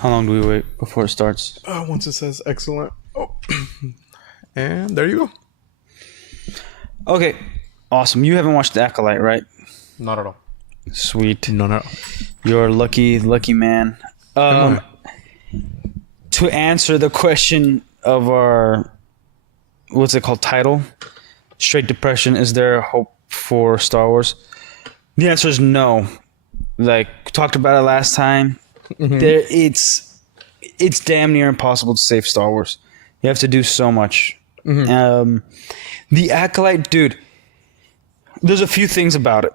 How long do we wait before it starts? Once it says excellent. Oh, and there you go. Okay, awesome. You haven't watched The Acolyte, right? Not at all. Sweet. No. You're a lucky man. Am To answer the question of our, what's it called, title, Straight Depression, is there hope for Star Wars? The answer is no. Like, talked about it last time. There, it's damn near impossible to save Star Wars. You have to do so much. The Acolyte, dude, there's a few things about it,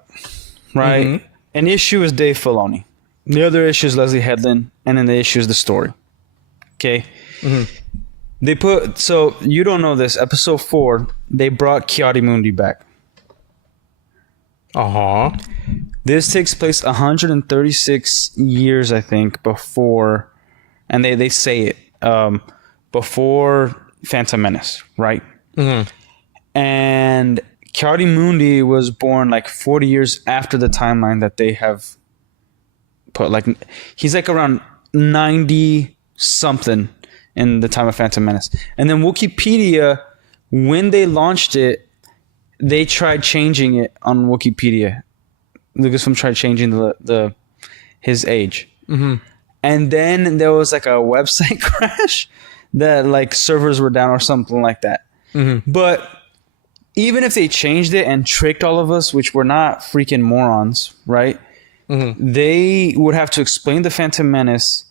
right? An issue is Dave Filoni. The other issue is Leslie Headland, and then the issue is the story. Okay? They put, so you don't know this, episode 4, they brought Ki-Adi-Mundi back. This takes place 136 years, I think, before, and they say it, before Phantom Menace, right? And Ki-Adi-Mundi was born like 40 years after the timeline that they have put. Like, he's like around 90 something in the time of Phantom Menace. And then Wikipedia, when they launched it, they tried changing it on Wikipedia. Lucasfilm tried changing his age. And then there was like a website crash that like servers were down or something like that. But even if they changed it and tricked all of us, which we're not freaking morons, right? They would have to explain the Phantom Menace,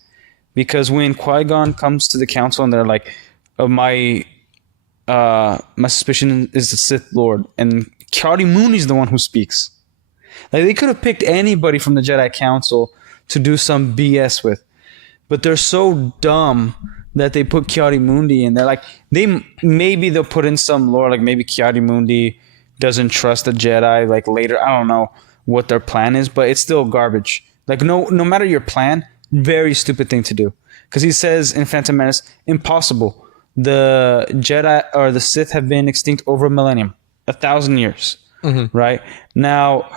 because when Qui-Gon comes to the council and they're like, my suspicion is the Sith Lord, and Ki-Adi-Mundi is the one who speaks. Like, they could have picked anybody from the Jedi Council to do some BS with, but they're so dumb that they put Ki-Adi-Mundi in. They're like, maybe they'll put in some lore, like maybe Ki-Adi-Mundi doesn't trust the Jedi, like later. I don't know what their plan is, but it's still garbage. Like, no matter your plan, very stupid thing to do. Because he says in Phantom Menace, impossible. The Jedi or the Sith have been extinct over a millennium, 1,000 years, right? Now,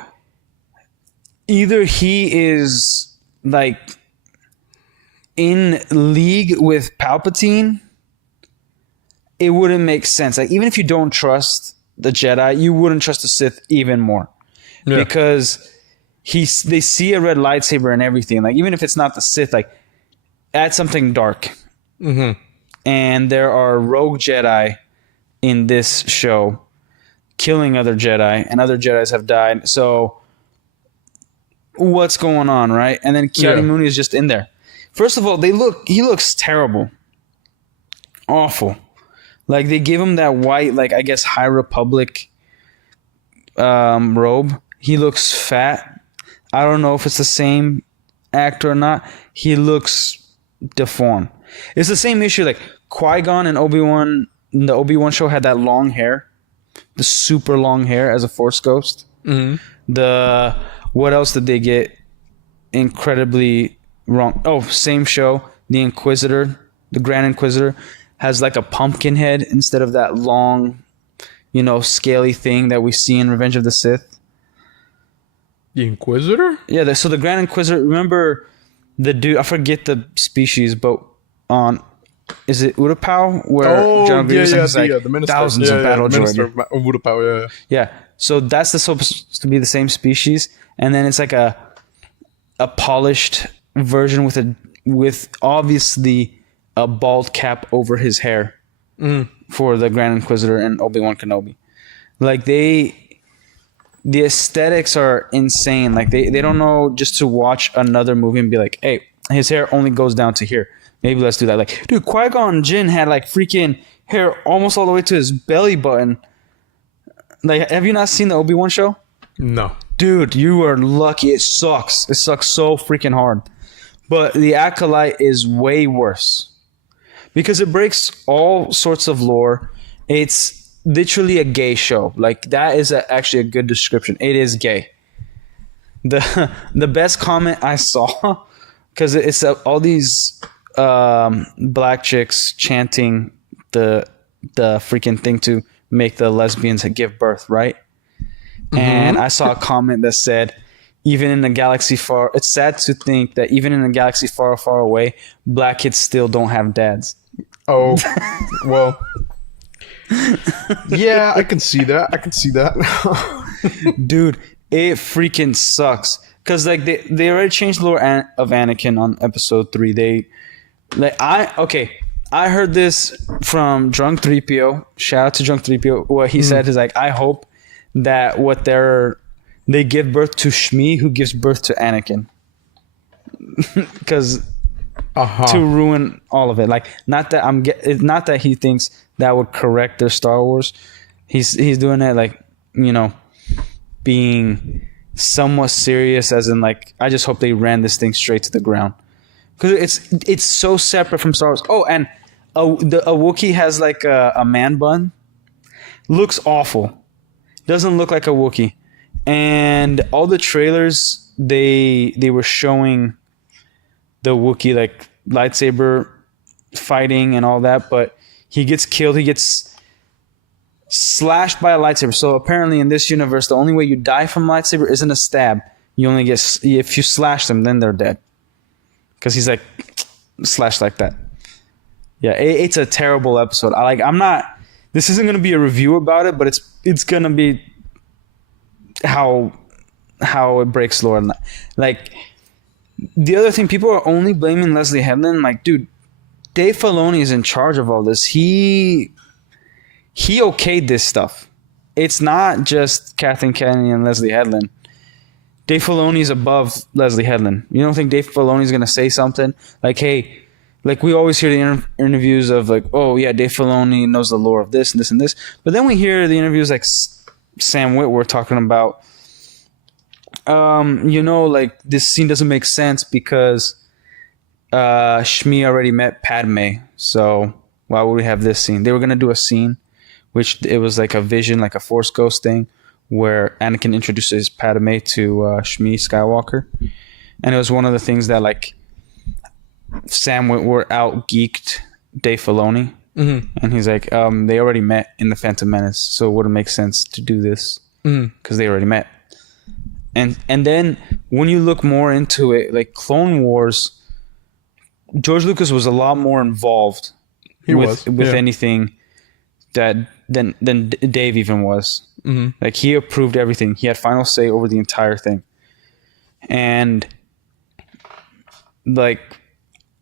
either he is like in league with Palpatine, it wouldn't make sense. Like, even if you don't trust the Jedi, you wouldn't trust the Sith even more. Because they see a red lightsaber and everything. Like, even if it's not the Sith, like, add something dark. And there are rogue Jedi in this show killing other Jedi, and other Jedis have died. So what's going on, right? And then Ki-Adi-Mundi is just in there. First of all, he looks terrible. Awful. Like, they give him that white, like, I guess, High Republic robe. He looks fat. I don't know if it's the same actor or not. He looks deformed. It's the same issue. Like, Qui-Gon and Obi-Wan, the Obi-Wan show had that long hair. The super long hair as a Force ghost. What else did they get incredibly wrong? Oh, same show. The Inquisitor, the Grand Inquisitor, has like a pumpkin head instead of that long, scaly thing that we see in Revenge of the Sith. The Inquisitor? Yeah, so the Grand Inquisitor, remember the dude, I forget the species, but is it Utapau? Where John Grievous has the minister. Thousands of battle droids. Utapau, Yeah, so that's supposed to be the same species, and then it's like a polished version with obviously a bald cap over his hair for the Grand Inquisitor and Obi-Wan Kenobi. Like, the aesthetics are insane. Like, they don't know just to watch another movie and be like, hey, his hair only goes down to here. Maybe let's do that. Like, dude, Qui-Gon Jinn had like freaking hair almost all the way to his belly button. Like, have you not seen the Obi-Wan show? No. Dude, you are lucky. It sucks. It sucks so freaking hard. But the Acolyte is way worse. Because it breaks all sorts of lore. It's literally a gay show. Like, that is actually a good description. It is gay. The best comment I saw, because it's all these black chicks chanting the freaking thing to make the lesbians give birth, right? And I saw a comment that said, even in a galaxy far, it's sad to think that even in a galaxy far, far away, black kids still don't have dads. Oh, well. Yeah, I can see that. Dude, it freaking sucks. Because like they already changed the lore of Anakin on episode 3. I heard this from Drunk 3PO. Shout out to Drunk 3PO. What he said is like, I hope that they give birth to Shmi, who gives birth to Anakin. Because to ruin all of it. Like, not that he thinks that would correct their Star Wars. He's doing it like, you know, being somewhat serious, as in like, I just hope they ran this thing straight to the ground. Because it's so separate from Star Wars. Oh, and a Wookiee has like a man bun. Looks awful. Doesn't look like a Wookiee. And all the trailers, they were showing the Wookiee like lightsaber fighting and all that, but he gets killed. He gets slashed by a lightsaber. So apparently in this universe, the only way you die from lightsaber isn't a stab. You only get, if you slash them, then they're dead. Because he's like slashed like that. Yeah, it's a terrible episode. This isn't going to be a review about it, but it's going to be how it breaks lore. Like, the other thing, people are only blaming Leslie Headland. Like, dude, Dave Filoni is in charge of all this. He okayed this stuff. It's not just Kathleen Kennedy and Leslie Headland. Dave Filoni is above Leslie Headland. You don't think Dave Filoni is going to say something like, hey, like we always hear the interviews of like, oh yeah, Dave Filoni knows the lore of this and this and this. But then we hear the interviews like Sam Witwer talking about, you know, like this scene doesn't make sense because Shmi already met Padme. So why would we have this scene? They were going to do a scene, which it was like a vision, like a Force Ghost thing, where Anakin introduces Padme to Shmi Skywalker. And it was one of the things that like Sam Witwer out-geeked Dave Filoni. Mm-hmm. And he's like, they already met in The Phantom Menace, so it wouldn't make sense to do this because they already met. And then when you look more into it, like Clone Wars, George Lucas was a lot more involved with anything than Dave even was. Mm-hmm. Like he approved everything. He had final say over the entire thing. And like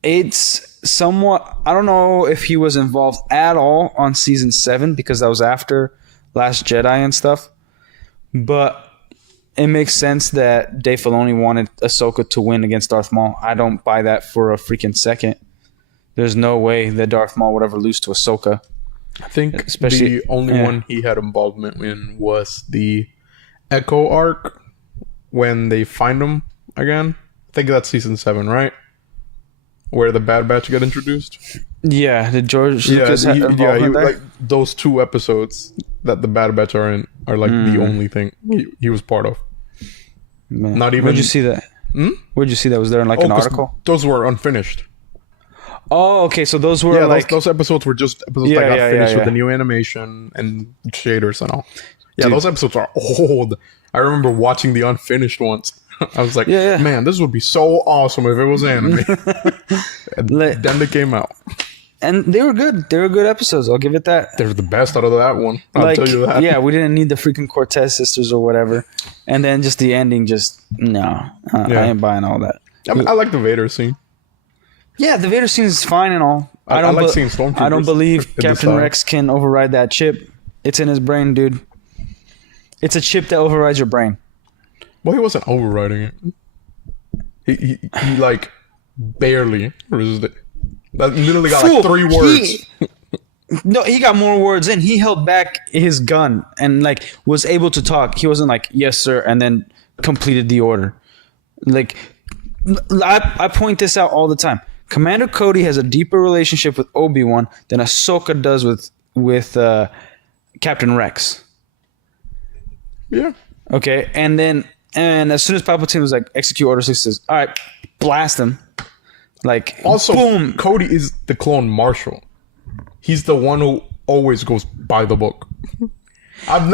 it's somewhat, I don't know if he was involved at all on season 7 because that was after Last Jedi and stuff. But it makes sense that Dave Filoni wanted Ahsoka to win against Darth Maul. I don't buy that for a freaking second. There's no way that Darth Maul would ever lose to Ahsoka. I think especially the only one he had involvement in was the Echo arc when they find him again. I think that's season 7, right? Where the Bad Batch got introduced. Yeah, the George Lucas had involvement there? Like those 2 episodes that the Bad Batch are in are like the only thing he was part of. Man. Not even. Where'd you see that? Where'd you see that? Was there in like an article? Those were unfinished. Oh, okay. So those were like those episodes were just episodes that got finished with the new animation and shaders and all. Yeah, dude, those episodes are old. I remember watching the unfinished ones. I was like, man, this would be so awesome if it was anime. Then they came out. And they were good. They were good episodes. I'll give it that. They're the best out of that one. I'll tell you that. Yeah, we didn't need the freaking Cortez sisters or whatever. And then just the ending, I ain't buying all that. I mean, I like the Vader scene. Yeah, the Vader scene is fine and all. I like seeing Stormtroopers. I don't believe Captain Rex can override that chip. It's in his brain, dude. It's a chip that overrides your brain. Well, he wasn't overriding it. He like barely resisted. That literally got like 3 words. No, he got more words in. He held back his gun and like was able to talk. He wasn't like, yes, sir, and then completed the order. Like, I point this out all the time. Commander Cody has a deeper relationship with Obi-Wan than Ahsoka does with Captain Rex. Yeah. Okay, and as soon as Palpatine was like, execute Order 66, all right, blast him. Like, also, boom. Cody is the clone marshal. He's the one who always goes by the book. I've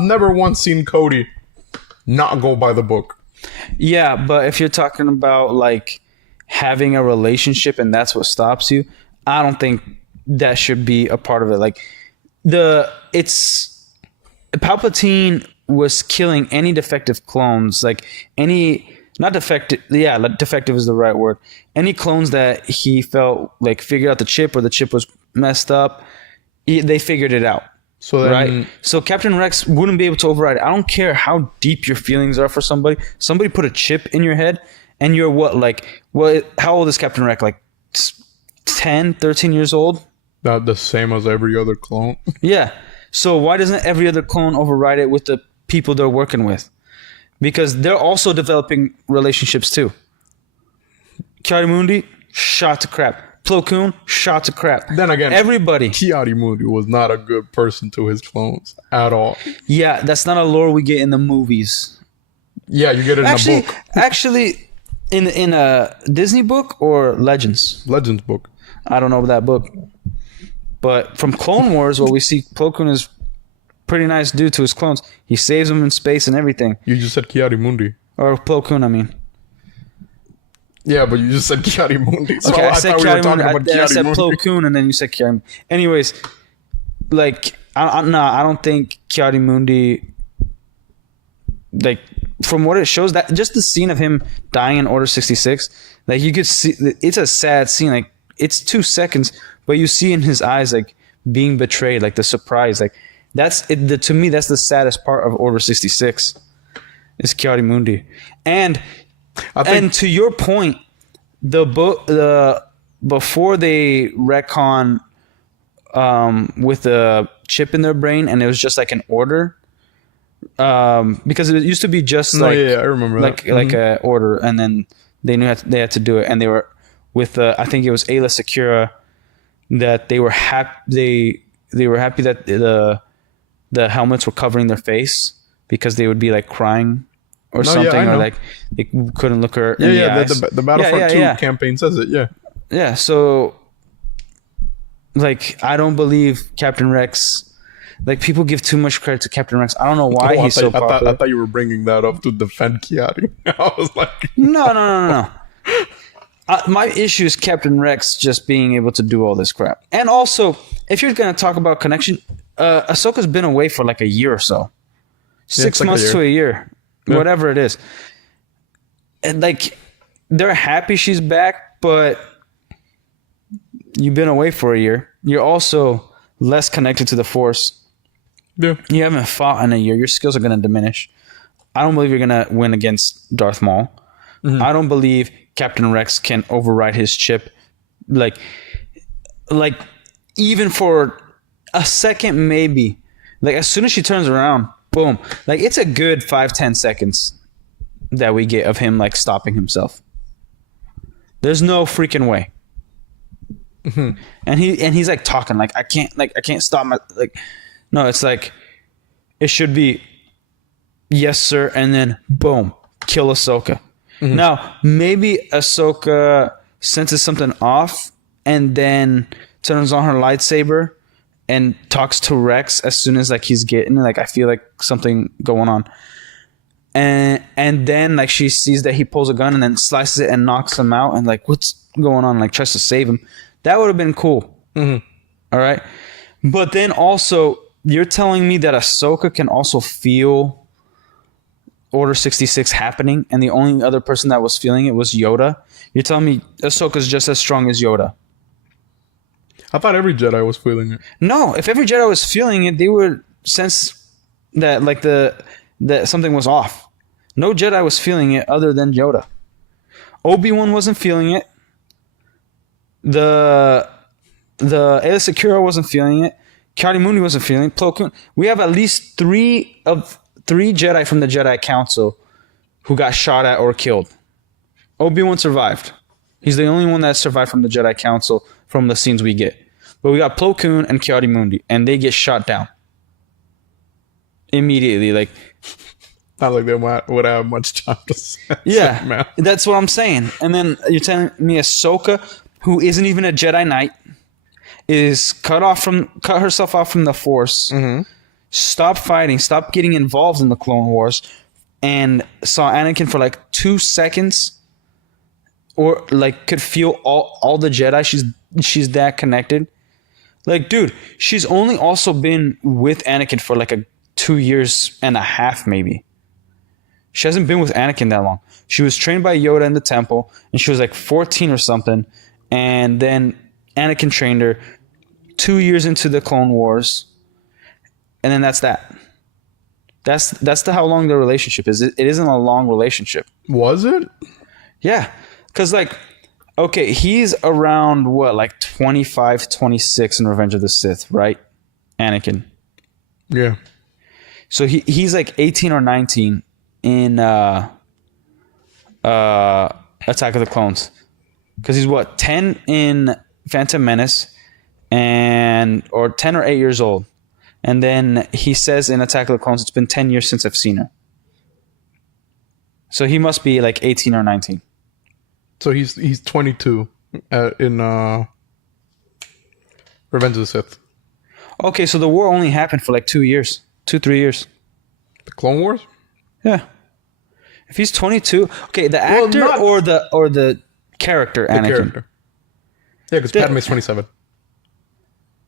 never once seen Cody not go by the book. Yeah, but if you're talking about like having a relationship and that's what stops you, I don't think that should be a part of it. Like Palpatine was killing any defective clones, like any not defective. Yeah, defective is the right word. Any clones that he felt like figured out the chip or the chip was messed up, they figured it out. So then, right. So Captain Rex wouldn't be able to override it. I don't care how deep your feelings are for somebody. Somebody put a chip in your head, and you're what? Like, what? How old is Captain Rex? Like 10, 13 years old? Not the same as every other clone. Yeah. So why doesn't every other clone override it with the people they're working with? Because they're also developing relationships too. Ki-Adi-Mundi, shot to crap. Plo Koon, shot to crap. Then again, everybody. Ki-Adi-Mundi was not a good person to his clones at all. Yeah, that's not a lore we get in the movies. Yeah, you get it in a book. Actually, in a Disney book or Legends? Legends book. I don't know that book. But from Clone Wars, what we see, Plo Koon is pretty nice dude to his clones. He saves them in space and everything. You just said Ki-Adi-Mundi. Or Plo Koon, I mean. Yeah, but you just said Ki-Adi-Mundi. So okay, I said Ki-Adi-Mundi. I said Ki-Adi-Mundi. Plo Koon, and then you said Ki-Adi-Mundi. Anyways, like, I don't think Ki-Adi-Mundi, like, from what it shows, that just the scene of him dying in Order 66, like, you could see, it's a sad scene. Like, it's 2 seconds, but you see in his eyes, like, being betrayed, like, the surprise. Like, that's, to me, that's the saddest part of Order 66, is Ki-Adi-Mundi. And to your point, before they retcon with the chip in their brain, and it was just like an order, because it used to be just like I remember like that. like a order, and then they knew they had to do it, and they were with I think it was Ayla Secura, that they were happy they were happy that the helmets were covering their face because they would be like crying or something, or like they couldn't look her in the eyes. The Battlefront 2 campaign says it. Yeah, so like I don't believe Captain Rex. Like, people give too much credit to Captain Rex. I don't know why he's so popular. I thought you were bringing that up to defend Ki-Adi. I was like, no. My issue is Captain Rex just being able to do all this crap. And also, if you're going to talk about connection, Ahsoka's been away for like a year or so. 6 months to a year. Yeah. Whatever it is. And like, they're happy she's back, but you've been away for a year. You're also less connected to the Force. Yeah. You haven't fought in a year. Your skills are going to diminish. I don't believe you're going to win against Darth Maul. Mm-hmm. I don't believe Captain Rex can override his chip. Like even for a second, maybe. Like, as soon as she turns around, boom. Like, it's a good 5-10 seconds that we get of him, like, stopping himself. There's no freaking way. Mm-hmm. And he's like talking like I can't stop my like. No, it's like it should be yes sir, and then boom, kill Ahsoka. Mm-hmm. Now maybe Ahsoka senses something off and then turns on her lightsaber and talks to Rex as soon as like he's getting like, I feel like something going on. And then like she sees that he pulls a gun and then slices it and knocks him out, and like, what's going on? Like, tries to save him. That would have been cool. Mm-hmm. All right. But then also, you're telling me that Ahsoka can also feel Order 66 happening, and the only other person that was feeling it was Yoda? You're telling me Ahsoka's just as strong as Yoda? I thought every Jedi was feeling it. No, if every Jedi was feeling it, they would sense that like that something was off. No Jedi was feeling it other than Yoda. Obi-Wan wasn't feeling it. The Ayla Secura wasn't feeling it. Ki-Adi-Mundi wasn't feeling it. Plo Koon. We have at least three Jedi from the Jedi Council who got shot at or killed. Obi-Wan survived. He's the only one that survived from the Jedi Council from the scenes we get. But we got Plo Koon and Ki-Adi-Mundi, and they get shot down immediately. Like, not like they would have much time to say. Yeah, man. That's what I'm saying. And then you're telling me Ahsoka, who isn't even a Jedi Knight, is cut herself off from the Force. Mm-hmm. Stop fighting. Stop getting involved in the Clone Wars. and saw Anakin for like 2 seconds, or like could feel all the Jedi, she's that connected. Like, dude, she's only also been with Anakin for like 2 years and a half, maybe. She hasn't been with Anakin that long. She was trained by Yoda in the temple, and she was like 14 or something, and then Anakin trained her 2 years into the Clone Wars, and then that's that. That's how long the relationship is. It isn't a long relationship. Was it? Yeah, because like, okay, he's around what, like 25, 26 in Revenge of the Sith, right? Anakin. Yeah. So he's like 18 or 19 in Attack of the Clones, because he's what, 10 in Phantom Menace, or 10 or 8 years old. And then he says in Attack of the Clones, it's been 10 years since I've seen her. So he must be like 18 or 19. So he's 22 in Revenge of the Sith. Okay, so the war only happened for like 2 years. 2-3 years. The Clone Wars? Yeah. If he's 22, okay, the actor or the character, Anakin? The character. Yeah, because Padme's 27.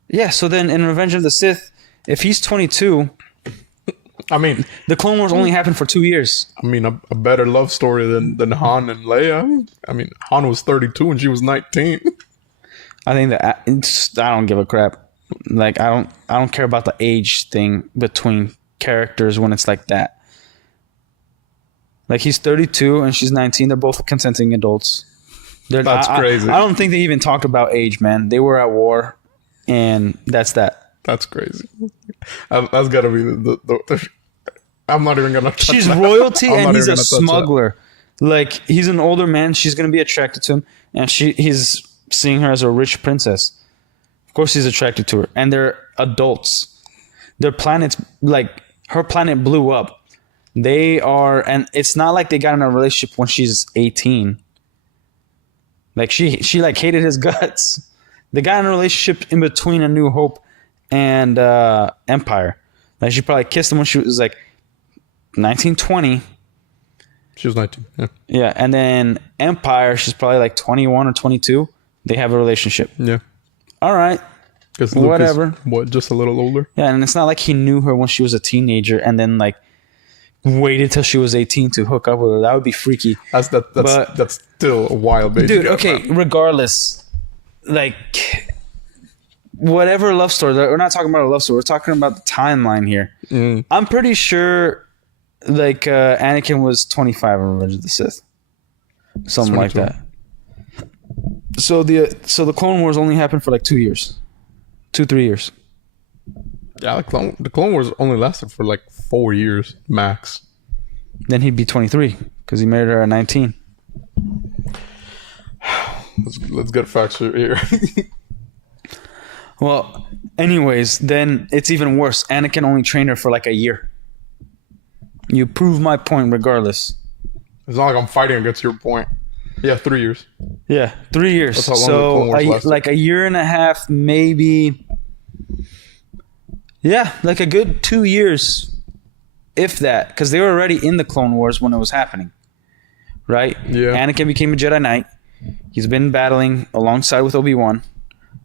Yeah, so then in Revenge of the Sith, if he's 22, I mean, the Clone Wars only happened for 2 years. I mean, a better love story than Han and Leia. I mean, Han was 32 and she was 19. I think that I don't give a crap. Like, I don't care about the age thing between characters when it's like that. Like, he's 32 and she's 19. They're both consenting adults. That's crazy. I don't think they even talked about age, man. They were at war, and that's that. That's crazy. That's got to be the I'm not even going to... She's royalty and he's a smuggler. Like, he's an older man. She's going to be attracted to him. And he's seeing her as a rich princess. Of course he's attracted to her. And they're adults. Their planets, like, her planet blew up. They are... And it's not like they got in a relationship when she's 18. Like, she like, hated his guts. They got in a relationship in between A New Hope and Empire. Like, she probably kissed him when she was like 19, 20. She was 19, yeah. Yeah, and then Empire, she's probably like 21 or 22. They have a relationship. Yeah. All right. Because whatever. What, just a little older? Yeah, and it's not like he knew her when she was a teenager and then like waited till she was 18 to hook up with her. That would be freaky. That's still a wild baby. Dude, okay, regardless, like, whatever love story, we're not talking about a love story, we're talking about the timeline here. I'm pretty sure like Anakin was 25 in Revenge of the Sith, something like that. So the Clone Wars only happened for like 2 years, 2-3 years. Yeah, the Clone Wars only lasted for like 4 years max. Then he'd be 23 because he married her at 19. Let's get facts here. Well, anyways, then it's even worse. Anakin only trained her for like a year. You prove my point regardless. It's not like I'm fighting against your point. Yeah, 3 years. Yeah, 3 years. That's how long the Clone Wars lasted. Like a year and a half, maybe. Yeah, like a good 2 years, if that. Because they were already in the Clone Wars when it was happening. Right? Yeah. Anakin became a Jedi Knight. He's been battling alongside with Obi-Wan.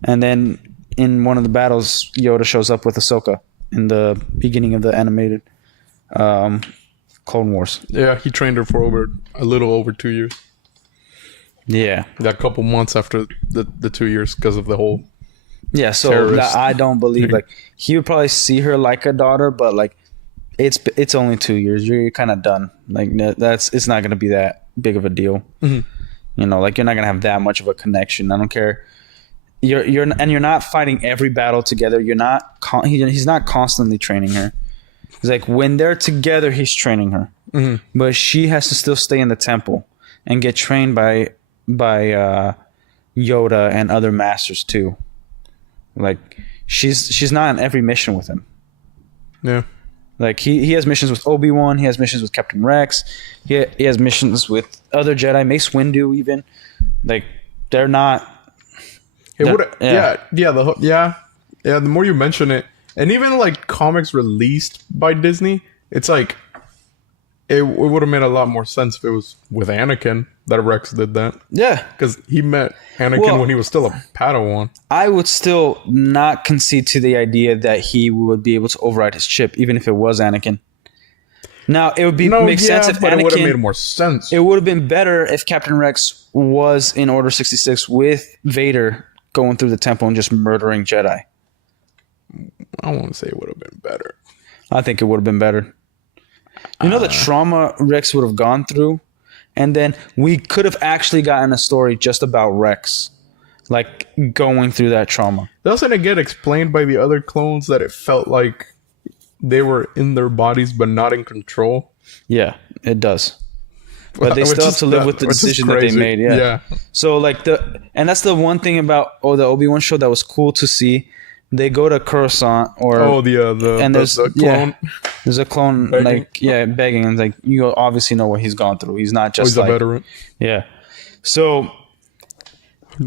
And then in one of the battles, Yoda shows up with Ahsoka in the beginning of the animated Clone Wars. Yeah, he trained her for a little over 2 years. Yeah. That couple months after the 2 years because of the whole... Yeah, so I don't believe, like, he would probably see her like a daughter, but, like, it's only 2 years. You're kind of done. Like, it's not going to be that big of a deal. Mm-hmm. You know, like, you're not going to have that much of a connection. I don't care. You're not fighting every battle together. He's not constantly training her. It's like when they're together, he's training her. Mm-hmm. But she has to still stay in the temple and get trained by Yoda and other masters too. Like, she's not on every mission with him. Yeah. Like, he has missions with Obi-Wan. He has missions with Captain Rex. He has missions with other Jedi, Mace Windu even. Like, they're not... The more you mention it, and even like comics released by Disney, it's like it would have made a lot more sense if it was with Anakin that Rex did that. Yeah. Because he met Anakin when he was still a Padawan. I would still not concede to the idea that he would be able to override his chip, even if it was Anakin. Now, it would make sense if Anakin... it would have made more sense. It would have been better if Captain Rex was in Order 66 with Vader going through the temple and just murdering Jedi. I won't say it would have been better. I think it would have been better. You know the trauma Rex would have gone through? And then we could have actually gotten a story just about Rex. Like, going through that trauma. Doesn't it get explained by the other clones that it felt like they were in their bodies but not in control? Yeah, it does. But they still have to live with the decision that they made. Yeah. So, like, and that's the one thing about the Obi-Wan show that was cool to see. They go to Coruscant there's a clone. There's a clone begging. Begging, and like you obviously know what he's gone through. He's not just he's a veteran. Yeah. So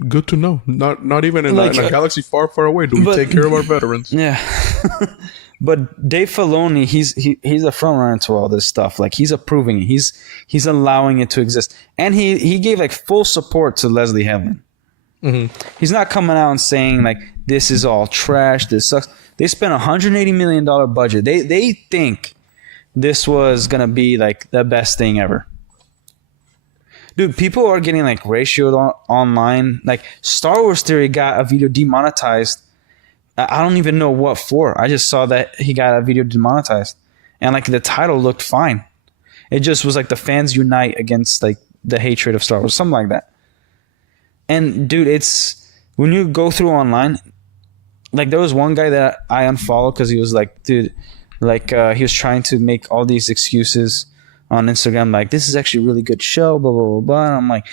good to know. Not even in a galaxy far, far away do we take care of our veterans. Yeah. But Dave Filoni, he's a front runner to all this stuff. Like he's approving it. He's allowing it to exist, and he gave like full support to Leslie Headland. Mm-hmm. He's not coming out and saying like this is all trash. This sucks. They spent $180 million budget. They think this was gonna be like the best thing ever. Dude, people are getting like ratioed online. Like Star Wars Theory got a video demonetized. I don't even know what for. I just saw that he got a video demonetized, and like the title looked fine. It just was like the fans unite against like the hatred of Star Wars, something like that. And dude, it's when you go through online, like there was one guy that I unfollowed because he was like, dude, like he was trying to make all these excuses on Instagram, like this is actually a really good show, blah blah blah blah. And I'm like,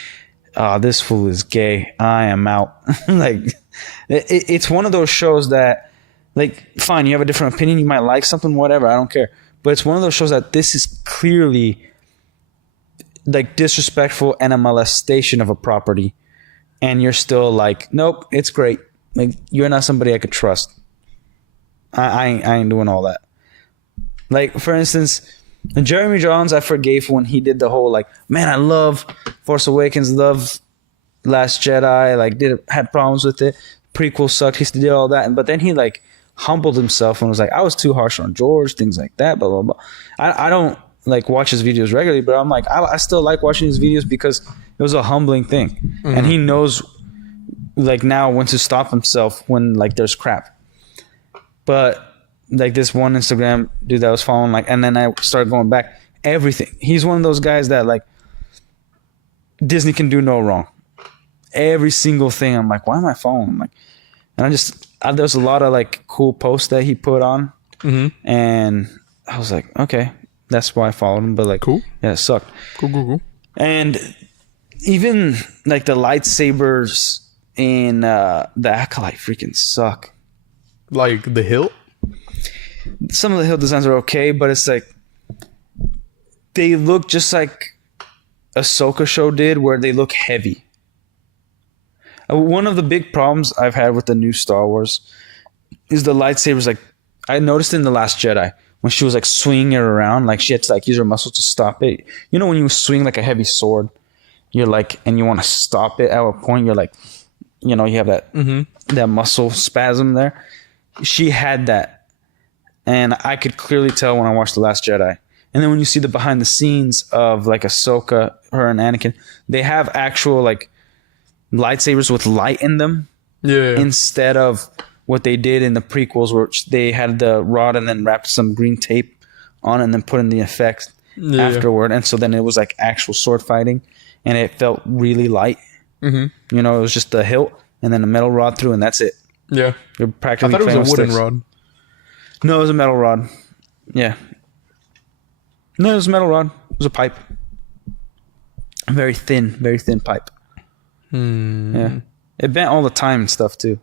oh, this fool is gay. I am out. Like, it's one of those shows that, like, fine, you have a different opinion, you might like something, whatever, I don't care. But it's one of those shows that this is clearly like disrespectful and a molestation of a property. And you're still like, nope, it's great. Like, you're not somebody I could trust. I ain't doing all that. Like, for instance, Jeremy Jahns, I forgave when he did the whole, like, man, I love Force Awakens, love Last Jedi, like, had problems with it. Prequel sucked. He did all that. But then he, like, humbled himself and was like, I was too harsh on George, things like that, blah, blah, blah. I don't, like, watch his videos regularly, but I'm like, I still like watching his videos because it was a humbling thing. Mm-hmm. And he knows, like, now when to stop himself when, like, there's crap. But, like, this one Instagram dude that I was following, like, and then I started going back, everything. He's one of those guys that, like, Disney can do no wrong. Every single thing. I'm like, why am I following him? Like, and there's a lot of, like, cool posts that he put on. Mm-hmm. And I was like, okay, that's why I followed him. But, like, cool. Yeah, it sucked. Cool. And even, like, the lightsabers in the Acolyte freaking suck. Like the hilt? Some of the hilt designs are okay, but it's like they look just like Ahsoka show did, where they look heavy. One of the big problems I've had with the new Star Wars is the lightsabers. Like, I noticed in The Last Jedi when she was like swinging it around, like she had to like use her muscles to stop it. You know, when you swing like a heavy sword, you're like, and you want to stop it at a point, you're like, you know, you have that that muscle spasm there. She had that, and I could clearly tell when I watched The Last Jedi. And then when you see the behind the scenes of like Ahsoka, her and Anakin, they have actual like lightsabers with light in them, instead of what they did in the prequels, where they had the rod and then wrapped some green tape on it and then put in the effects afterward. And so then it was like actual sword fighting, and it felt really light. Mm-hmm. You know, it was just the hilt and then a metal rod through, and that's it. Yeah. You're practically I thought it was a wooden rod. No, it was a metal rod. Yeah. No, it was a metal rod. It was a pipe. Very thin pipe. Yeah. It bent all the time and stuff too.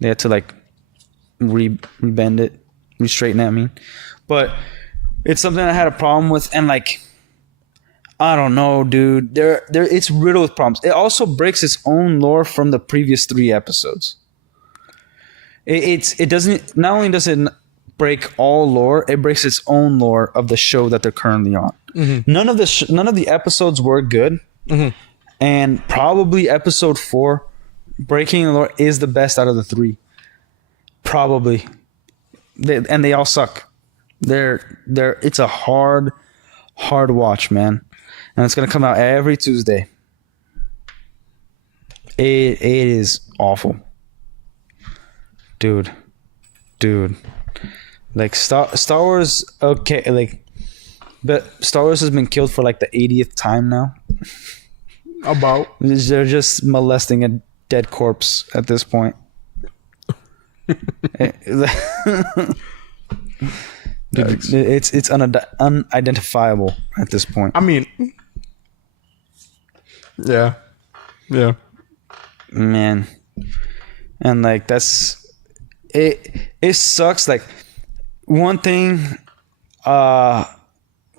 They had to like rebend it, re-straighten it, I mean. But it's something I had a problem with, and like, I don't know, dude. It's riddled with problems. It also breaks its own lore from the previous 3 episodes. It doesn't. Not only does it break all lore. It breaks its own lore of the show that they're currently on. Mm-hmm. None of the episodes were good, and probably episode 4, breaking the lore, is the best out of the 3. Probably, and they all suck. It's a hard watch, man, and it's gonna come out every Tuesday. It is awful, dude. Like Star Wars, okay, like, but Star Wars has been killed for like the 80th time now. About they're just molesting a dead corpse at this point. Dude, it's unidentifiable at this point. I mean, yeah, man, and like that's it. It sucks. Like one thing, that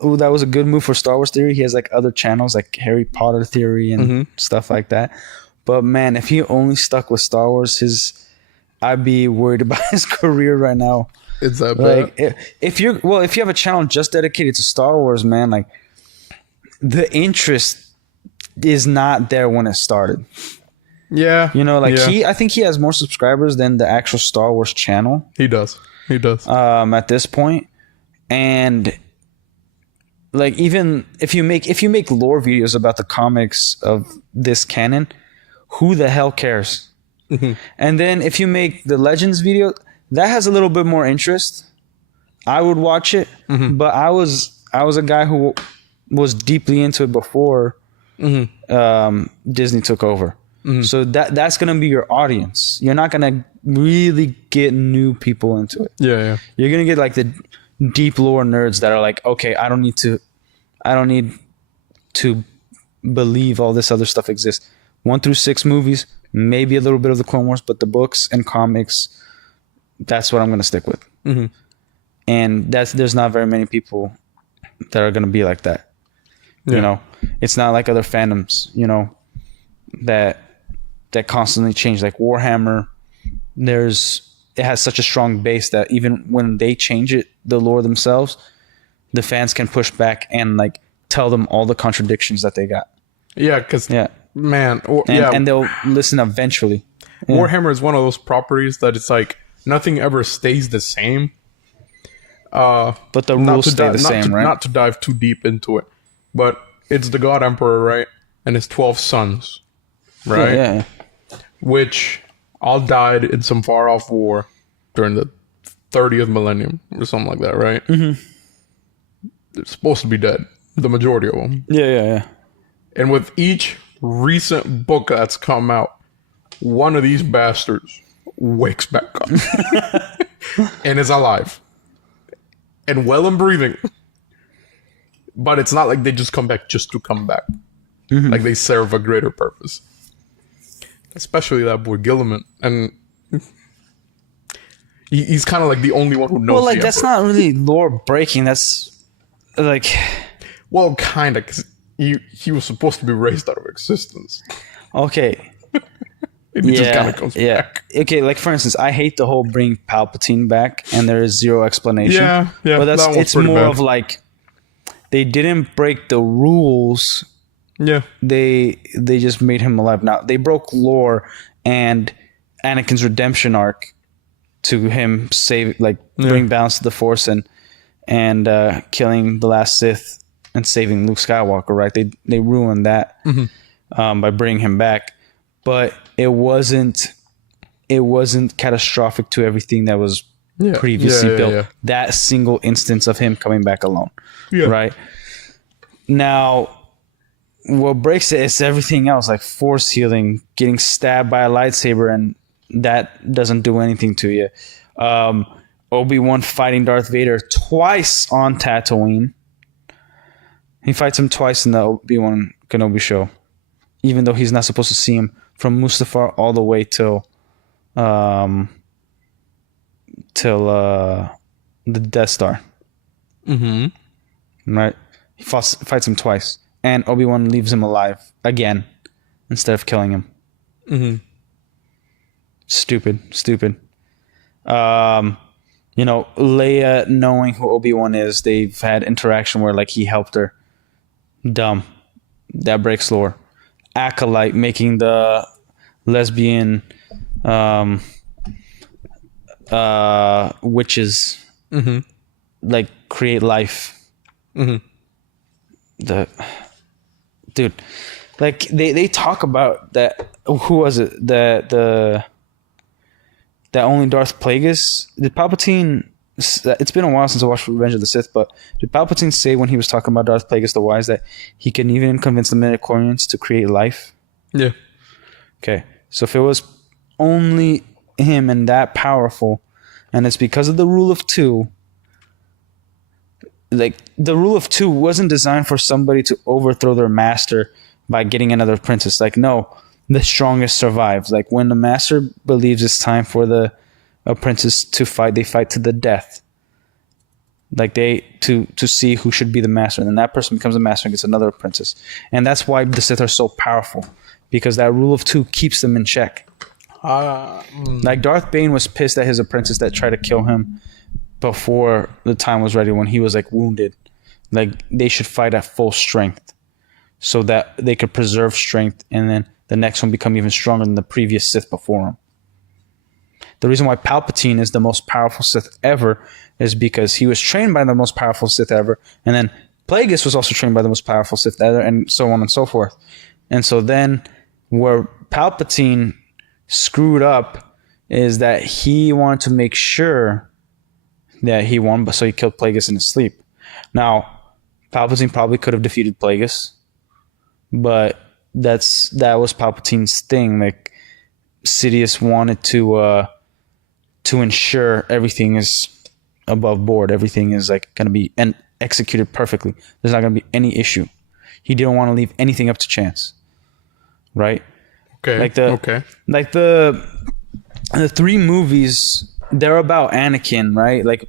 was a good move for Star Wars Theory. He has like other channels like Harry Potter Theory and stuff like that. But man, if he only stuck with Star Wars, I'd be worried about his career right now. It's that bad. Like if you have a channel just dedicated to Star Wars, man, like the interest is not there when it started. Yeah. You know, like I think he has more subscribers than the actual Star Wars channel. He does. At this point. And like even if you make lore videos about the comics of this canon, who the hell cares? Mm-hmm. And then if you make the Legends video, that has a little bit more interest. I would watch it, but I was a guy who was deeply into it before Disney took over. Mm-hmm. So that's gonna be your audience. You're not gonna really get new people into it. Yeah. You're gonna get like the deep lore nerds that are like, okay, I don't need to believe all this other stuff exists. 1 through 6 movies, maybe a little bit of the Clone Wars, but the books and comics, that's what I'm gonna stick with. Mm-hmm. And there's not very many people that are gonna be like that. Yeah. You know, it's not like other fandoms, you know, that constantly change. Like Warhammer, it has such a strong base that even when they change the lore themselves, the fans can push back and like tell them all the contradictions that they got. Yeah, because man, and they'll listen eventually. Yeah. Warhammer is one of those properties that it's like nothing ever stays the same. But the rules stay the same, right? Not to dive too deep into it, but it's the God Emperor, right? And his 12 sons, right? Yeah. Which all died in some far off war during the 30th millennium or something like that, right? Mm-hmm. They're supposed to be dead, the majority of them. Yeah. And with each recent book that's come out, one of these bastards wakes back up and is alive and well and breathing. But it's not like they just come back just to come back. Mm-hmm. Like they serve a greater purpose. Especially that boy Gilliman. And he's kind of like the only one who knows. Well, like that's not really lore breaking. That's like... Well, kind of, because he was supposed to be raised out of existence. Okay. And he just kind of comes back. Okay, like for instance, I hate the whole bring Palpatine back and there is zero explanation. Yeah. But it's more bad. Of like, they didn't break the rules. Yeah. They just made him alive. Now, they broke lore and Anakin's redemption arc to him bring balance to the Force and killing the last Sith and saving Luke Skywalker, right? They ruined that by bringing him back. But it wasn't catastrophic to everything that was previously built. Yeah. That single instance of him coming back alone, right? Now, what breaks it is everything else, like force healing, getting stabbed by a lightsaber, and that doesn't do anything to you. Obi-Wan fighting Darth Vader twice on Tatooine. He fights him twice in the Obi-Wan Kenobi show, even though he's not supposed to see him from Mustafar all the way till the Death Star. Mm-hmm. Right? He fights him twice. And Obi-Wan leaves him alive again instead of killing him. Mm-hmm. Stupid. You know, Leia knowing who Obi-Wan is, they've had interaction where like he helped her. Dumb. That breaks lore. Acolyte making the lesbian witches like create life. The dude, like they talk about that. Who was it? That only Darth Plagueis did Palpatine. It's been a while since I watched Revenge of the Sith, but did Palpatine say when he was talking about Darth Plagueis the Wise that he can even convince the midichlorians to create life? Yeah. Okay, so if it was only him and that powerful, and it's because of the rule of two, like the rule of two wasn't designed for somebody to overthrow their master by getting another princess. Like, no, the strongest survives. Like when the master believes it's time for a princess to fight, they fight to the death. Like to see who should be the master, and then that person becomes a master and gets another princess. And that's why the Sith are so powerful, because that rule of two keeps them in check. Like Darth Bane was pissed at his apprentice that tried to kill him before the time was ready, when he was like wounded. Like they should fight at full strength so that they could preserve strength, and then the next one become even stronger than the previous Sith before him. The reason why Palpatine is the most powerful Sith ever is because he was trained by the most powerful Sith ever, and then Plagueis was also trained by the most powerful Sith ever, and so on and so forth. And so then where Palpatine screwed up is that he wanted to make sure that he won, but so he killed Plagueis in his sleep. Now, Palpatine probably could have defeated Plagueis, but that was Palpatine's thing. Like Sidious wanted to ensure everything is above board. Everything is like going to be executed perfectly. There's not going to be any issue. He didn't want to leave anything up to chance, right? Okay. Like the three movies, they're about Anakin, right? Like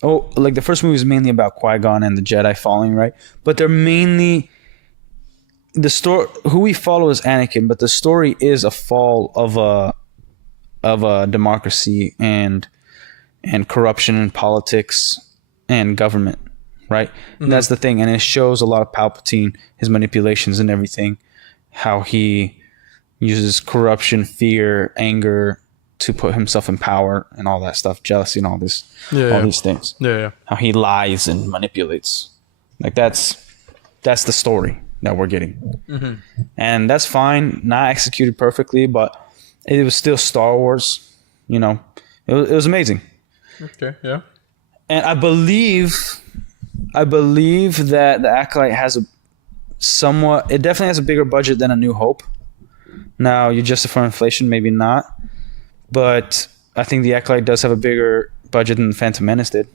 the first movie is mainly about Qui-Gon and the Jedi falling, right? But they're mainly the story. Who we follow is Anakin, but the story is a fall of a democracy and corruption in politics and government, right? Mm-hmm. That's the thing, and it shows a lot of Palpatine, his manipulations and everything, how he uses corruption, fear, anger to put himself in power and all that stuff, jealousy and all these things. Yeah. How he lies and manipulates. Like that's the story that we're getting. Mm-hmm. And that's fine, not executed perfectly, but it was still Star Wars, you know. It was amazing. Okay, yeah. And I believe that the Acolyte has it definitely has a bigger budget than A New Hope. Now, you justify inflation, maybe not. But I think the Acolyte does have a bigger budget than the Phantom Menace did.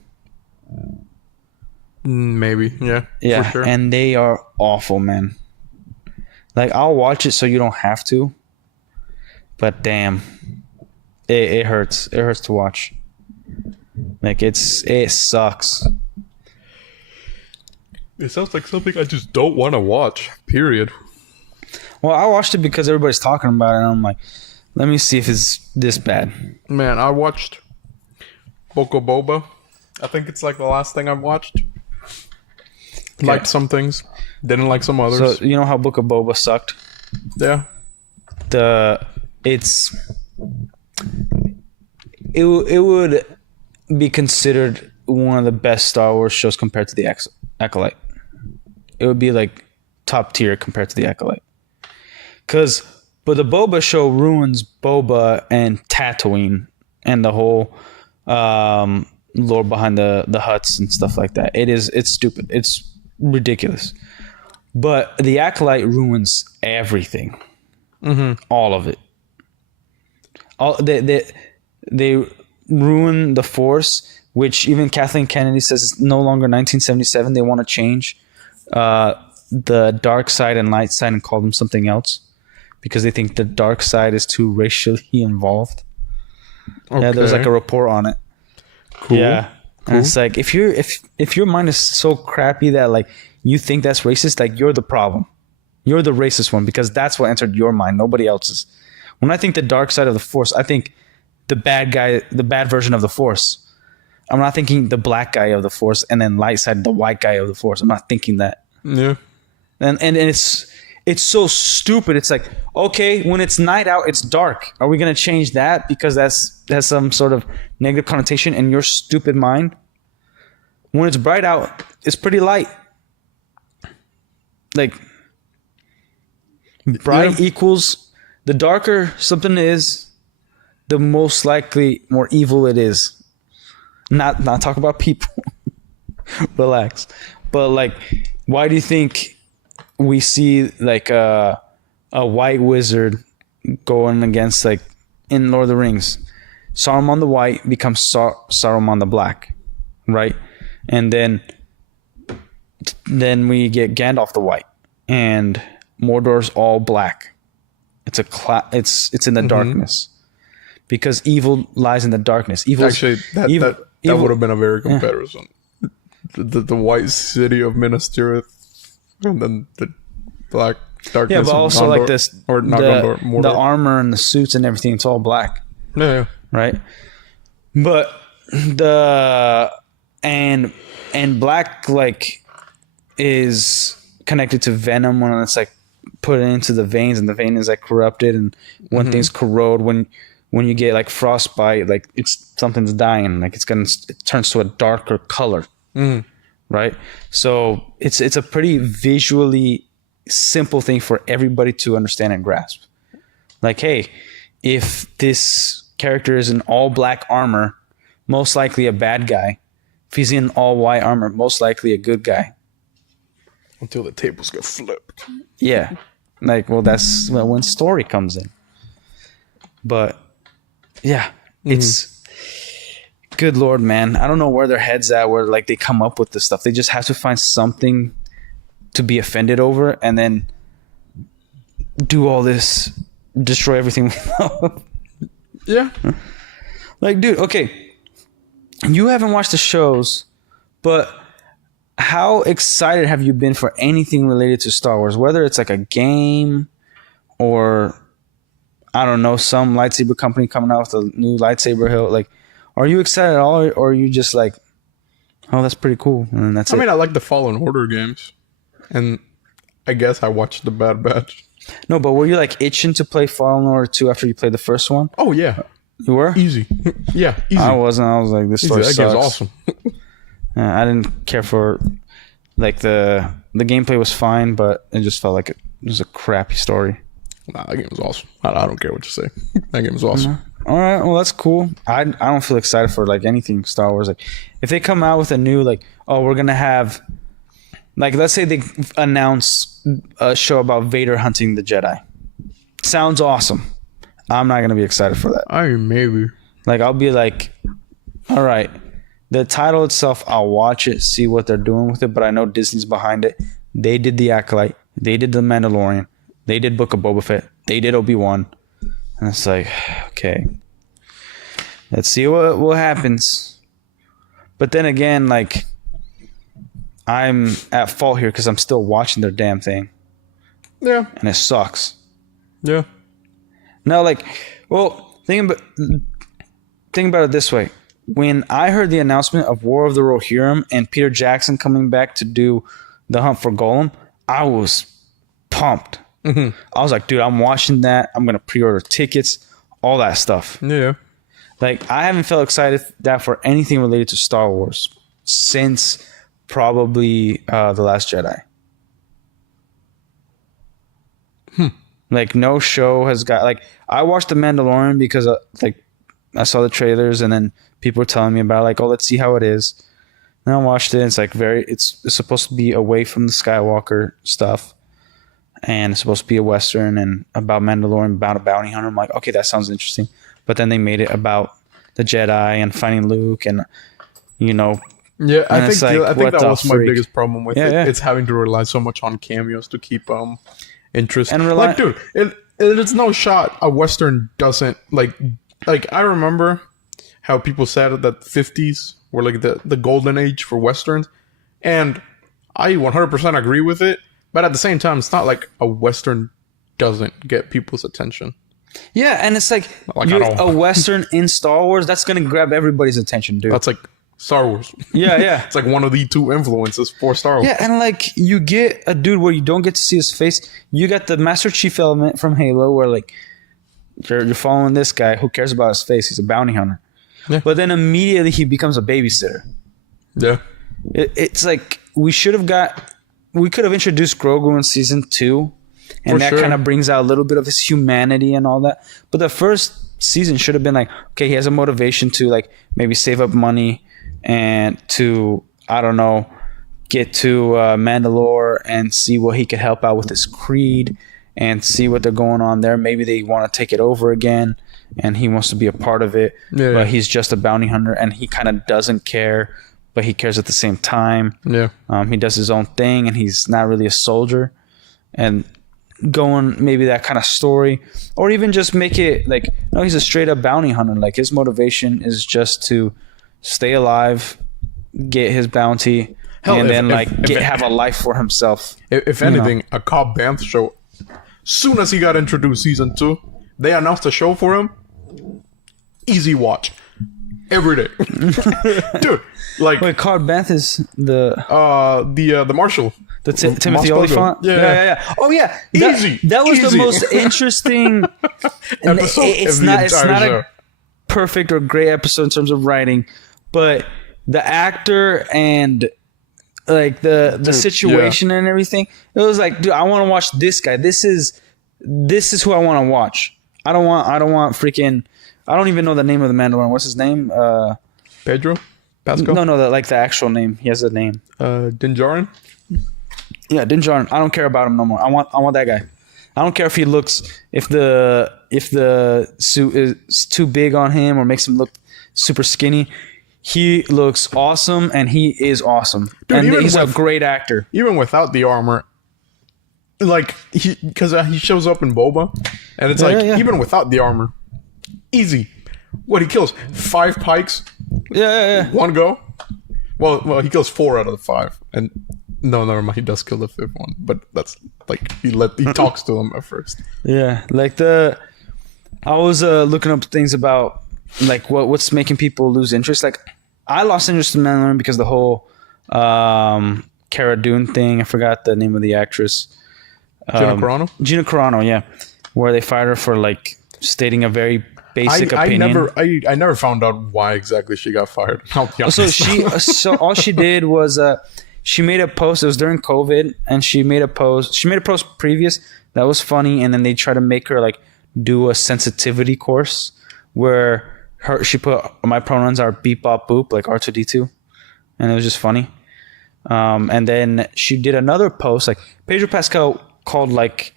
Maybe, yeah. Yeah, for sure. And they are awful, man. Like, I'll watch it so you don't have to. But damn, it hurts. It hurts to watch. Like, it sucks. It sounds like something I just don't want to watch, period. Well, I watched it because everybody's talking about it, and I'm like, let me see if it's this bad. Man, I watched Book of Boba. I think it's like the last thing I've watched. Okay. Liked some things, didn't like some others. So, you know how Book of Boba sucked? Yeah. It would be considered one of the best Star Wars shows compared to the Acolyte. It would be like top tier compared to the Acolyte. But the Boba show ruins Boba and Tatooine and the whole lore behind the huts and stuff like that. It's stupid. It's ridiculous. But the Acolyte ruins everything. Mm-hmm. All of it. They ruin the Force, which even Kathleen Kennedy says is no longer 1977. They want to change the dark side and light side and call them something else because they think the dark side is too racially involved. Okay. Yeah, there's like a report on it. Cool. Yeah. Cool. And it's like if your mind is so crappy that like you think that's racist, like you're the problem. You're the racist one because that's what entered your mind, nobody else's. When I think the dark side of the Force, I think the bad guy, the bad version of the Force. I'm not thinking the black guy of the Force and then light side the white guy of the Force. I'm not thinking that. Yeah. And it's so stupid. It's like, okay, when it's night out, it's dark. Are we gonna change that because that's some sort of negative connotation in your stupid mind? When it's bright out, it's pretty light. Like bright equals the darker something is, the most likely more evil it is. Not talk about people. Relax. But like, why do you think we see like a white wizard going against, like in Lord of the Rings, Saruman the white becomes Saruman the black, right? And then we get Gandalf the white, and Mordor's all black. It's it's in the darkness, because evil lies in the darkness. Evil actually that would have been a very comparison. Yeah. The white city of Minas Tirith, and then the black darkness. Yeah, but also Gondor, like this, or not Gondor, Mordor. The armor and the suits and everything. It's all black. Yeah. Right. But and black like is connected to venom when it's like put into the veins, and the vein is like corrupted, and when things corrode, when you get like frostbite, like something's dying, like it turns to a darker color. Right? So it's a pretty visually simple thing for everybody to understand and grasp. Like, hey, if this character is in all black armor, most likely a bad guy. If he's in all white armor, most likely a good guy. Until the tables get flipped. Yeah. Like, well, that's when story comes in. But yeah, it's good Lord, man. I don't know where their head's at, where like they come up with this stuff. They just have to find something to be offended over, and then do all this, destroy everything. Yeah. Like, dude, okay. You haven't watched the shows, but how excited have you been for anything related to Star Wars? Whether it's like a game or, I don't know, some lightsaber company coming out with a new lightsaber hilt. Like, are you excited at all, or are you just like, oh, that's pretty cool, and then that's it? I mean, I like the Fallen Order games, and I guess I watched the Bad Batch. No, but were you like itching to play Fallen Order 2 after you played the first one? Oh, yeah. You were? Easy. Yeah, easy. I wasn't. I was like, this story sucks. That game's awesome. I didn't care for, like, the gameplay was fine, but it just felt like it was a crappy story. Nah, that game was awesome. I don't care what you say. That game was awesome. All right, well, that's cool. I don't feel excited for like anything Star Wars. Like, if they come out with a new, like, oh, we're gonna have, like, let's say they announce a show about Vader hunting the Jedi. Sounds awesome. I'm not gonna be excited for that. I mean, maybe. Like, I'll be like, all right. The title itself, I'll watch it, see what they're doing with it, but I know Disney's behind it. They did The Acolyte. They did The Mandalorian. They did Book of Boba Fett. They did Obi-Wan. And it's like, okay. Let's see what happens. But then again, like, I'm at fault here because I'm still watching their damn thing. Yeah. And it sucks. Yeah. Now, like, well, think about it this way. When I heard the announcement of War of the Rohirrim and Peter Jackson coming back to do The Hunt for Gollum, I was pumped. I was like, dude, I'm watching that. I'm going to pre-order tickets, all that stuff. Yeah. Like, I haven't felt excited for anything related to Star Wars since probably The Last Jedi. Like, no show has got, like, I watched The Mandalorian because like I saw the trailers and then people were telling me about it, like, oh, let's see how it is. And I watched it. And it's like it's supposed to be away from the Skywalker stuff. And it's supposed to be a Western and about Mandalorian, about a bounty hunter. I'm like, okay, that sounds interesting. But then they made it about the Jedi and finding Luke and, you know. Yeah, I think that was my freak? biggest problem with it. Yeah. It's having to rely so much on cameos to keep interest. And like, dude, it's no shot a Western doesn't, like I remember how people said that the 50s were like the golden age for Westerns. And I 100% agree with it. But at the same time, it's not like a Western doesn't get people's attention. Yeah, and it's like a Western in Star Wars, that's going to grab everybody's attention, dude. That's like Star Wars. Yeah. It's like one of the 2 influences for Star Wars. Yeah, and like you get a dude where you don't get to see his face. You got the Master Chief element from Halo where like you're following this guy. Who cares about his face? He's a bounty hunter. Yeah. But then immediately he becomes a babysitter. Yeah. It's like we could have introduced Grogu in season 2. And that kind of brings out a little bit of his humanity and all that. But the first season should have been like, okay, he has a motivation to like maybe save up money and to, I don't know, get to Mandalore and see what he could help out with his creed and see what they're going on there. Maybe they want to take it over again and he wants to be a part of it. Yeah. But he's just a bounty hunter and he kind of doesn't care, but he cares at the same time. Yeah. He does his own thing and he's not really a soldier. And going maybe that kind of story, or even just make it like, no, he's a straight up bounty hunter. Like his motivation is just to stay alive, get his bounty, and then have a life for himself. If anything, a Cobb Vanth show. Soon as he got introduced, season 2, they announced a show for him. Easy watch, every day, dude. Like, wait, Cobb Vanth is the Marshal. The Timothy Olyphant? Yeah. Oh, yeah. Easy. That was the most interesting episode. It's not a perfect or great episode in terms of writing, but the actor and like the situation and everything, it was like, dude, I want to watch this guy. This is who I want to watch. I don't want freaking, I don't even know the name of the Mandalorian. What's his name? Pedro? Pascal? No, the actual name. He has a name. Din Djarin? Yeah, Din Djarin. I don't care about him no more. I want that guy. I don't care if he looks, if the suit is too big on him or makes him look super skinny. He looks awesome and he is awesome. Dude, and he's a great actor. Even without the armor, like because he shows up in Boba, and it's even without the armor, easy. What he kills 5 pikes. Yeah. 1 go. Well, he kills 4 out of the 5, and. No, never mind. He does kill the 5th one, but that's like he talks to them at first. Yeah, like I was looking up things about like what's making people lose interest. Like I lost interest in Mandalorian because the whole Cara Dune thing. I forgot the name of the actress. Gina Carano. Gina Carano, yeah, where they fired her for like stating a very basic opinion. I never found out why exactly she got fired. So all she did was. She made a post. It was during COVID, and she made a post. She made a post previous that was funny, and then they tried to make her like do a sensitivity course where she put my pronouns are beep bop boop like R2D2, and it was just funny. And then she did another post like Pedro Pascal called like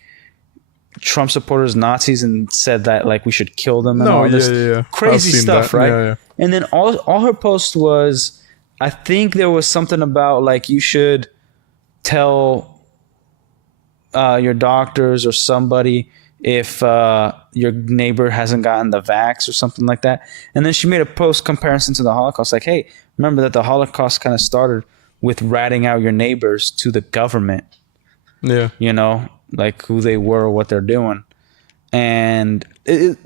Trump supporters Nazis and said that like we should kill them and all this crazy stuff, right? Yeah. And then all her post was. I think there was something about like you should tell your doctors or somebody if your neighbor hasn't gotten the vax or something like that. And then she made a post comparison to the Holocaust. Like, hey, remember that the Holocaust kind of started with ratting out your neighbors to the government. Yeah. You know, like who they were or what they're doing. And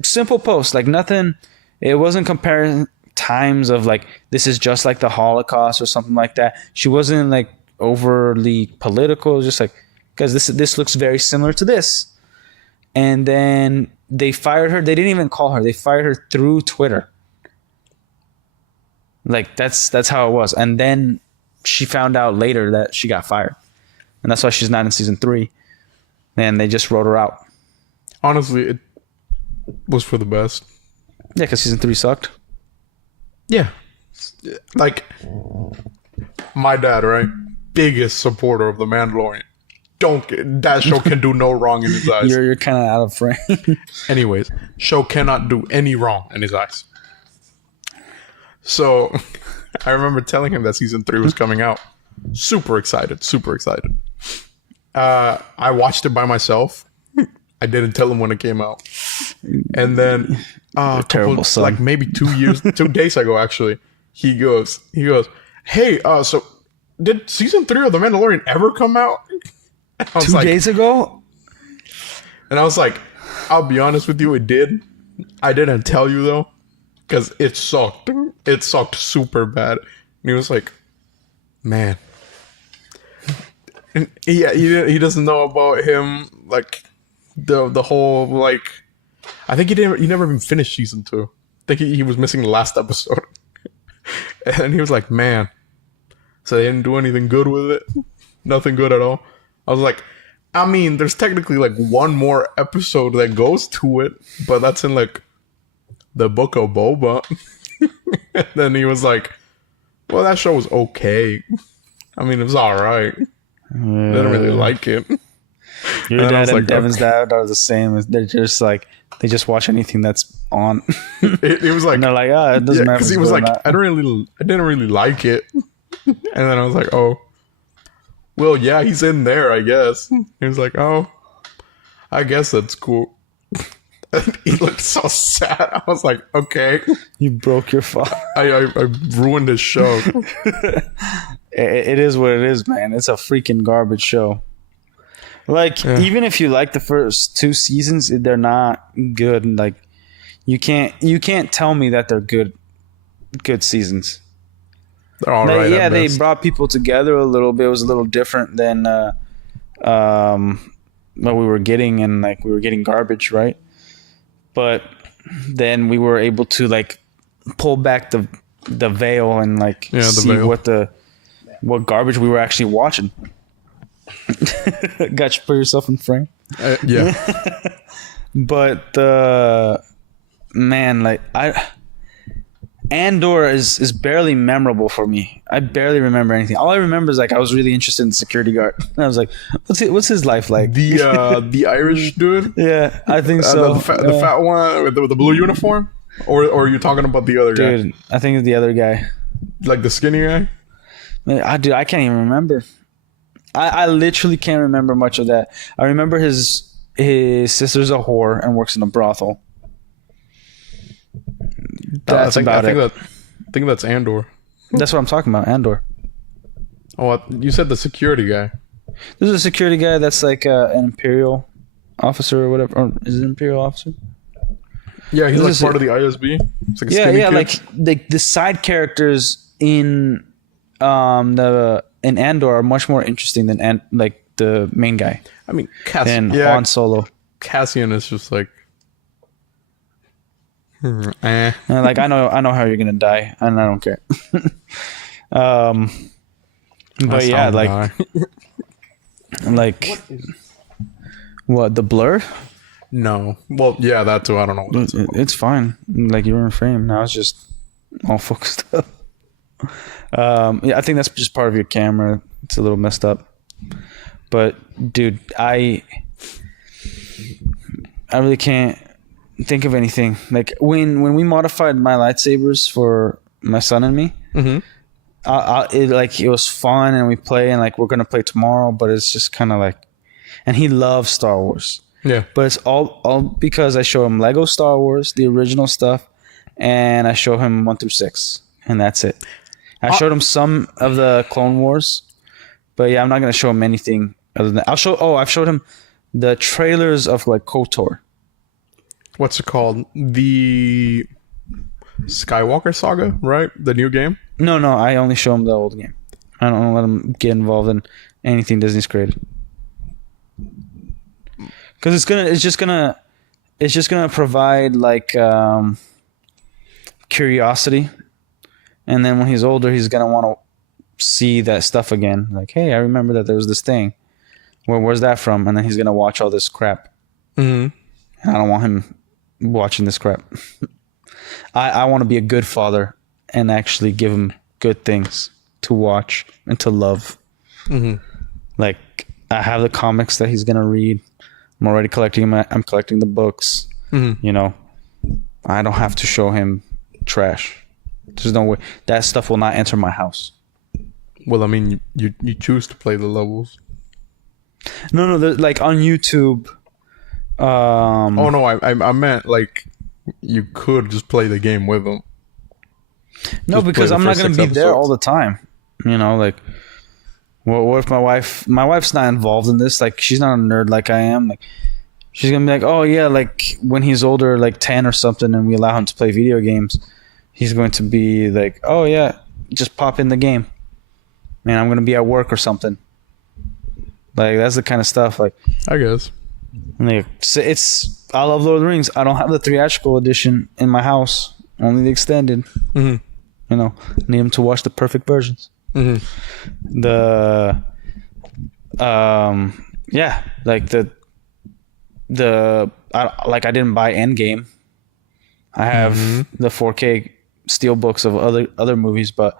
simple post, like nothing. It wasn't comparing times of like this is just like the Holocaust or something like that. She wasn't like overly political, just like because this looks very similar to this. And then they fired her. They didn't even call her. They fired her through Twitter. Like that's how it was. And then she found out later that she got fired, and that's why she's not in season 3. And they just wrote her out. Honestly, it was for the best. Yeah, because season 3 sucked. Yeah. Like, my dad, right? Biggest supporter of The Mandalorian. That show can do no wrong in his eyes. You're kind of out of frame. Anyways, show cannot do any wrong in his eyes. So, I remember telling him that season 3 was coming out. Super excited. I watched it by myself. I didn't tell him when it came out. And then terrible son. Like maybe 2 days ago, actually, he goes, hey, so did season 3 of The Mandalorian ever come out? I was 2 days ago? And I was like, I'll be honest with you, it did. I didn't tell you though, because it sucked. It sucked super bad. he was like, man. And yeah, he doesn't know about him, like, the whole, like, I think he never even finished season 2. I think he was missing the last episode. And he was like, man. So they didn't do anything good with it? Nothing good at all? I was like, I mean, there's technically, like, one more episode that goes to it, but that's in, like, the Book of Boba. And then he was like, well, that show was okay. I mean, it was alright. I didn't really like it. Your dad and like, Devin's dad are the same. They're just like, they just watch anything that's on. It was like, and they're like, it doesn't matter. Because he was like, I didn't really like it. And then I was like, oh, well, yeah, he's in there, I guess. He was like, oh, I guess that's cool. And he looked so sad. I was like, okay, you broke your father. I ruined his show. It is what it is, man. It's a freaking garbage show. Like, even if you like the first 2 seasons, they're not good. Like, you can't tell me that they're good seasons. They're all right. Yeah, they brought people together a little bit. It was a little different than what we were getting, and like we were getting garbage, right? But then we were able to like pull back the veil and like see what garbage we were actually watching. Got you put yourself in frame. Yeah. But man, like Andor is barely memorable for me. I barely remember anything. All I remember is like I was really interested in the security guard. And I was like, what's his life like? The Irish dude? Yeah, I think so. The fat one with the blue uniform? Or are you talking about the other guy? Dude, I think it's the other guy. Like the skinny guy? I can't even remember. I literally can't remember much of that. I remember his sister's a whore and works in a brothel. That's about it. I think that's Andor. That's what I'm talking about, Andor. Oh, you said the security guy. This is a security guy that's like an Imperial officer or whatever. Or is it an Imperial officer? Yeah, he's like part of the ISB. It's like a skinny kid. Like the side characters in Andor are much more interesting than like the main guy. I mean, Han Solo. Cassian is just like, like I know how you're gonna die, and I don't care. But yeah, like, like, what, the blur? No. Well, yeah, that too. I don't know. What it's fine. Like, you're in frame now. It's just all focused up. Yeah, I think that's just part of your camera. It's a little messed up. But dude, I really can't think of anything. Like when we modified my lightsabers for my son and me, it was fun, and we play, and like we're gonna play tomorrow. But it's just kind of like, and he loves Star Wars. Yeah. But it's all because I show him Lego Star Wars, the original stuff, and I show him 1 through 6, and that's it. I showed him some of the Clone Wars, but yeah, I'm not gonna show him anything other than that. I've showed him the trailers of like KOTOR. What's it called? The Skywalker Saga, right? The new game? No, I only show him the old game. I don't let him get involved in anything Disney's created. Because it's just gonna provide like curiosity, and then when he's older, he's gonna want to see that stuff again. Like, hey, I remember that there was this thing. Where's that from? And then he's gonna watch all this crap. Mm-hmm. I don't want him watching this crap. I want to be a good father and actually give him good things to watch and to love. Mm-hmm. Like, I have the comics that he's gonna read. I'm already collecting them. I'm collecting the books. Mm-hmm. You know, I don't have to show him trash. There's no way that stuff will not enter my house. Well, I mean, you choose to play the levels. No, like on YouTube. Oh no, I meant like you could just play the game with them. No, because I'm not going to be there all the time. You know, like, what if my wife's not involved in this? Like, she's not a nerd like I am. Like, she's going to be like, oh yeah, like when he's older, like 10 or something, and we allow him to play video games, he's going to be like, oh yeah, just pop in the game. Man, I'm gonna be at work or something. Like that's the kind of stuff. Like I guess. Like it's. I love Lord of the Rings. I don't have the theatrical edition in my house. Only the extended. Mm-hmm. You know, need them to watch the perfect versions. Mm-hmm. Yeah, like I didn't buy Endgame. I have the 4K steelbooks of other movies, but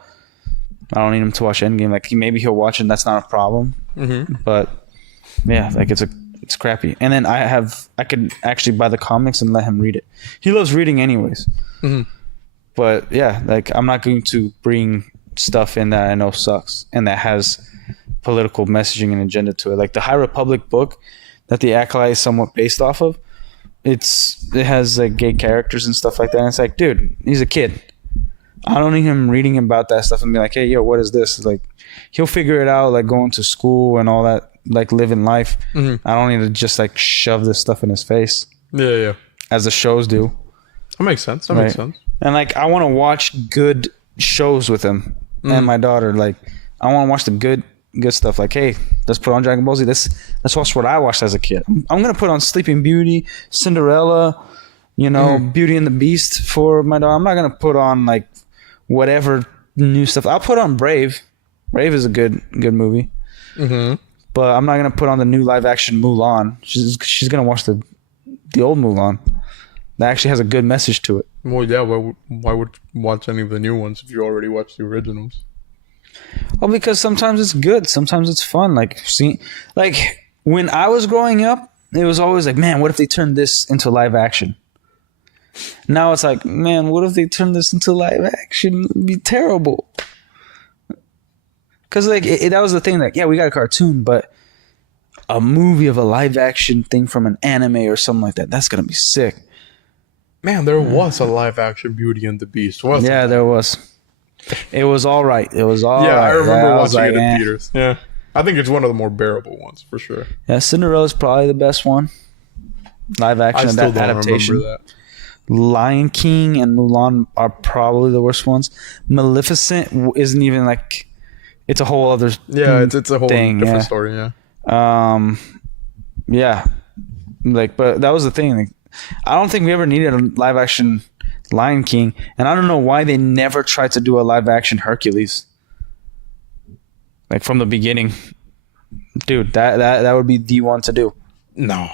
I don't need him to watch Endgame. Like maybe he'll watch it, and that's not a problem. Mm-hmm. But yeah, like it's crappy. And then I could actually buy the comics and let him read it. He loves reading anyways. Mm-hmm. But yeah, like I'm not going to bring stuff in that I know sucks and that has political messaging and agenda to it. Like the High Republic book that the Acolyte is somewhat based off of, it has like gay characters and stuff like that. And it's like, dude, he's a kid. I don't need him reading about that stuff and be like, hey, yo, what is this? Like, he'll figure it out, like going to school and all that, like living life. Mm-hmm. I don't need to just like shove this stuff in his face. Yeah. As the shows do. That makes sense. Makes sense. And like, I want to watch good shows with him and my daughter. Like, I want to watch the good stuff. Like, hey, let's put on Dragon Ball Z. Let's watch what I watched as a kid. I'm gonna put on Sleeping Beauty, Cinderella, Beauty and the Beast for my daughter. I'm not gonna put on like whatever new stuff. I'll put on Brave. Brave is a good movie. Mm-hmm. But I'm not gonna put on the new live action Mulan. She's gonna watch the old Mulan. That actually has a good message to it. Well, yeah. Why would you watch any of the new ones if you already watched the originals? Well, because sometimes it's good, sometimes it's fun. Like when I was growing up, it was always like, man, what if they turned this into live action? Now it's like, man, what if they turn this into live action? It'd be terrible. Because like that was the thing. Like, yeah, we got a cartoon, but a movie of a live action thing from an anime or something like that—that's gonna be sick. Man, there was a live action Beauty and the Beast, wasn't there? Yeah, there was. It was all right. It was all right. Yeah, I remember watching it in theaters. Yeah. I think it's one of the more bearable ones, for sure. Yeah, Cinderella's probably the best one. Live action I still don't adaptation. remember that. Lion King and Mulan are probably the worst ones. Maleficent isn't even like... It's a whole other it's a whole thing, different story, yeah. Yeah. Like, but that was the thing. Like, I don't think we ever needed a live action Lion King, and I don't know why they never tried to do a live action Hercules. Like from the beginning, dude, that would be the one to do. No,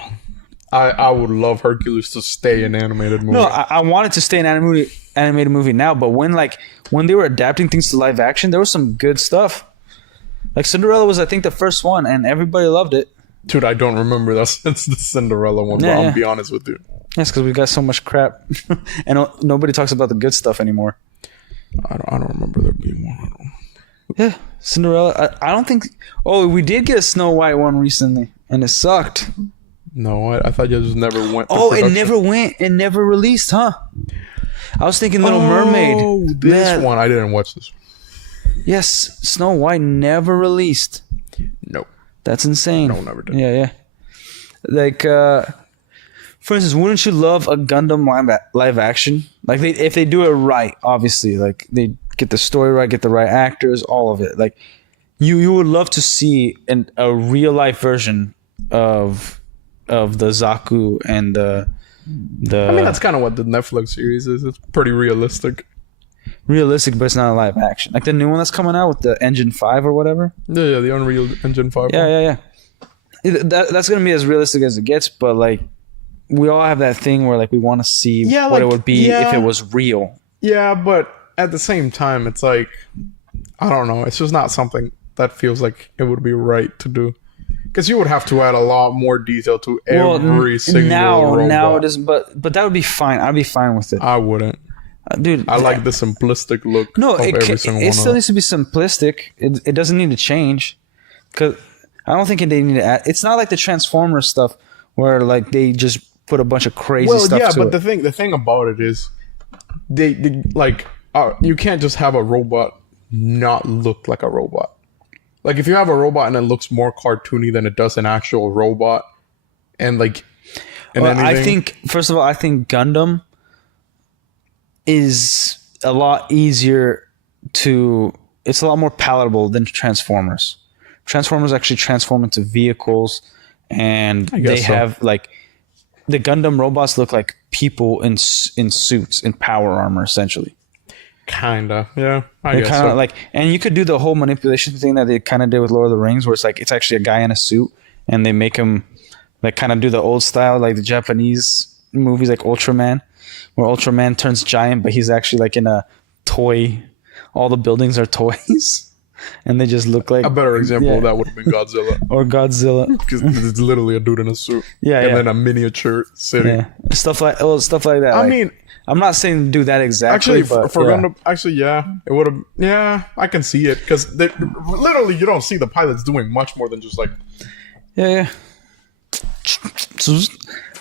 I would love Hercules to stay an animated movie. No, I wanted to stay an animated movie now, but when they were adapting things to live action, there was some good stuff. Like Cinderella was, I think, the first one, and everybody loved it. Dude, I don't remember that since the Cinderella one, but I'll be honest with you. Yes, because we got so much crap, and nobody talks about the good stuff anymore. I don't remember there being one. Yeah, Cinderella. I don't think. Oh, we did get a Snow White one recently, and it sucked. No, I thought you just never went. It never went. It never released, huh? I was thinking Little Mermaid. Oh, this one. I didn't watch this. Yes, Snow White never released. Nope. That's insane. No, never did. Yeah. Like, for instance, wouldn't you love a Gundam live action? Like, if they do it right, obviously, like they get the story right, get the right actors, all of it. Like, you would love to see a real life version of the Zaku and the. I mean, that's kind of what the Netflix series is. It's pretty realistic. Realistic, but it's not a live action. Like the new one that's coming out with the Engine 5 or whatever. Yeah, the Unreal Engine 5. Yeah. That's gonna be as realistic as it gets, but like we all have that thing where like we want to see what it would be if it was real. Yeah, but at the same time, it's like I don't know. It's just not something that feels like it would be right to do. Because you would have to add a lot more detail to every single robot. Now it is, but that would be fine. I'd be fine with it. I wouldn't. Dude, I like the simplistic look of every single one. It still needs to be simplistic. It doesn't need to change. Because I don't think they need to add... It's not like the Transformers stuff where like they just put a bunch of crazy stuff to it. The thing about it is they like you can't just have a robot not look like a robot. Like if you have a robot and it looks more cartoony than it does an actual robot, and like, I think first of all, I think Gundam is a lot easier it's a lot more palatable than Transformers. Transformers actually transform into vehicles, and they have like the Gundam robots look like people in suits, in power armor, essentially. Kinda, yeah. I guess so. Like, and you could do the whole manipulation thing that they kind of did with Lord of the Rings, where it's like it's actually a guy in a suit, and they make him like kind of do the old style, like the Japanese movies, like Ultraman, where Ultraman turns giant, but he's actually like in a toy. All the buildings are toys, and they just look like a better example of that would have been Godzilla or Godzilla, because it's literally a dude in a suit, and then a miniature city, stuff like that. I mean. I'm not saying to do that exactly, but for Gundam, it would have. Yeah, I can see it because literally you don't see the pilots doing much more than just like. Yeah.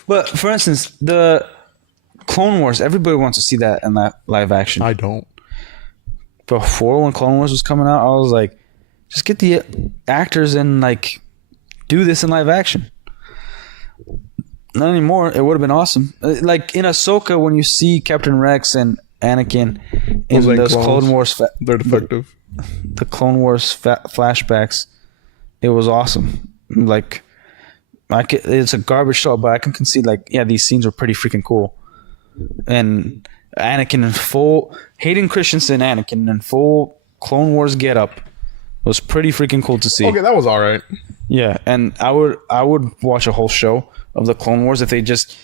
But for instance, the Clone Wars, everybody wants to see that in that live action. I don't. Before, when Clone Wars was coming out, I was like, just get the actors and like do this in live action. Not anymore. It would have been awesome. Like in Ahsoka, when you see Captain Rex and Anakin in those Clone Wars, they're defective. The Clone Wars flashbacks, it was awesome. Like, it's a garbage show, but I can concede, like, yeah, these scenes were pretty freaking cool. And Anakin in full, Hayden Christensen Anakin in full Clone Wars getup was pretty freaking cool to see. Okay, that was all right. Yeah, and I would watch a whole show of the Clone Wars if they just.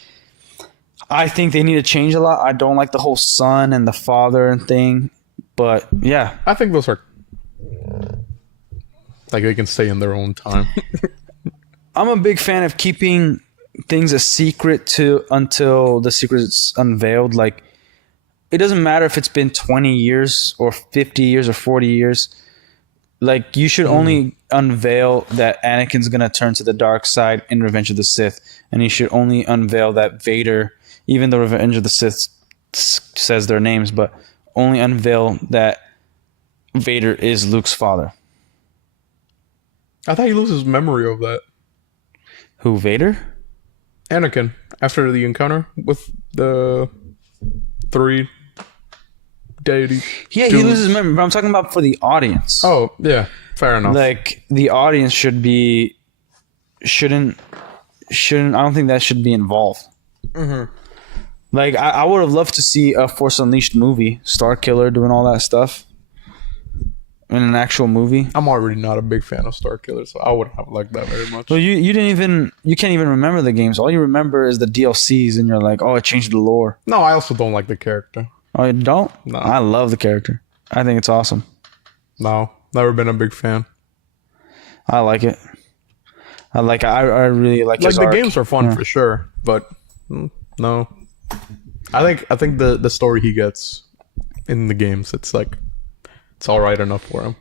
I think they need to change a lot. I don't like the whole son and the father and thing, but yeah, I think those are like they can stay in their own time. I'm a big fan of keeping things a secret until the secret is unveiled. Like, it doesn't matter if it's been 20 years or 50 years or 40 years. Like, you should only unveil that Anakin's going to turn to the dark side in Revenge of the Sith. And you should only unveil that Vader, even though Revenge of the Sith says their names, but only unveil that Vader is Luke's father. I thought he loses memory of that. Who, Vader? Anakin, after the encounter with the 3 deity. Yeah, he loses memory, but I'm talking about for the audience. Oh, yeah. Fair enough. Like, the audience shouldn't I don't think that should be involved. Mm-hmm. Like, I would have loved to see a Force Unleashed movie, Starkiller doing all that stuff in an actual movie. I'm already not a big fan of Starkiller, so I wouldn't have liked that very much. Well, you can't even remember the games. All you remember is the DLCs, and you're like, oh, it changed the lore. No, I also don't like the character. Oh, you don't? No. I love the character. I think it's awesome. No, never been a big fan. I like it. I really like his the arc. games are fun for sure, but no. I think the story he gets in the games, it's all right enough for him,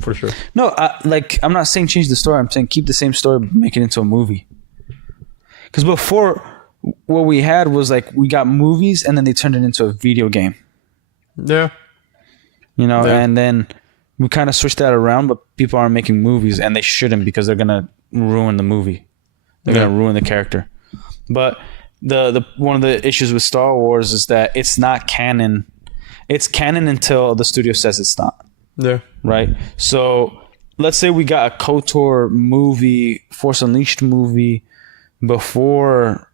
for sure. No, I'm not saying change the story. I'm saying keep the same story, but make it into a movie. Because before, what we had was like we got movies and then they turned it into a video game. Yeah. And then we kind of switched that around, but people aren't making movies, and they shouldn't, because they're gonna ruin the movie. They're gonna ruin the character. But the one of the issues with Star Wars is that it's not canon. It's canon until the studio says it's not. Yeah. Right? So let's say we got a KOTOR movie, Force Unleashed movie, before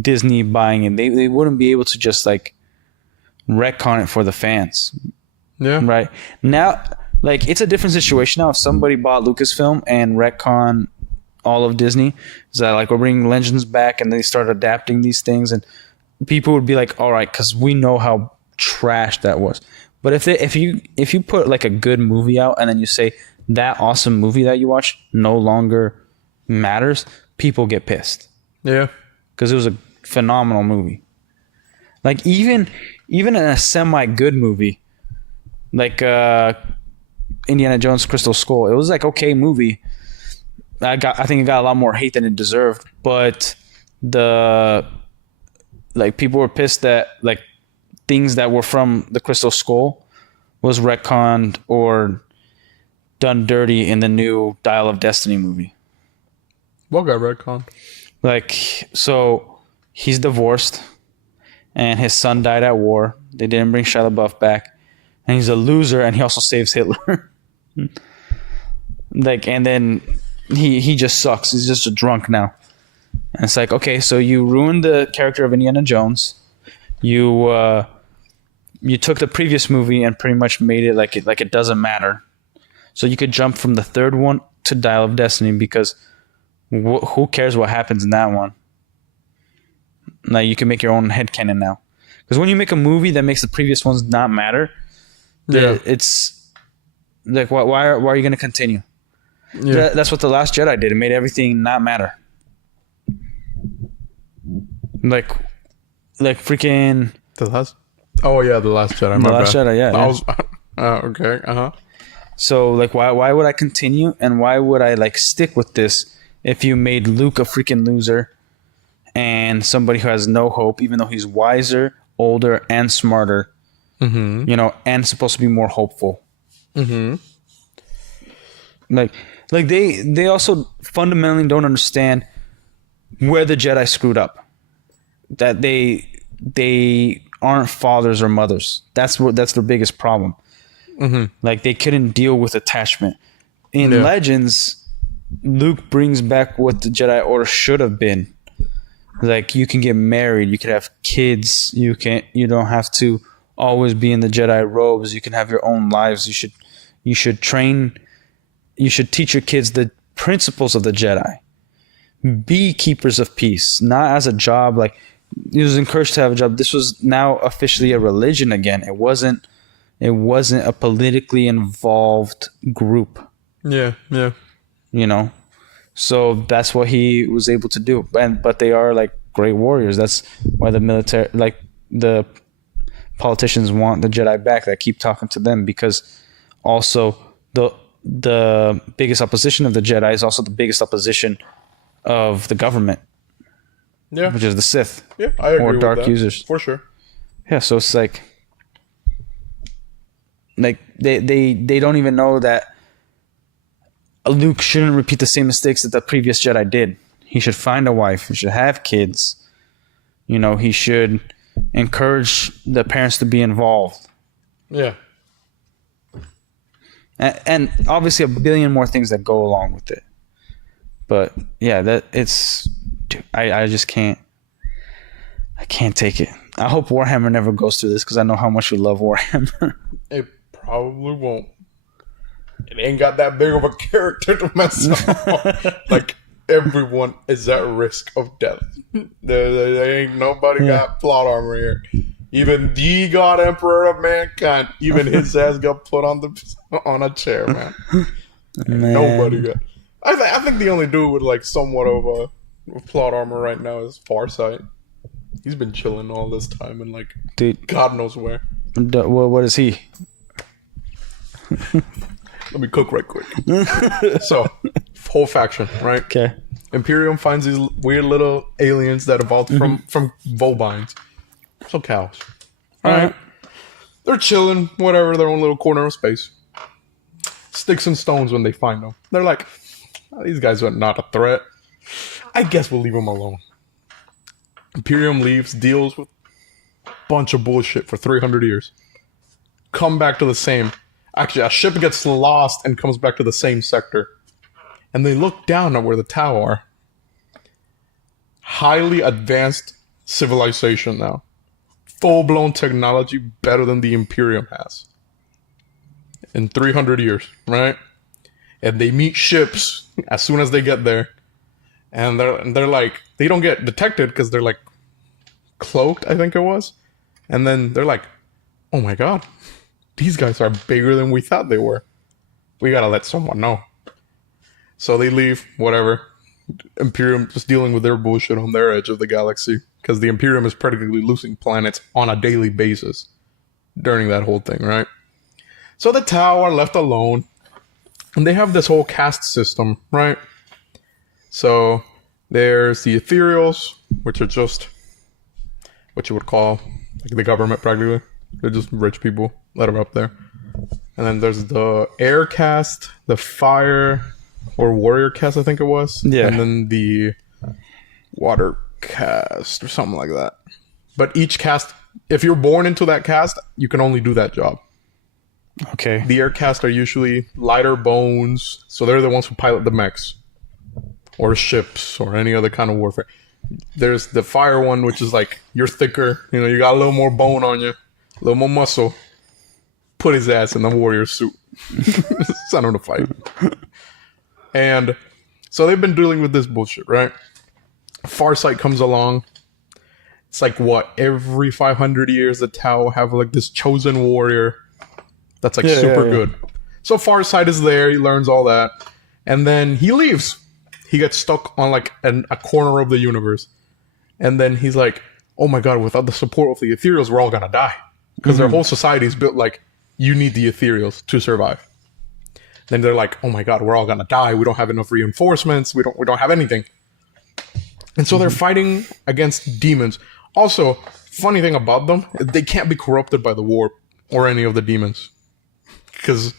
Disney buying it. They wouldn't be able to just like retcon it for the fans. Yeah. Right? Now, like, it's a different situation now. If somebody bought Lucasfilm and retcon all of Disney, is that like we're bringing Legends back, and they start adapting these things, and people would be like, all right, because we know how trash that was. But if you put like a good movie out, and then you say that awesome movie that you watched no longer matters, people get pissed. Yeah, because it was a phenomenal movie. Like, even in a semi good movie, like Indiana Jones Crystal Skull, it was like okay movie. I think it got a lot more hate than it deserved, but people were pissed that like things that were from the Crystal Skull was retconned or done dirty in the new Dial of Destiny movie. What got retconned? Like, so he's divorced, and his son died at war. They didn't bring Shia LaBeouf back. and he's a loser, and he also saves Hitler. Like, and then he just sucks. He's just a drunk now. And it's like, okay, so you ruined the character of Indiana Jones. You took the previous movie and pretty much made it like it doesn't matter. So you could jump from the third one to Dial of Destiny, because who cares what happens in that one? Like, you can make your own headcanon now. Because when you make a movie that makes the previous ones not matter, it's like, why are you going to continue? Yeah. That's what The Last Jedi did. It made everything not matter. Like freaking The Last Jedi. The Last Jedi, yeah. Okay. So like, why would I continue, and why would I like stick with this if you made Luke a freaking loser and somebody who has no hope, even though he's wiser, older, and smarter, you know, and supposed to be more hopeful. Like they also fundamentally don't understand where the Jedi screwed up. That they aren't fathers or mothers. That's their biggest problem. Like, they couldn't deal with attachment. In Legends, Luke brings back what the Jedi Order should have been. Like, you can get married, you can have kids, you don't have to always be in the Jedi robes. You can have your own lives. You should teach your kids the principles of the Jedi. Be keepers of peace, not as a job. Like, he was encouraged to have a job. This was now officially a religion again. It wasn't a politically involved group. Yeah. You know? So that's what he was able to do. But they are like great warriors. That's why the military, like the politicians, want the Jedi back. That keep talking to them, because also the biggest opposition of the Jedi is also the biggest opposition of the government. Yeah. Which is the Sith. Yeah, I agree or with dark that, users. for sure. Yeah, so it's like they don't even know that Luke shouldn't repeat the same mistakes that the previous Jedi did. He should find a wife. He should have kids. You know, he should encourage the parents to be involved. Yeah. And obviously a billion more things that go along with it. But yeah, I just can't. I can't take it. I hope Warhammer never goes through this, because I know how much you love Warhammer. It probably won't. It ain't got that big of a character to mess up. Like, everyone is at risk of death. There ain't nobody got plot armor here. Even the God Emperor of Mankind, even his ass got put on a chair, man. Nobody got. I think the only dude with like somewhat of a plot armor right now is Farsight. He's been chilling all this time and like, dude, God knows where. What is he? Let me cook right quick. So, whole faction, right? Okay. Imperium finds these weird little aliens that evolved from Volbines. So cows. Alright. They're chilling, whatever, their own little corner of space. Sticks and stones when they find them. They're like, oh, these guys are not a threat. I guess we'll leave them alone. Imperium leaves, deals with a bunch of bullshit for 300 years. Come back to the same. Actually, a ship gets lost and comes back to the same sector. And they look down at where the Tau are. Highly advanced civilization now. Full-blown technology better than the Imperium has. In 300 years, right? And they meet ships as soon as they get there. And they're like, they don't get detected because they're like cloaked, I think it was. And then they're like, oh my god, these guys are bigger than we thought they were. We gotta let someone know. So they leave, whatever. Imperium just dealing with their bullshit on their edge of the galaxy. Because the Imperium is practically losing planets on a daily basis during that whole thing, right? So the Tau are left alone. And they have this whole caste system, right? So there's the Ethereals, which are just what you would call like the government practically. They're just rich people that are up there. And then there's the air caste, the fire or warrior caste, I think it was. Yeah. And then the water caste or something like that. But each caste, if you're born into that caste, you can only do that job. Okay. The air caste are usually lighter bones, so they're the ones who pilot the mechs or ships or any other kind of warfare. There's the fire one, which is like you're thicker, you got a little more bone on you, a little more muscle. Put his ass in the warrior suit. Send him to fight. And so they've been dealing with this bullshit, right? Farsight comes along. It's like every 500 years the Tau have like this chosen warrior that's like super good. So Farsight is there, he learns all that, and then he leaves. He gets stuck on like a corner of the universe. And then he's like, oh my god, without the support of the ethereals, we're all gonna die. Because their whole society is built like, you need the ethereals to survive. Then they're like, oh my god, we're all gonna die. We don't have enough reinforcements. We don't have anything. And so they're fighting against demons. Also, funny thing about them, they can't be corrupted by the warp or any of the demons. Because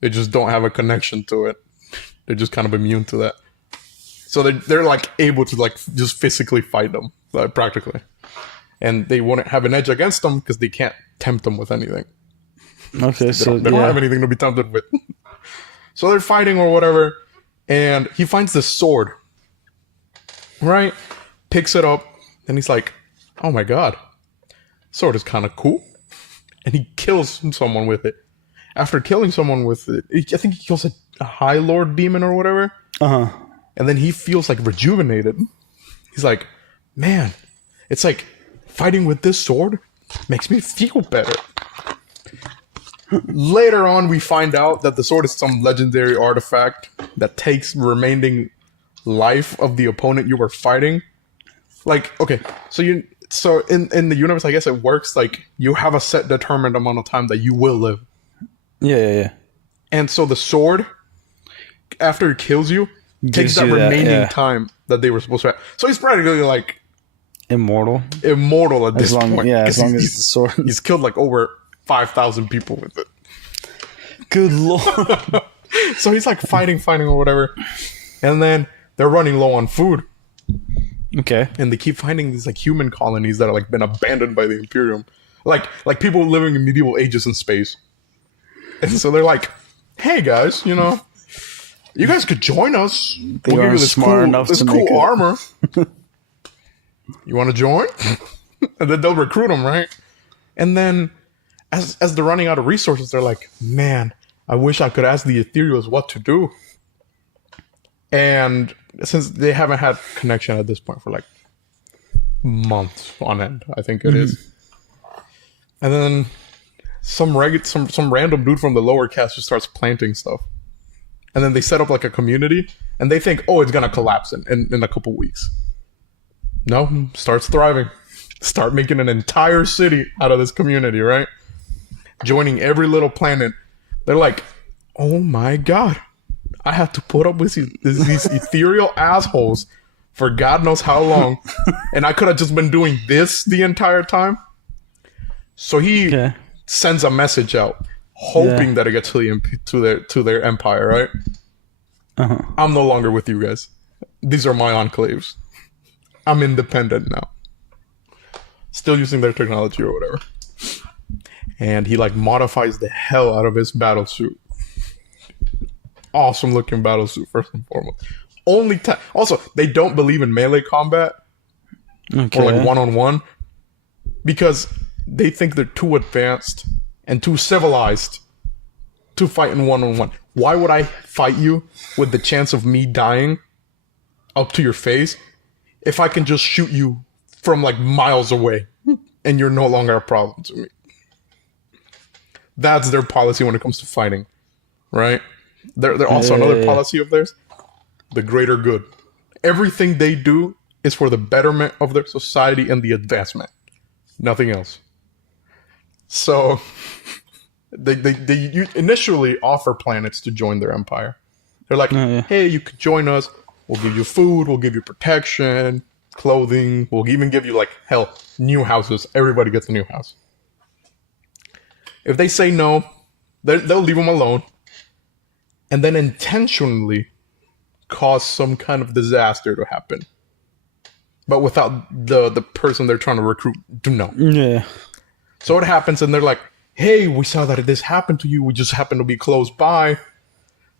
they just don't have a connection to it. They're just kind of immune to that. So they're like able to like just physically fight them, like, practically. And they wouldn't have an edge against them because they can't tempt them with anything. Okay, they don't have anything to be tempted with. So they're fighting or whatever, and he finds this sword, right? Picks it up, and he's like, oh my god, sword is kind of cool. And he kills someone with it. After killing someone with it, I think he kills a High Lord demon or whatever. Uh-huh. And then he feels like rejuvenated. He's like, man, it's like fighting with this sword makes me feel better. Later on, we find out that the sword is some legendary artifact that takes remaining life of the opponent you were fighting. Like, okay, so in the universe, I guess it works like you have a set determined amount of time that you will live. Yeah. And so the sword, after it kills you, takes that remaining time that they were supposed to have. So he's practically like immortal at this point. Yeah, as long as the sword. He's killed like over 5,000 people with it. Good lord. So he's like fighting or whatever. And then they're running low on food. Okay. And they keep finding these like human colonies that are like been abandoned by the Imperium. Like people living in medieval ages in space. And so they're like, hey guys, you guys could join us. We'll give you this cool armor. You want to join? And then they'll recruit them, right? And then as they're running out of resources, they're like, man, I wish I could ask the ethereals what to do. And since they haven't had connection at this point for like months on end, I think it is. And then some random dude from the lower caste just starts planting stuff. And then they set up like a community and they think, oh, it's going to collapse in a couple weeks. No, starts thriving. Start making an entire city out of this community, right? Joining every little planet. They're like, oh my god, I have to put up with these ethereal assholes for God knows how long. And I could have just been doing this the entire time. So he sends a message out, hoping that it gets to their empire, right? Uh-huh. I'm no longer with you guys. These are my enclaves. I'm independent now. Still using their technology or whatever. And he like modifies the hell out of his battle suit. Awesome looking battle suit, first and foremost. Also, they don't believe in melee combat or like one-on-one because they think they're too advanced and too civilized to fight in one-on-one. Why would I fight you with the chance of me dying up to your face if I can just shoot you from like miles away and you're no longer a problem to me? That's their policy when it comes to fighting, right? They're also another policy of theirs, the greater good. Everything they do is for the betterment of their society and the advancement. Nothing else. So they initially offer planets to join their empire. They're like, hey, you could join us. We'll give you food. We'll give you protection, clothing. We'll even give you, like, hell, new houses. Everybody gets a new house. If they say no, they'll leave them alone. And then intentionally cause some kind of disaster to happen. But without the person they're trying to recruit to know. Yeah. So it happens, and they're like, hey, we saw that this happened to you. We just happen to be close by.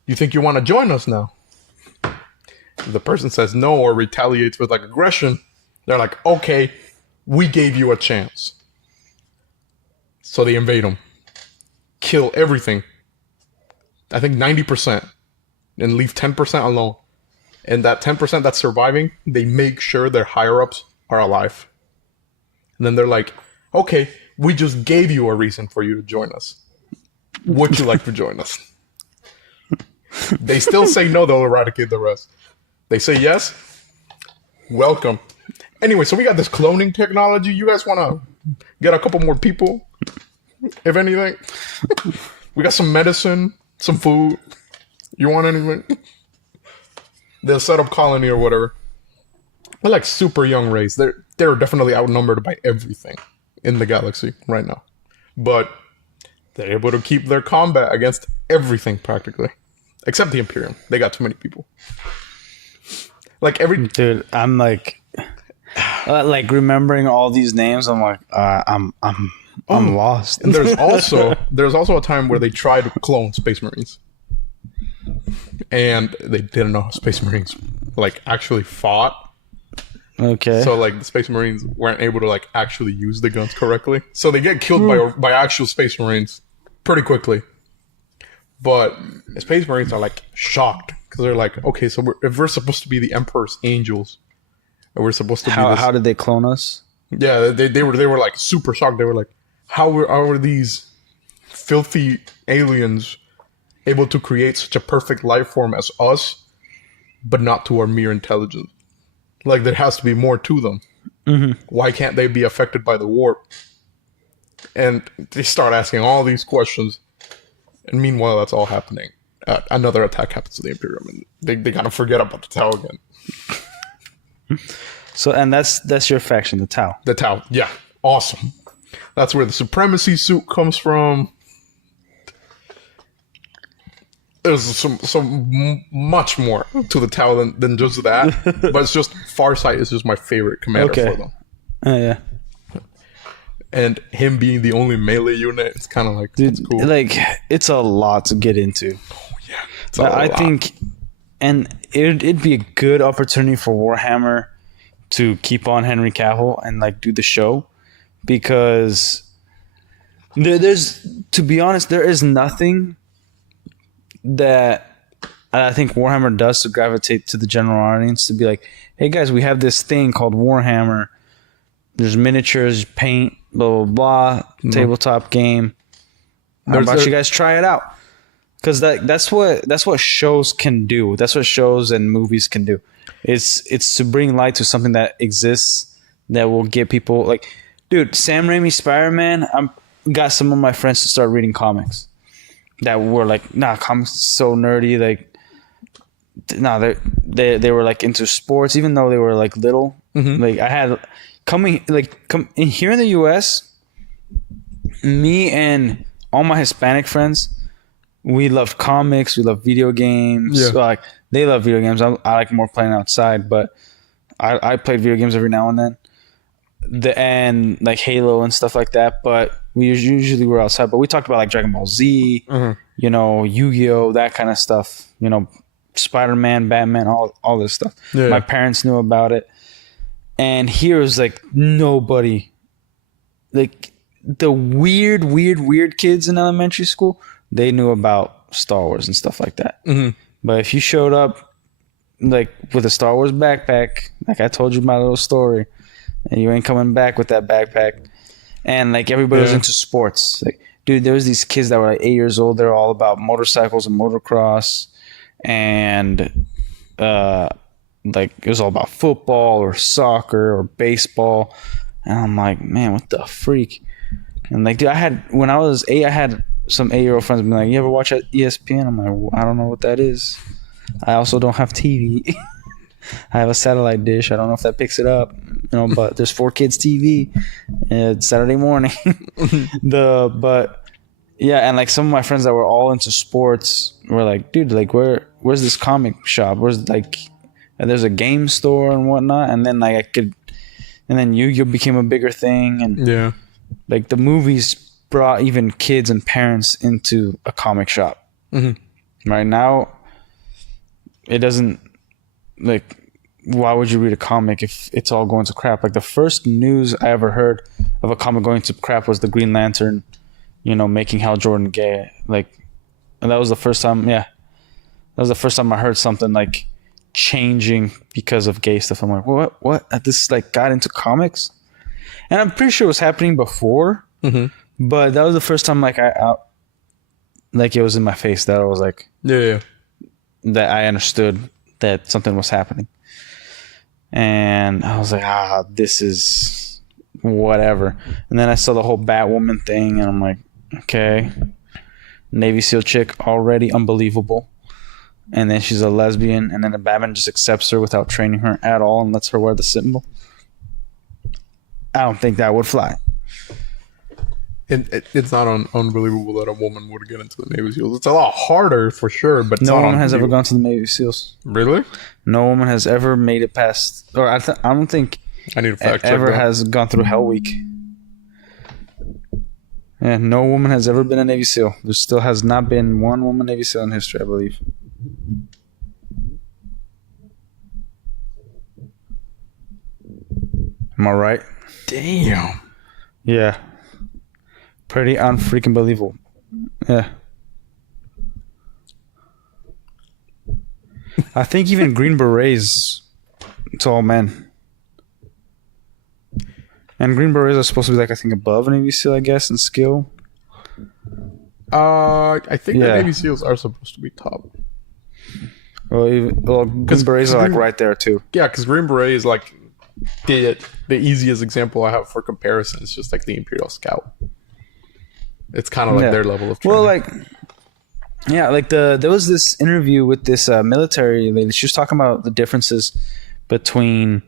You think you want to join us now? If the person says no or retaliates with like aggression, they're like, okay, we gave you a chance. So they invade them, kill everything. I think 90%, and leave 10% alone. And that 10% that's surviving, they make sure their higher-ups are alive. And then they're like, okay, we just gave you a reason for you to join us. Would you like to join us? They still say no, they'll eradicate the rest. They say yes, welcome. Anyway, so we got this cloning technology. You guys want to get a couple more people, if anything? We got some medicine, some food. You want anything? They'll set up colony or whatever. They're like super young race. They're definitely outnumbered by everything in the galaxy right now. But they're able to keep their combat against everything practically. Except the Imperium. They got too many people. Like every... Dude, I'm like remembering all these names. I'm like, I'm lost. And there's also a time where they tried to clone Space Marines. And they didn't know how Space Marines like actually fought. Okay. So like the Space Marines weren't able to like actually use the guns correctly. So they get killed by actual Space Marines pretty quickly. But the Space Marines are like shocked because they're like, okay, so if we're supposed to be the Emperor's angels, and we're supposed to be this, how did they clone us? Yeah, they were like super shocked. They were like, how are these filthy aliens able to create such a perfect life form as us, but not to our mere intelligence? Like there has to be more to them. Mm-hmm. Why can't they be affected by the warp? And they start asking all these questions. And meanwhile, that's all happening. Another attack happens to the Imperium, and they kind of forget about the Tau again. So, and that's your faction, the Tau. The Tau, yeah, awesome. That's where the supremacy suit comes from. There's some much more to the Tau than just that. But it's just Farsight is just my favorite commander for them. Yeah. And him being the only melee unit, it's kind of like, dude, cool. Like it's a lot to get into. Oh yeah, I think, and it'd be a good opportunity for Warhammer to keep on Henry Cavill and like do the show, because there's, to be honest, there is nothing that I think Warhammer does to gravitate to the general audience to be like, hey guys, we have this thing called Warhammer. There's miniatures, paint, blah, blah, blah, tabletop game. How about you guys try it out? Because that's what shows can do. That's what shows and movies can do. It's to bring light to something that exists that will get people like, dude, Sam Raimi's Spider-Man, I got some of my friends to start reading comics that were like, nah, comics is so nerdy. Like, nah, they were like into sports, even though they were like little. Mm-hmm. Like I had... Come in here in the U.S., me and all my Hispanic friends, we loved comics, we love video games. Yeah. So like they love video games. I like more playing outside, but I played video games every now and then. And like Halo and stuff like that. But we usually were outside. But we talked about like Dragon Ball Z, you know, Yu-Gi-Oh, that kind of stuff. You know, Spider-Man, Batman, all this stuff. Yeah. My parents knew about it. And here was like nobody, like the weird kids in elementary school, they knew about Star Wars and stuff like that. Mm-hmm. But if you showed up like with a Star Wars backpack, like I told you my little story, and you ain't coming back with that backpack, and like everybody was into sports. Like, dude, there was these kids that were like 8 years old. They're all about motorcycles and motocross, and like it was all about football or soccer or baseball. And I'm like, man, what the freak? And like, dude, when I was 8, I had some 8-year-old friends be like, you ever watch ESPN? I'm like, well, I don't know what that is. I also don't have TV. I have a satellite dish. I don't know if that picks it up, you know, but there's 4Kids TV. It's Saturday morning. But yeah. And like some of my friends that were all into sports were like, dude, like where's this comic shop? Where's like, and there's a game store and whatnot, and then like and then Yu-Gi-Oh became a bigger thing, and yeah, like the movies brought even kids and parents into a comic shop. Mm-hmm. Right now, it doesn't, like, why would you read a comic if it's all going to crap? Like, the first news I ever heard of a comic going to crap was the Green Lantern, making Hal Jordan gay. Like, and that was the first time, that was the first time I heard something, like, changing because of gay stuff. I'm like, what? This, like, got into comics? And I'm pretty sure it was happening before, but that was the first time, like, like, it was in my face that I was like, that I understood that something was happening. And I was like, this is whatever. And then I saw the whole Batwoman thing, and I'm like, okay, Navy SEAL chick, already unbelievable. And then she's a lesbian, and then the Batman just accepts her without training her at all and lets her wear the symbol. I don't think that would fly. It's not unbelievable that a woman would get into the Navy SEALs. It's a lot harder for sure, but no woman has ever gone to the Navy SEAls. Really? No woman has ever made it past, or I don't think I need to fact check ever that. has gone through Hell Week. Yeah, no woman has ever been a Navy SEAL. There still has not been one woman Navy SEAL in history, I believe. Am I right? Damn. Yeah. Pretty unfreaking believable. Yeah. I think even Green Berets, it's all men. And Green Berets are supposed to be, like, I think above Navy SEAL, I guess, in skill. I think the Navy SEAls are supposed to be top. Well, Green Berets are, like, right there too. Yeah, because Green Beret is, like, the easiest example I have for comparison. It's just like the Imperial Scout. It's kind of like their level of training. Well, like, yeah, like there was this interview with this military lady. She was talking about the differences between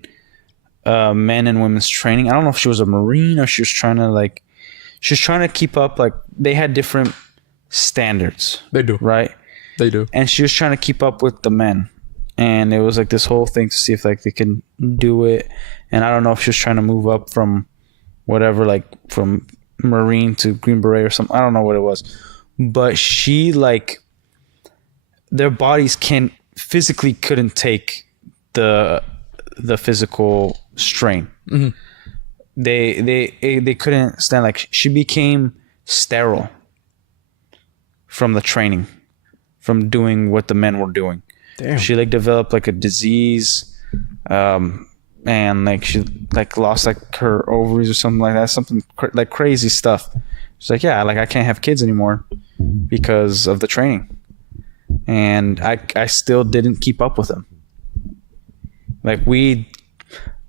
men and women's training. I don't know if she was a Marine or she was trying to keep up. Like, they had different standards. They do. Right? They do. And she was trying to keep up with the men. And it was like this whole thing to see if, like, they can do it. And I don't know if she was trying to move up from whatever, like, from Marine to Green Beret or something. I don't know what it was. But she, like, their bodies physically couldn't take the physical strain. Mm-hmm. They couldn't stand. Like, she became sterile from the training, from doing what the men were doing. Damn. She, like, developed, like, a disease, and, like, she, like, lost, like, her ovaries or something like that, something like crazy stuff. She's like, yeah, like, I can't have kids anymore because of the training, and I still didn't keep up with them. Like,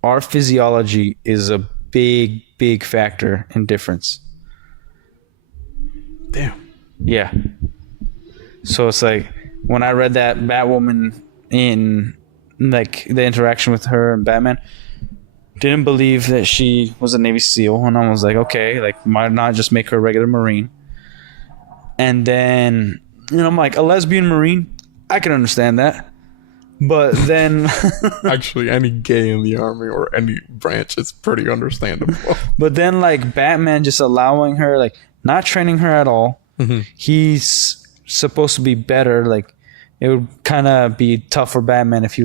our physiology is a big factor in difference. Damn. Yeah. So it's like, when I read that Batwoman in, like, the interaction with her and Batman, didn't believe that she was a Navy SEAL, and I was like, okay, like, why not just make her a regular Marine? And then, I'm like, a lesbian Marine, I can understand that. But then actually, any gay in the army or any branch, it's pretty understandable. But then, like, Batman just allowing her, like, not training her at all. Mm-hmm. He's supposed to be better. Like, it would kind of be tough for Batman if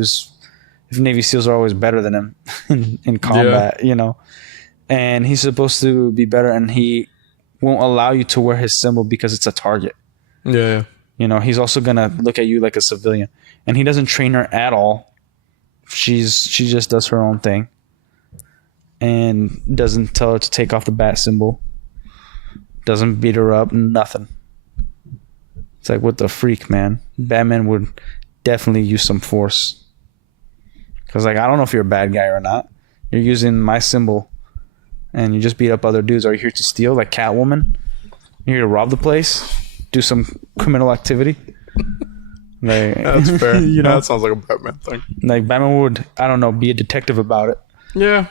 Navy SEALs are always better than him in combat, and he's supposed to be better, and he won't allow you to wear his symbol because it's a target. Yeah. He's also going to look at you like a civilian, and he doesn't train her at all. She just does her own thing and doesn't tell her to take off the bat symbol. Doesn't beat her up, nothing. It's like, what the freak, man? Batman would definitely use some force. Because, like, I don't know if you're a bad guy or not. You're using my symbol and you just beat up other dudes. Are you here to steal, like Catwoman? You're here to rob the place? Do some criminal activity? Like, that's fair. That sounds like a Batman thing. Like, Batman would, I don't know, be a detective about it. Yeah.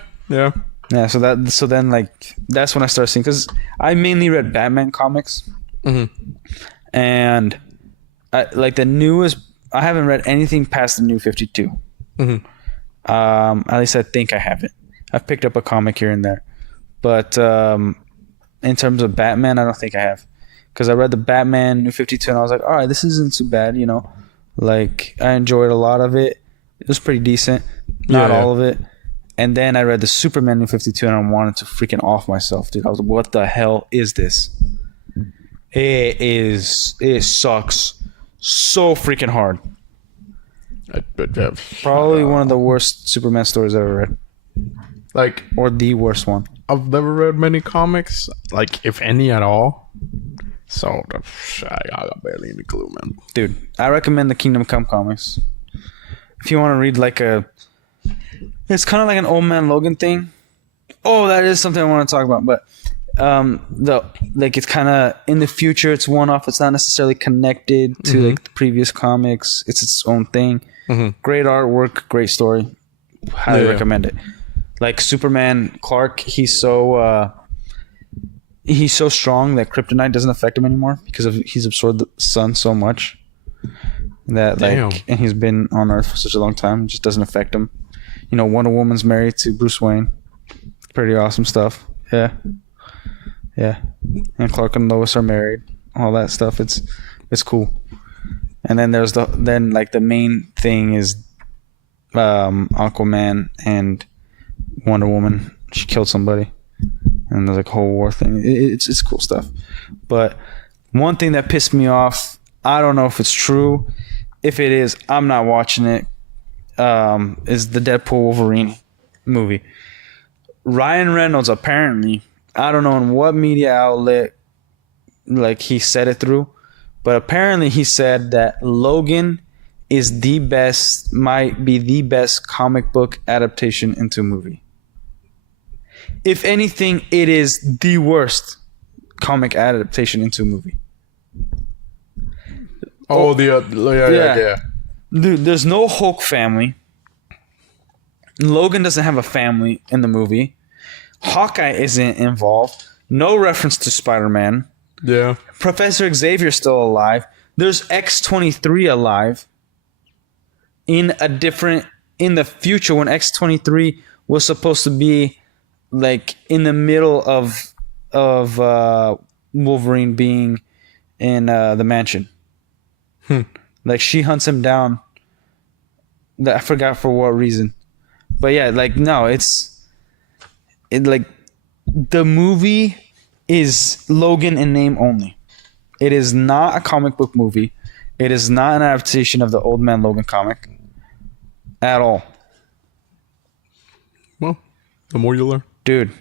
So then, like, that's when I started seeing, because I mainly read Batman comics. Mm-hmm. And like, the newest, I haven't read anything past the New 52. Mm-hmm. At least I think I haven't. I've picked up a comic here and there, but in terms of Batman, I don't think I have. Because I read the Batman New 52 and I was like, all right, this isn't too bad, you know. Like, I enjoyed a lot of it. It was pretty decent. Not all of it. And then I read the Superman New 52 and I wanted to freaking off myself, dude. I was like, what the hell is this? It sucks so freaking hard. Probably one of the worst Superman stories I've ever read. Like, or the worst one. I've never read many comics, like, if any at all. So, I got barely any clue, man. Dude, I recommend the Kingdom Come comics. If you want to read like it's kind of like an Old Man Logan thing. Oh, that is something I want to talk about. But it's kind of in the future. It's one off. It's not necessarily connected to like the previous comics. It's its own thing. Great artwork, great story. Highly recommend it. Like Superman, Clark, he's so strong that kryptonite doesn't affect him anymore because he's absorbed the sun so much that and he's been on Earth for such a long time, it just doesn't affect him. You know, Wonder Woman's married to Bruce Wayne. Pretty awesome stuff. Yeah. And Clark and Lois are married. All that stuff. It's cool. And then there's the main thing is Aquaman and Wonder Woman. She killed somebody. And there's like a whole war thing. It's cool stuff. But one thing that pissed me off, I don't know if it's true. If it is, I'm not watching it. Is the Deadpool Wolverine movie. Ryan Reynolds apparently, I don't know in what media outlet like he said it through, but apparently he said that Logan is might be the best comic book adaptation into a movie. If anything, it is the worst comic adaptation into a movie. Yeah. Dude, there's no Hulk family. Logan doesn't have a family in the movie. Hawkeye isn't involved. No reference to Spider-Man. Yeah. Professor Xavier's still alive. There's X-23 alive. In the future when X-23 was supposed to be like in the middle of Wolverine being in the mansion. Like she hunts him down. I forgot for what reason. But yeah, like no, the movie is Logan in name only. It is not a comic book movie. It is not an adaptation of the Old Man Logan comic at all. Well, the more you learn. Dude,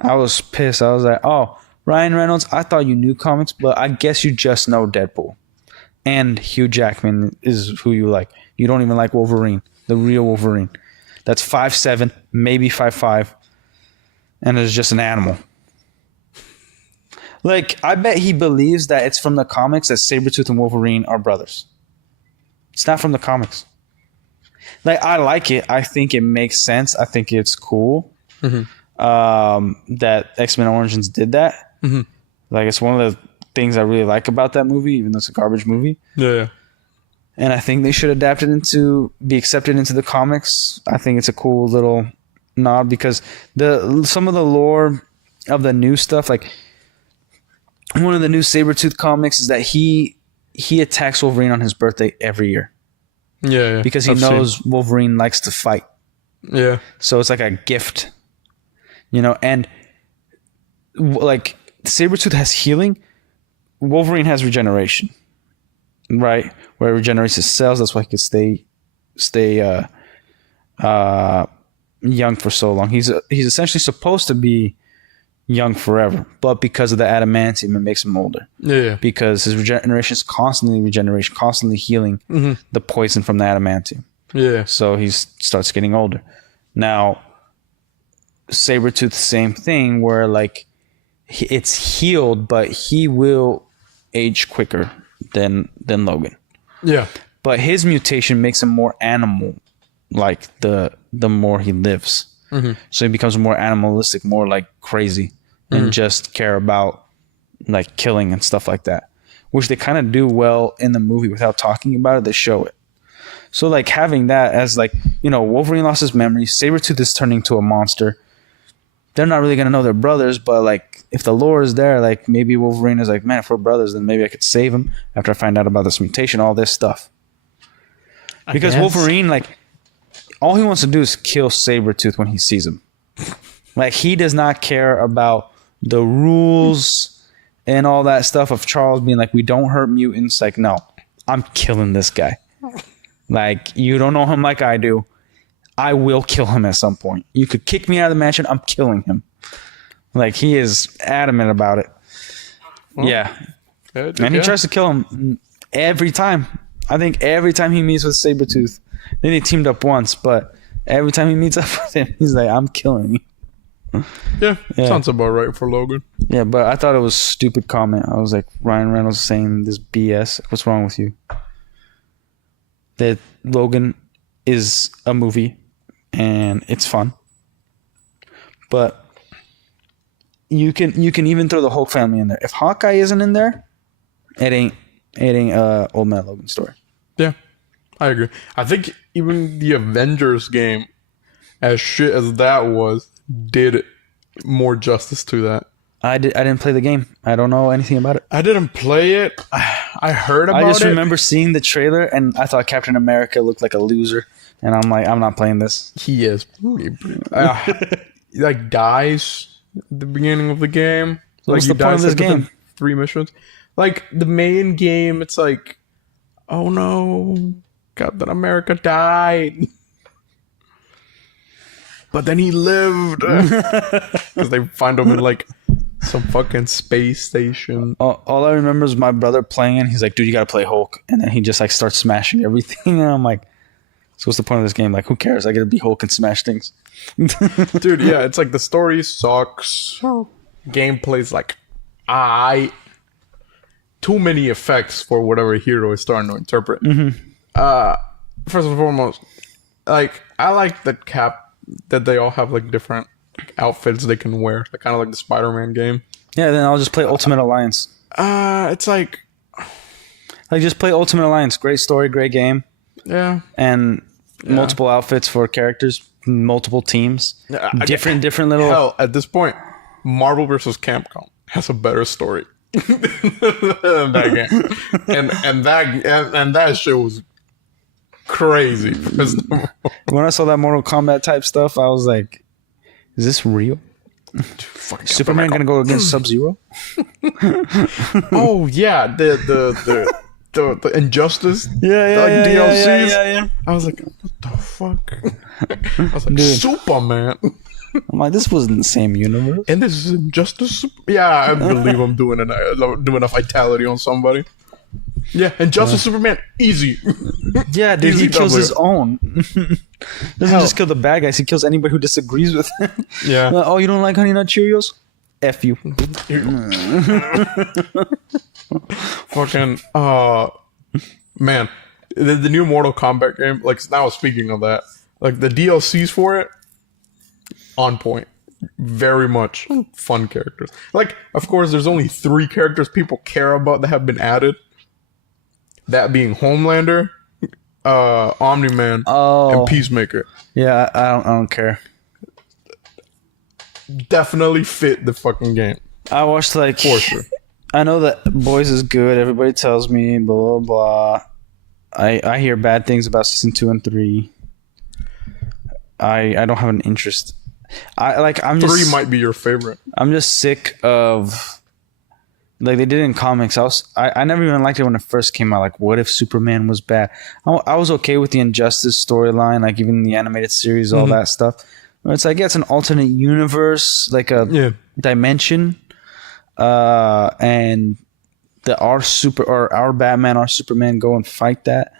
I was pissed. I was like, oh, Ryan Reynolds, I thought you knew comics, but I guess you just know Deadpool. And Hugh Jackman is who you like. You don't even like Wolverine, the real Wolverine. That's 5'7", maybe 5'5", and is just an animal. Like, I bet he believes that it's from the comics that Sabretooth and Wolverine are brothers. It's not from the comics. Like, I like it. I think it makes sense. I think it's cool that X-Men Origins did that. Like, it's one of the things I really like about that movie, even though it's a garbage movie. Yeah. And I think they should adapt it be accepted into the comics. I think it's a cool little nod because some of the lore of the new stuff, like one of the new Sabretooth comics is that he attacks Wolverine on his birthday every year. Yeah. Because he knows Wolverine likes to fight. Yeah. So it's like a gift. You know, and like Sabretooth has healing. Wolverine has regeneration. Right? Where it regenerates his cells. That's why he could stay young for so long. He's essentially supposed to be young forever, but because of the adamantium, it makes him older. Yeah. Because his regeneration is constantly healing the poison from the adamantium. Yeah. So he starts getting older. Now, Sabretooth, same thing, where like it's healed, but he will age quicker than Logan. Yeah. But his mutation makes him more animal, like the more he lives. So he becomes more animalistic, more like crazy, and just care about like killing and stuff like that, which they kind of do well in the movie without talking about it. They show it. So like having that as like, you know, Wolverine lost his memory, Sabretooth is turning into a monster. they're not really gonna know they're brothers, but like if the lore is there, like maybe Wolverine is like, man, if we're brothers, then maybe I could save him after I find out about this mutation, all this stuff. Because Wolverine, like, all he wants to do is kill Sabretooth when he sees him. Like, he does not care about the rules and all that stuff of Charles being like, we don't hurt mutants. Like, no, I'm killing this guy. Like, you don't know him like I do. I will kill him at some point. You could kick me out of the mansion. I'm killing him. Like, he is adamant about it. Well, yeah. And he tries to kill him every time. I think every time he meets with Sabretooth, then they teamed up once, but every time he meets up with him, he's like, I'm killing you. Yeah, sounds about right for Logan. Yeah, but I thought it was a stupid comment. I was like, Ryan Reynolds saying this BS. What's wrong with you? That Logan is a movie and it's fun. But you can even throw the whole family in there. If Hawkeye isn't in there, it ain't Old Man Logan story. Yeah, I agree. I think even the Avengers game, as shit as that was, did more justice to that. I didn't play the game. I don't know anything about it. I didn't play it. I heard about it. I just remember seeing the trailer and I thought Captain America looked like a loser. And I'm like, I'm not playing this. He is. He like dies at the beginning of the game. So what's the point of this game? 3 missions. Like the main game, it's like, oh no, Captain America died. But then he lived. Because they find him in like some fucking space station. All I remember is my brother playing it. He's like, dude, you gotta play Hulk. And then he just like starts smashing everything. And I'm like, so what's the point of this game? Like, who cares? I gotta be Hulk and smash things. Dude, yeah, it's like the story sucks. Gameplay's like, too many effects for whatever hero is starting to interpret. Mm-hmm. First and foremost, like, I like that they all have like different outfits they can wear, like kind of like the Spider-Man game. Yeah, then I'll just play Ultimate Alliance. It's like just play Ultimate Alliance. Great story, great game. Yeah, and multiple outfits for characters, multiple teams, different little. Hell, at this point, Marvel vs. Capcom has a better story than that game, and that shit was crazy. When I saw that Mortal Kombat type stuff, I was like, "Is this real? Superman gonna go against Sub-Zero?" Oh yeah, the Injustice, DLCs. Yeah. I was like, what the fuck? I was like, dude. Superman. I'm like, this wasn't the same universe. And this is Injustice. Yeah, I believe I'm doing a vitality on somebody. Yeah, Injustice Superman, easy. Yeah, dude, he kills his own. Doesn't just kill the bad guys. He kills anybody who disagrees with him. Yeah. Like, oh, you don't like Honey Nut Cheerios? F you. Fucking man, the new Mortal Kombat game, like, now speaking of that, like the DLCs for it, on point, very much fun characters. Like, of course, there's only 3 characters people care about that have been added, that being Homelander, Omni-Man, and Peacemaker. Yeah, I don't care. Definitely fit the fucking game. I watched, like, for sure. I know that Boys is good. Everybody tells me blah blah blah. I hear bad things about season 2 and 3. I don't have an interest. I'm 3 might be your favorite. I'm just sick of, like, they did it in comics. I never even liked it when it first came out. Like, what if Superman was bad? I was okay with the Injustice storyline, like even the animated series, all that stuff. It's like, yeah, it's an alternate universe, like a dimension. And our Batman, our Superman go and fight that.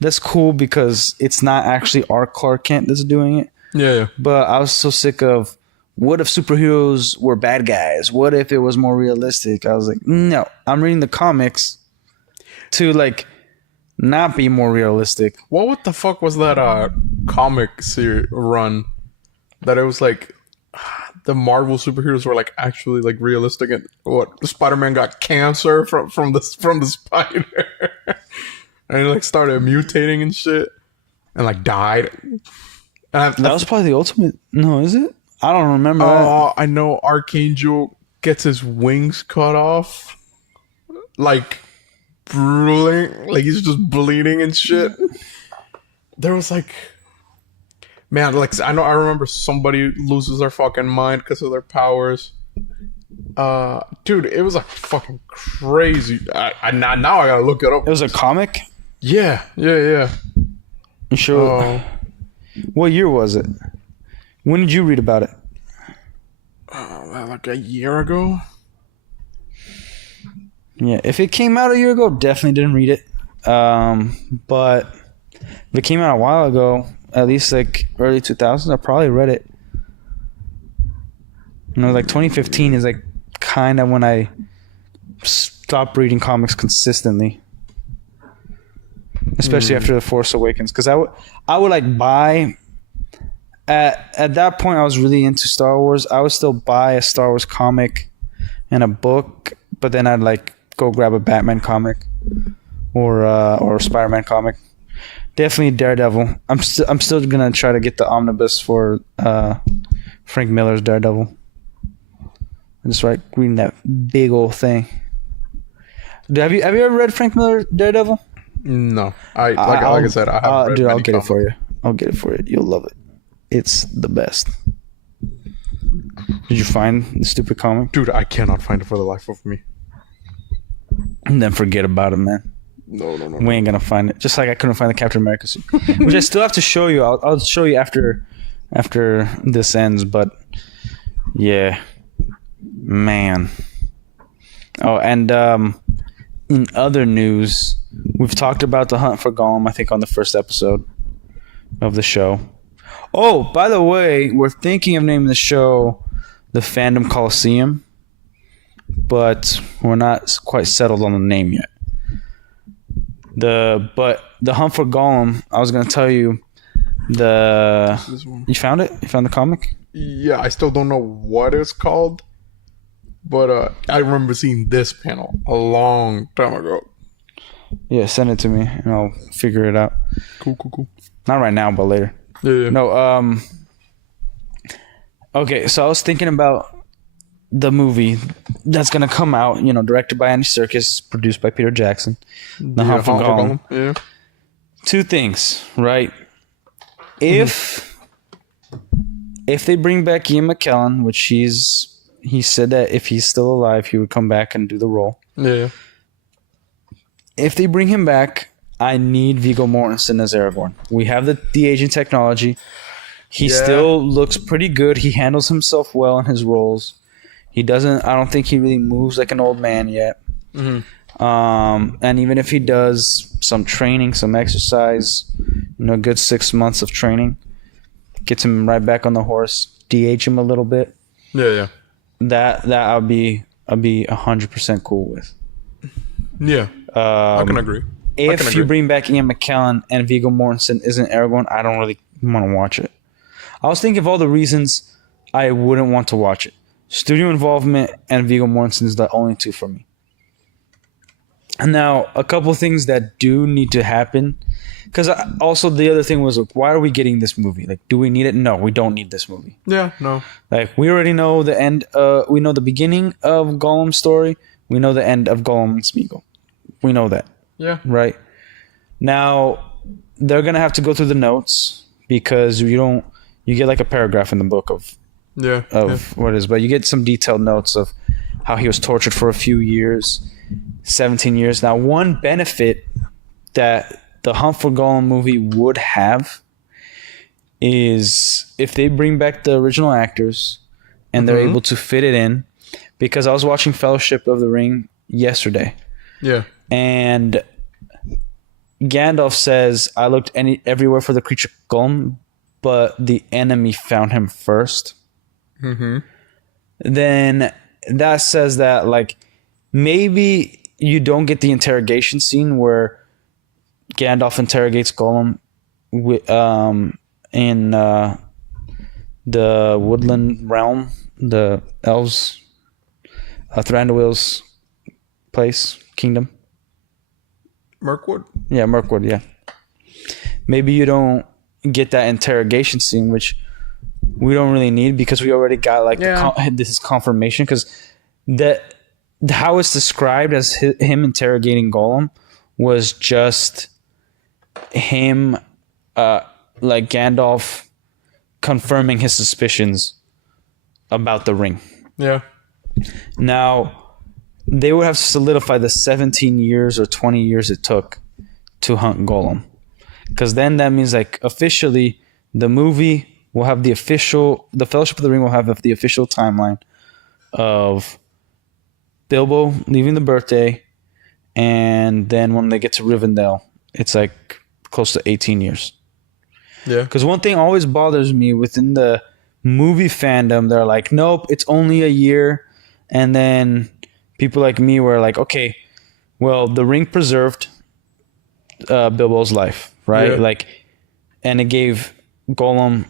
That's cool because it's not actually our Clark Kent that's doing it. Yeah. But I was so sick of, what if superheroes were bad guys? What if it was more realistic? I was like, no, I'm reading the comics to, like, not be more realistic. What the fuck was that comic series run that it was like the Marvel superheroes were like actually like realistic, and what, Spider-Man got cancer from the spider and he like started mutating and shit and like died. And that was probably the ultimate. No, is it? I don't remember that. I know Archangel gets his wings cut off. Like, like he's just bleeding and shit. There was like, man, like I remember somebody loses their fucking mind because of their powers. Dude, it was like fucking crazy. Now I gotta look it up. It was a comic? Yeah. You sure? What year was it? When did you read about it? Like a year ago. Yeah, if it came out a year ago, definitely didn't read it. But if it came out a while ago, at least like early 2000s, I probably read it. You know, like 2015 is like kind of when I stopped reading comics consistently, especially after The Force Awakens, because I would like buy. At that point, I was really into Star Wars. I would still buy a Star Wars comic and a book, but then I'd like go grab a Batman comic or a Spider-Man comic. Definitely Daredevil. I'm still gonna try to get the omnibus for Frank Miller's Daredevil. I'm just like reading that big old thing. Have you ever read Frank Miller's Daredevil? No, like I said, I haven't read. Dude, I'll get it for you. I'll get it for you. You'll love it. It's the best. Did you find the stupid comic? Dude, I cannot find it for the life of me. And then forget about it, man. No. We ain't gonna find it. Just like I couldn't find the Captain America suit, which I still have to show you. I'll show you after this ends. But yeah, man. Oh, and in other news, we've talked about The Hunt for Gollum, I think, on the first episode of the show. Oh, by the way, we're thinking of naming the show The Fandom Coliseum, but we're not quite settled on the name yet. But The Hunt for Gollum, I was going to tell you, you found it? You found the comic? Yeah, I still don't know what it's called, but I remember seeing this panel a long time ago. Yeah, send it to me and I'll figure it out. Cool. Not right now, but later. Yeah. No, okay, so I was thinking about the movie that's going to come out, you know, directed by Andy Serkis, produced by Peter Jackson. The Hunt for Gollum. Yeah. Two things, right? If they bring back Ian McKellen, which he said that if he's still alive, he would come back and do the role. Yeah. If they bring him back, I need Viggo Mortensen as Aragorn. We have the aging technology. He still looks pretty good. He handles himself well in his roles. I don't think he really moves like an old man yet. And even if he does some training, some exercise, you know, a good 6 months of training, gets him right back on the horse, DH him a little bit. Yeah. That I'll be 100% cool with. Yeah. I can agree. If you bring back Ian McKellen and Viggo Mortensen isn't Aragorn, I don't really want to watch it. I was thinking of all the reasons I wouldn't want to watch it. Studio involvement and Viggo Mortensen is the only two for me. And now, a couple of things that do need to happen. Because also the other thing was, like, why are we getting this movie? Like, do we need it? No, we don't need this movie. Yeah, no. Like, we already know the end. We know the beginning of Gollum's story. We know the end of Gollum and Smeagol. We know that. Yeah. Right? Now, they're going to have to go through the notes because you get like a paragraph in the book of what it is, but you get some detailed notes of how he was tortured for a few years, 17 years. Now, one benefit that the Hunt for Gollum movie would have is if they bring back the original actors and they're able to fit it in, because I was watching Fellowship of the Ring yesterday. Yeah. And Gandalf says, I looked everywhere for the creature Gollum, but the enemy found him first. Then that says that, like, maybe you don't get the interrogation scene where Gandalf interrogates Gollum in the woodland realm, the elves, Thranduil's place, kingdom. Mirkwood? Yeah, Mirkwood, yeah. Maybe you don't get that interrogation scene, which we don't really need, because we already got like this confirmation, because how it's described as him interrogating Gollum was just him like Gandalf confirming his suspicions about the ring. Yeah. Now, they would have to solidify the 17 years or 20 years it took to hunt Gollum. Because then that means, like, officially, the movie will have the Fellowship of the Ring will have the official timeline of Bilbo leaving the birthday, and then when they get to Rivendell, it's like close to 18 years. Yeah. Because one thing always bothers me within the movie fandom, they're like, nope, it's only a year. And then people like me were like, okay, well, the ring preserved Bilbo's life, right? Yeah. Like, and it gave Gollum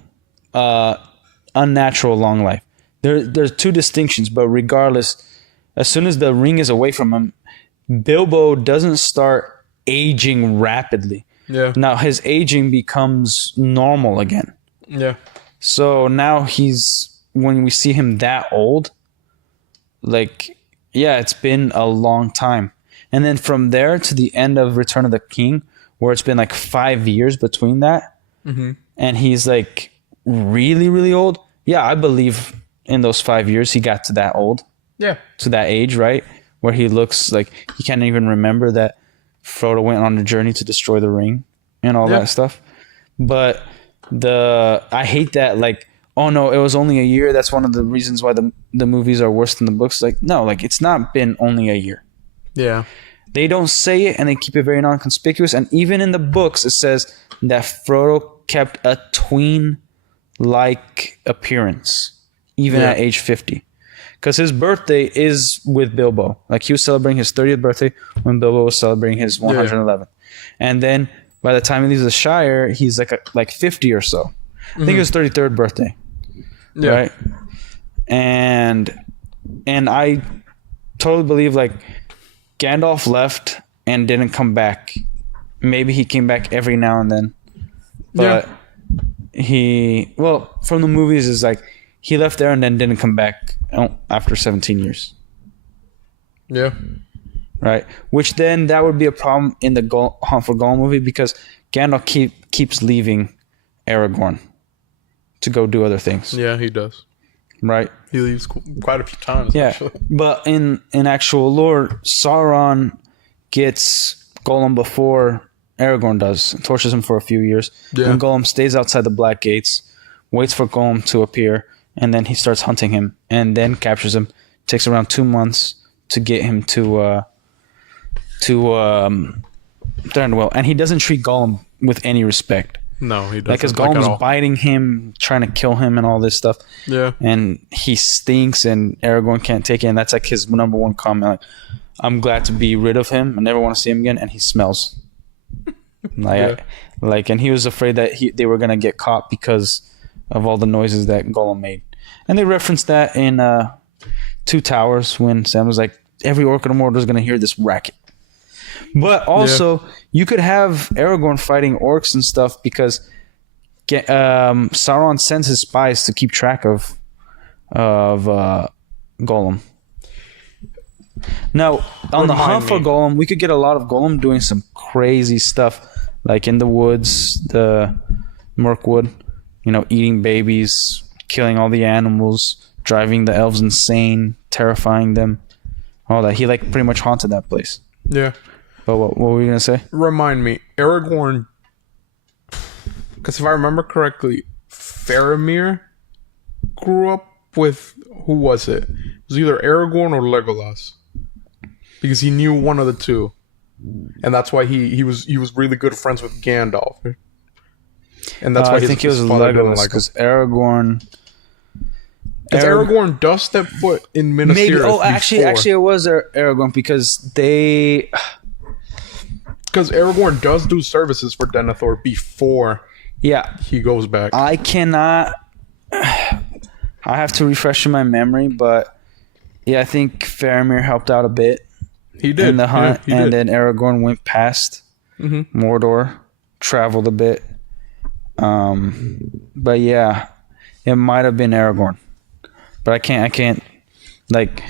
unnatural long life. There's two distinctions, but regardless, as soon as the ring is away from him, Bilbo doesn't start aging rapidly. Yeah. Now his aging becomes normal again. Yeah. So now when we see him that old, like, yeah, it's been a long time. And then from there to the end of Return of the King, where it's been like 5 years between that, and he's like really, really old. Yeah, I believe in those 5 years he got to that old. Yeah. To that age, right? Where he looks like he can't even remember that Frodo went on a journey to destroy the ring and all that stuff. But I hate that, like, oh no, it was only a year. That's one of the reasons why the movies are worse than the books. Like, no, like, it's not been only a year. Yeah. They don't say it, and they keep it very non-conspicuous. And even in the books, it says that Frodo kept a tween-like appearance, even at age 50. Because his birthday is with Bilbo. Like, he was celebrating his 30th birthday when Bilbo was celebrating his 111th. And then by the time he leaves the Shire, he's like 50 or so. I think it was 33rd birthday. Yeah. Right? And I totally believe, like, Gandalf left and didn't come back. Maybe he came back every now and then. But from the movies, is like he left there and then didn't come back after 17 years. Yeah. Right? Which then that would be a problem in the Hunt for Gollum movie, because Gandalf keeps leaving Aragorn to go do other things. Yeah, he does. Right? He leaves quite a few times, actually. But in actual lore, Sauron gets Gollum before Aragorn does, and tortures him for a few years. Yeah. And Gollum stays outside the Black Gates, waits for Gollum to appear, and then he starts hunting him, and then captures him. Takes around 2 months to get him to Thranduil, and he doesn't treat Gollum with any respect. No, he doesn't. Like, because Gollum's biting him, trying to kill him, and all this stuff. Yeah. And he stinks, and Aragorn can't take it, and that's like his number one comment. Like, I'm glad to be rid of him. I never want to see him again, and he smells. And he was afraid that they were gonna get caught because of all the noises that Gollum made, and they referenced that in Two Towers when Sam was like, "Every orc in Mordor is gonna hear this racket." But also, you could have Aragorn fighting orcs and stuff, because Sauron sends his spies to keep track of Gollum. Now, on the hunt for Gollum, we could get a lot of Gollum doing some crazy stuff, like in the woods, the Mirkwood, eating babies, killing all the animals, driving the elves insane, terrifying them, all that. He pretty much haunted that place. Yeah. But what were you gonna say? Remind me, Aragorn. Because if I remember correctly, Faramir grew up with, who was it? It was either Aragorn or Legolas, because he knew one of the two, and that's why he was really good friends with Gandalf, and that's why I think it was Legolas, because Aragorn. Because Aragorn does step foot in Minas Tirith. Maybe. Oh, actually, it was Aragorn, because Aragorn does do services for Denethor before he goes back. I cannot... I have to refresh my memory, but I think Faramir helped out a bit. He did. In the hunt, and then Aragorn went past Mordor, traveled a bit. But it might have been Aragorn, but I can't like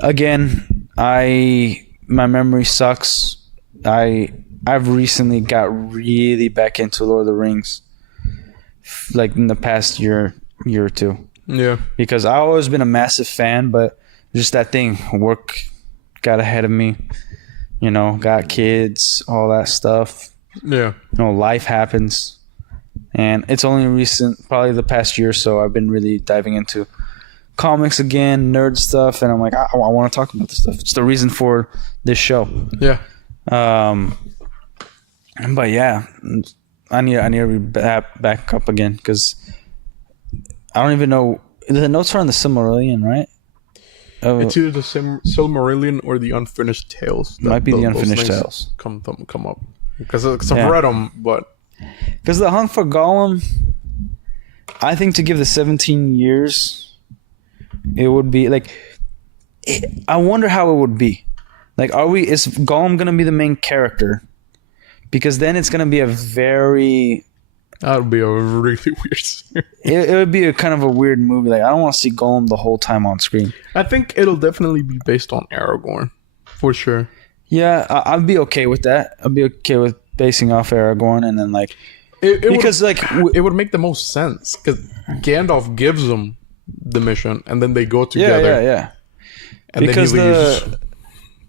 again. My memory sucks. I've recently got really back into Lord of the Rings, like in the past year or two. Yeah. Because I've always been a massive fan, but just that thing, work got ahead of me. You know, got kids, all that stuff. Yeah. You know, life happens. And it's only recent, probably the past year or so, I've been really diving into comics again, nerd stuff, and I'm like, I want to talk about this stuff. It's the reason for this show. Yeah. But yeah, I need to be back up again because I don't even know. The notes are on the Silmarillion, right? It's either the Silmarillion or the Unfinished Tales. Might be the Unfinished Tales. Come up because I've read them, but because the Hunt for Gollum, I think to give the 17 years, it would be like. I wonder how it would be. Like, is Gollum gonna be the main character? Because then it's gonna be a very. That would be a really weird series. It would be a kind of a weird movie. Like, I don't want to see Gollum the whole time on screen. I think it'll definitely be based on Aragorn, for sure. Yeah, I'd be okay with that. I'd be okay with basing off Aragorn and then like it would make the most sense because Gandalf gives them the mission and then they go together. Yeah. And because then he leaves.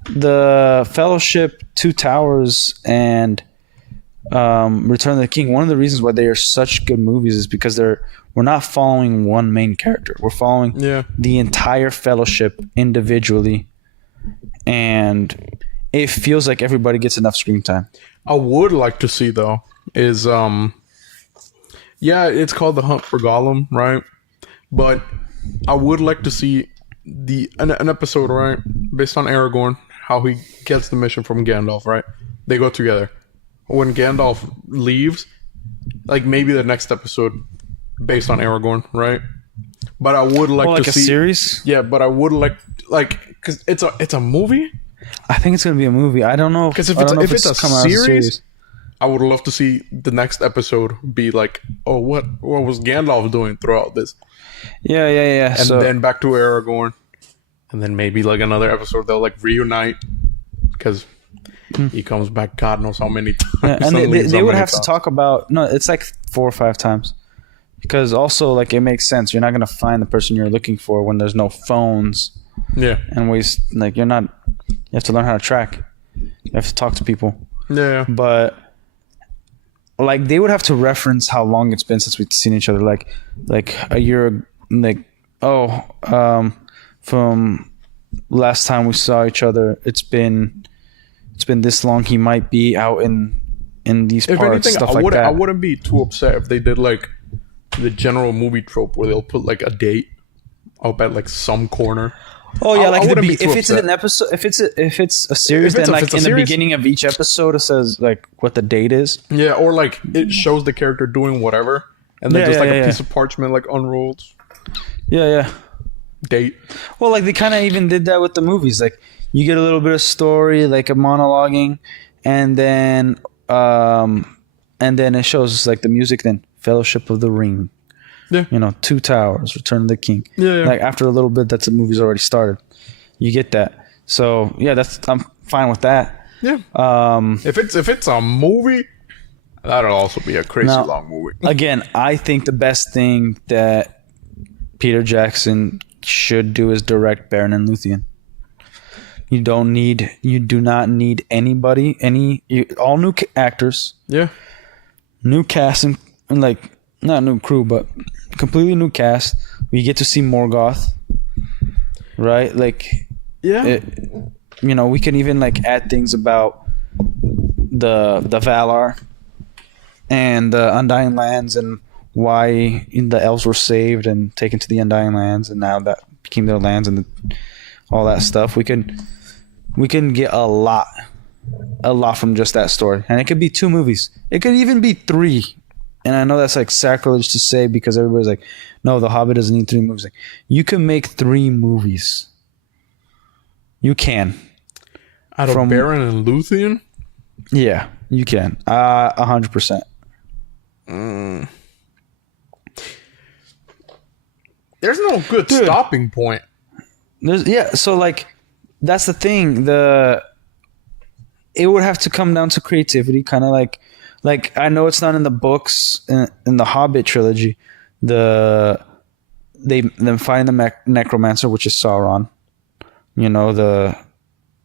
The Fellowship, Two Towers, and Return of the King. One of the reasons why they are such good movies is because we're not following one main character. We're following the entire Fellowship individually, and it feels like everybody gets enough screen time. I would like to see though is it's called The Hunt for Gollum, right? But I would like to see an episode, right, based on Aragorn, how he gets the mission from Gandalf, right? They go together. When Gandalf leaves, like maybe the next episode based on Aragorn, right? But I would like to see a series. Yeah, but I would like because it's a movie. I think it's gonna be a movie. I don't know because if it's a series, I would love to see the next episode be like, oh, what was Gandalf doing throughout this? Yeah. And then back to Aragorn, and then maybe like another episode they'll like reunite because he comes back God knows how many times. Yeah, and they would have to talk about it's like 4 or 5 times because also like it makes sense. You're not gonna find the person you're looking for when there's no phones. Yeah, and waste like you're not. You have to learn how to track. You have to talk to people. Yeah, but like they would have to reference how long it's been since we've seen each other. Like a year. Like from last time we saw each other, it's been this long. He might be out in these parts. If anything, stuff like that. I wouldn't be too upset if they did like the general movie trope where they'll put like a date up at like some corner. Oh yeah, like if it's an episode, if it's a series, then like in the beginning of each episode it says like what the date is. Yeah, or like it shows the character doing whatever, and then just like a piece of parchment like unrolls. Yeah. Date. Well, like they kind of even did that with the movies. Like you get a little bit of story, like a monologuing, and then it shows like the music. Then Fellowship of the Ring. Yeah. Two Towers, Return of the King. Yeah. Like after a little bit, the movie's already started. You get that. So yeah, I'm fine with that. Yeah. If it's a movie, that'll also be a crazy long movie. Again, I think the best thing that Peter Jackson should do is direct Baron and Luthien. You do not need anybody, all new actors. Yeah. New cast and like not new crew, but completely new cast. We get to see Morgoth, right? Like, yeah. We can even like add things about the Valar and the Undying Lands and why the elves were saved and taken to the Undying Lands, and now that became their lands and all that stuff. We can get a lot from just that story, and it could be 2 movies. It could even be 3. And I know that's like sacrilege to say because everybody's like, no, The Hobbit doesn't need 3 movies. Like, you can make 3 movies. You can. Out of Baron and Luthien? Yeah, you can. 100%. There's no good stopping point. So like that's the thing. It would have to come down to creativity, kind of like I know it's not in the books in the Hobbit trilogy. Them finding the necromancer, which is Sauron. You know, the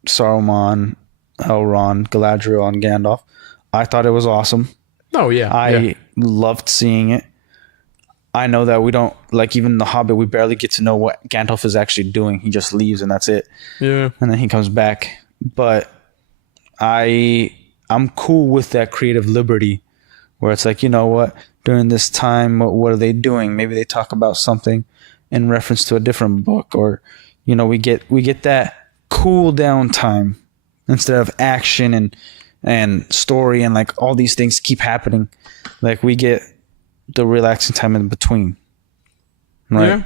Saruman, Elrond, Galadriel, and Gandalf. I thought it was awesome. Oh yeah, I loved seeing it. I know that we don't like even the Hobbit. We barely get to know what Gandalf is actually doing. He just leaves and that's it. Yeah, and then he comes back. But I'm cool with that creative liberty, where it's like, you know what, during this time, what are they doing? Maybe they talk about something in reference to a different book, or you know, we get that cool down time instead of action and story and like all these things keep happening. Like we get the relaxing time in between, right? Yeah.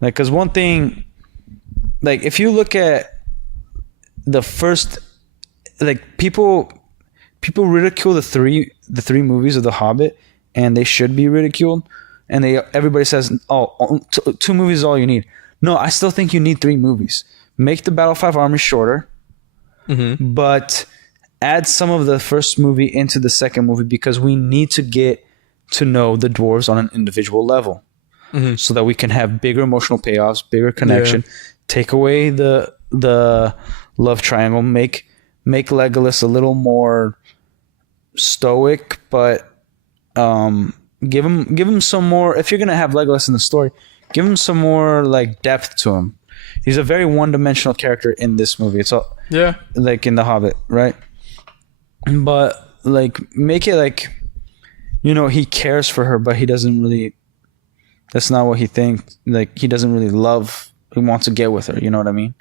Like, cause one thing, like if you look at the first, like people ridicule the three movies of The Hobbit, and they should be ridiculed. And everybody says, "Oh, two movies is all you need." No, I still think you need 3 movies. Make the Battle 5 Army shorter, but add some of the first movie into the second movie, because we need to get to know the dwarves on an individual level, so that we can have bigger emotional payoffs, bigger connection. Yeah. Take away the love triangle. Make Legolas a little more stoic, but give him some more. If you're gonna have Legolas in the story, give him some more like depth to him. He's a very one-dimensional character in this movie. It's all like in The Hobbit, right? But like make it like, you know, he cares for her, but he doesn't really. That's not what he thinks. Like he doesn't really love. He wants to get with her. You know what I mean?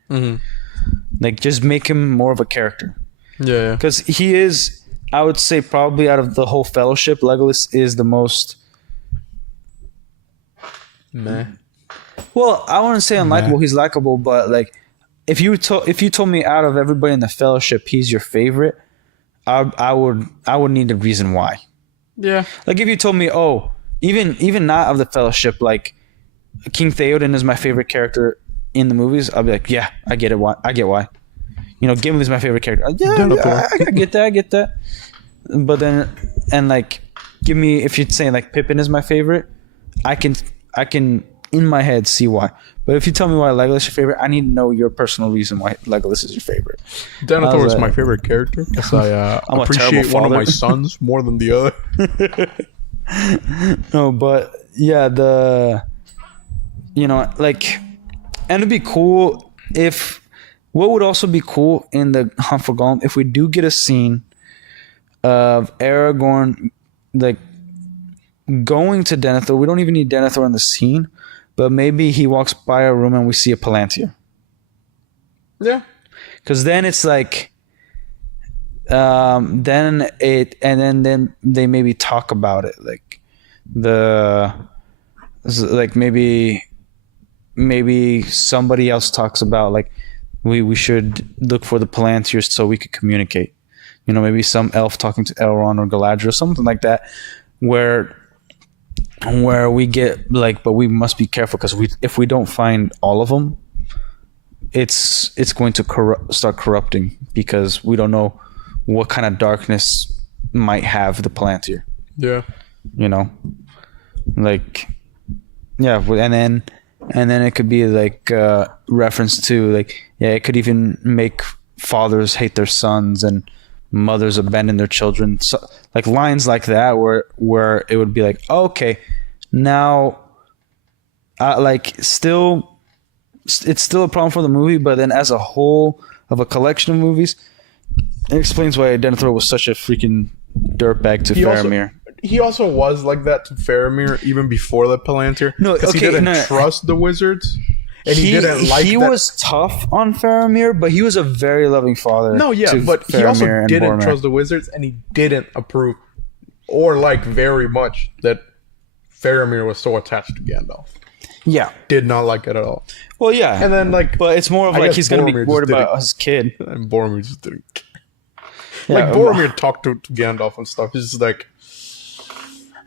Like just make him more of a character. Yeah. Because he is, I would say, probably out of the whole Fellowship, Legolas is the most. Meh. Well, I wouldn't say unlikable. He's likable, but like, if you told me out of everybody in the Fellowship, he's your favorite, I would need a reason why. Yeah. Like if you told me, oh, even not of the Fellowship, like King Theoden is my favorite character in the movies, I'll be like, yeah, I get it. Why? I get why. You know, Gimli's my favorite character. Yeah, I get that. But then, and like, give me, if you're saying like Pippin is my favorite, I can in my head see why. But if you tell me why Legolas is your favorite, I need to know your personal reason why Legolas is your favorite. Denethor is my favorite character because I appreciate one of my sons more than the other. No, but yeah, you know, like, and it'd be cool if, what would also be cool in the Hunt for Gollum, if we do get a scene of Aragorn, like, going to Denethor. We don't even need Denethor in the scene, but maybe he walks by a room and we see a Palantir. Yeah. Because then it's like, then they maybe talk about it, like maybe somebody else talks about like we should look for the Palantirs so we could communicate. You know, maybe some elf talking to Elrond or Galadriel or something like that, where we get like, but we must be careful because if we don't find all of them, it's going to start corrupting, because we don't know what kind of darkness might have the Palantir. Yeah. You know, like, yeah, and then it could be like reference to like, yeah, it could even make fathers hate their sons and mothers abandon their children. So, like lines like that where it would be like, oh, okay, now, like it's still a problem for the movie, but then as a whole of a collection of movies, it explains why Denethor was such a freaking dirtbag to Faramir. He also was like that to Faramir even before the Palantir. No, because he didn't trust the wizards. And he didn't like He was tough on Faramir, but he was a very loving father. No, yeah, but he also didn't trust the wizards, and he didn't approve or like very much that Faramir was so attached to Gandalf. Yeah. Did not like it at all. Well, yeah. And then like, but it's more of like he's going to be worried about his kid. And Boromir just didn't. Yeah, like Boromir talked to Gandalf and stuff. He's just like,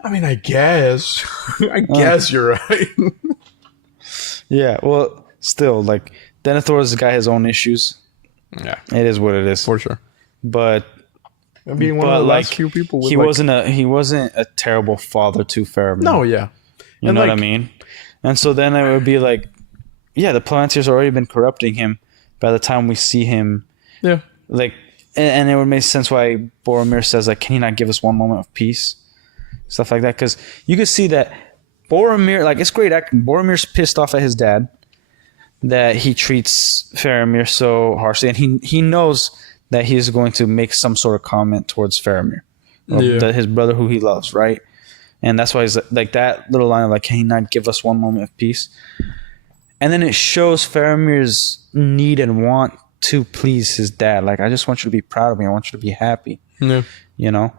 I mean, I guess. I guess you're right. Yeah, well, still, like, Denethor's guy has own issues. Yeah. It is what it is. For sure. But being one of the last few people with he wasn't a terrible father to Faramir. No, yeah. You know what I mean? And so then it would be like, yeah, the Palantir's already been corrupting him by the time we see him. Yeah. Like, and it would make sense why Boromir says, like, can he not give us one moment of peace? Stuff like that. Because you could see that Boromir, like, it's great acting. Boromir's pissed off at his dad that he treats Faramir so harshly. And he knows that he's going to make some sort of comment towards Faramir. His brother who he loves, right? And that's why he's like that little line of like, can he not give us one moment of peace? And then it shows Faramir's need and want to please his dad. Like, I just want you to be proud of me. I want you to be happy. Yeah. You know?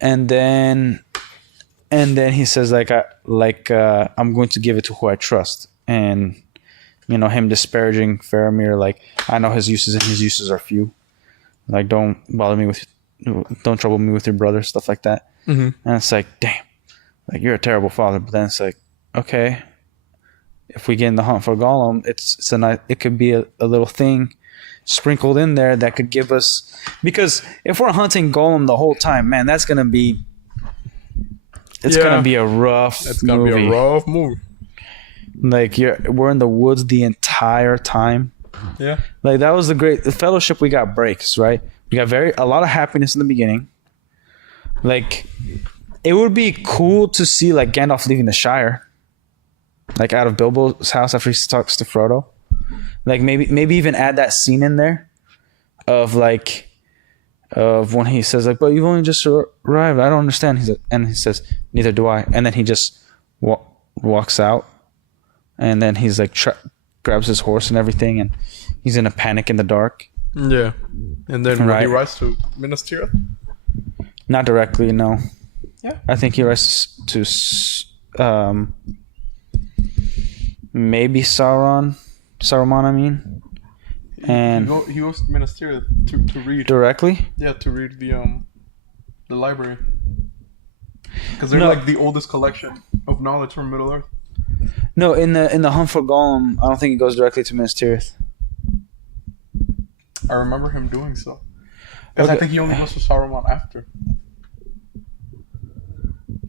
And then he says like I'm going to give it to who I trust. And you know, him disparaging Faramir, like, I know his uses and his uses are few. Like, don't trouble me with your brother, stuff like that. Mm-hmm. And it's like, damn, like, you're a terrible father. But then it's like, okay, if we get in the hunt for Gollum, it could be a little thing sprinkled in there that could give us, because if we're hunting Gollum the whole time, man, that's gonna be gonna be a rough movie. It's gonna be a rough movie. Like, we're in the woods the entire time. Yeah. Like, that was the Fellowship. We got breaks, right? We got a lot of happiness in the beginning. Like, it would be cool to see like Gandalf leaving the Shire, like out of Bilbo's house after he talks to Frodo. Like, maybe even add that scene in there of when he says like, but you've only just arrived. I don't understand. He says, neither do I. And then he just walks out. And then he's like, grabs his horse and everything, and he's in a panic in the dark. Yeah. And then when he rides to Minas Tirith? Not directly, no. Yeah. I think he rides to maybe Saruman, I mean. And he goes to Minas Tirith to read. Directly? Yeah, to read the library. Because they're like the oldest collection of knowledge from Middle Earth. No, in the Hunt for Gollum, I don't think it goes directly to Minas Tirith. I remember him doing so. Because I think he only goes to Saruman after.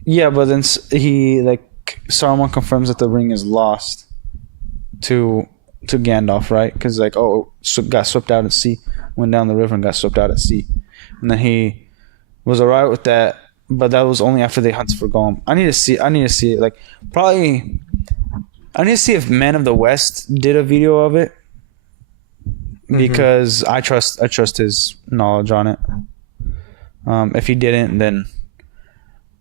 Yeah, but then Saruman confirms that the ring is lost to Gandalf, right? Because got swept out at sea, went down the river and got swept out at sea, and then he was alright with that. But that was only after they hunted for Gollum. I need to see it. Like, probably, I need to see if Men of the West did a video of it, because I trust his knowledge on it. If he didn't, then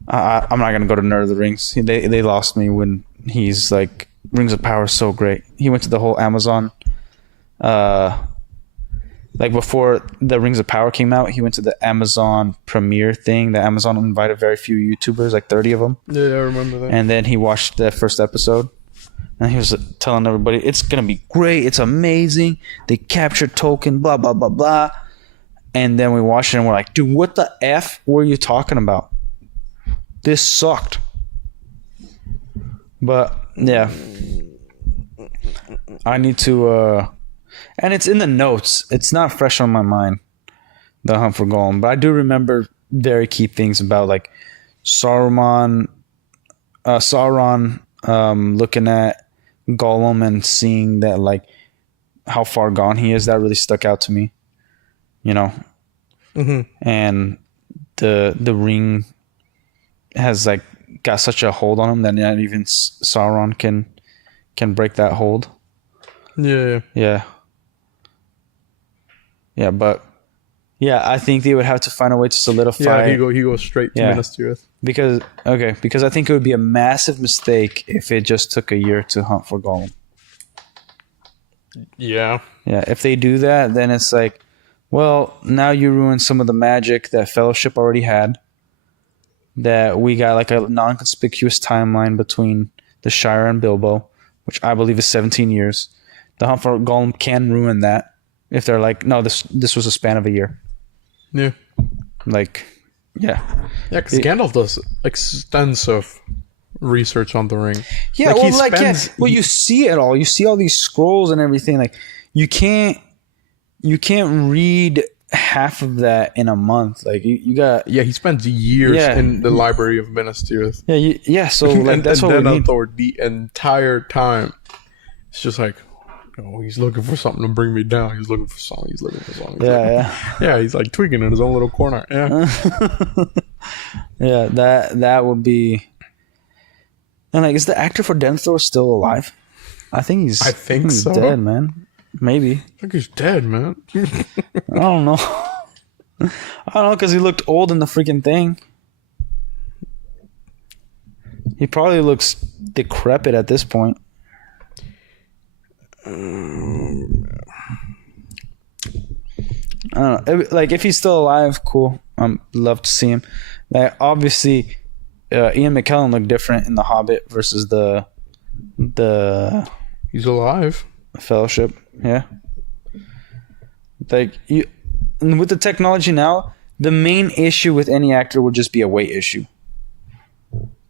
I'm not gonna go to Nerd of the Rings. They lost me when he's like, Rings of Power is so great. He went to the whole Amazon. Like, before the Rings of Power came out, he went to the Amazon premiere thing. The Amazon invited very few YouTubers, like 30 of them. Yeah, I remember that. And then he watched the first episode. And he was telling everybody, it's going to be great. It's amazing. They captured Tolkien, blah, blah, blah, blah. And then we watched it and we're like, dude, what the F were you talking about? This sucked. But, yeah. I need to... And it's in the notes. It's not fresh on my mind, the Hunt for Gollum. But I do remember very key things about, like, Sauron looking at Gollum and seeing that, like, how far gone he is. That really stuck out to me, you know. Mm-hmm. And the ring has, like, got such a hold on him that not even Sauron can break that hold. Yeah. Yeah, but I think they would have to find a way to solidify. Yeah, he goes straight to Minas Tirith. Because I think it would be a massive mistake if it just took a year to hunt for Gollum. Yeah. Yeah, if they do that, then it's like, well, now you ruin some of the magic that Fellowship already had. That we got like a non-conspicuous timeline between the Shire and Bilbo, which I believe is 17 years. The Hunt for Gollum can ruin that if they're like, no, this was a span of a year. Yeah. Like, Yeah. Yeah, because Gandalf does extensive research on the ring. Yeah, you see it all. You see all these scrolls and everything. Like, you can't read half of that in a month. Like, you got... Yeah, he spends years in the Library of Minas Tirith. Yeah, so like, that's what we need. The entire time, it's just like, he's looking for something to bring me down. He's looking for something. Yeah, he's like tweaking in his own little corner. Yeah. Yeah, that would be... And like, is the actor for Denethor still alive? I think he's so. Dead, man. Maybe. I think he's dead, man. I don't know. Because he looked old in the freaking thing. He probably looks decrepit at this point. I don't know. Like, if he's still alive, cool. Love to see him. Like, obviously, Ian McKellen looked different in The Hobbit versus the He's alive. Fellowship. Yeah. Like, with the technology now, the main issue with any actor would just be a weight issue.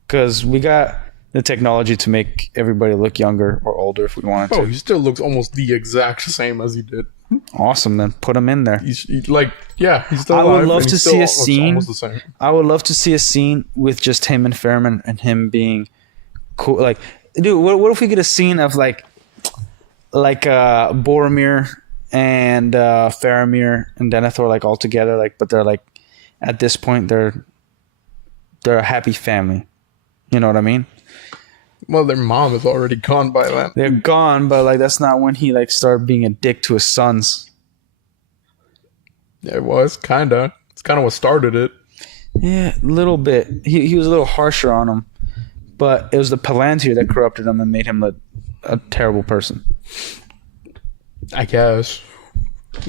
Because we got the technology to make everybody look younger or older if we wanted to. Oh, he still looks almost the exact same as he did. Awesome, then put him in there. He's still alive. I would love to see a scene. Almost the same. I would love to see a scene with just him and Faramir and him being cool. Like, dude, what if we get a scene of like Boromir and Faramir and Denethor like all together, like, but they're like, at this point they're a happy family. You know what I mean? Well, their mom is already gone by then. They're gone, but like, that's not when he like started being a dick to his sons. Yeah, it was kinda. It's kind of what started it. Yeah, a little bit. He was a little harsher on him, but it was the Palantir that corrupted him and made him a terrible person. I guess.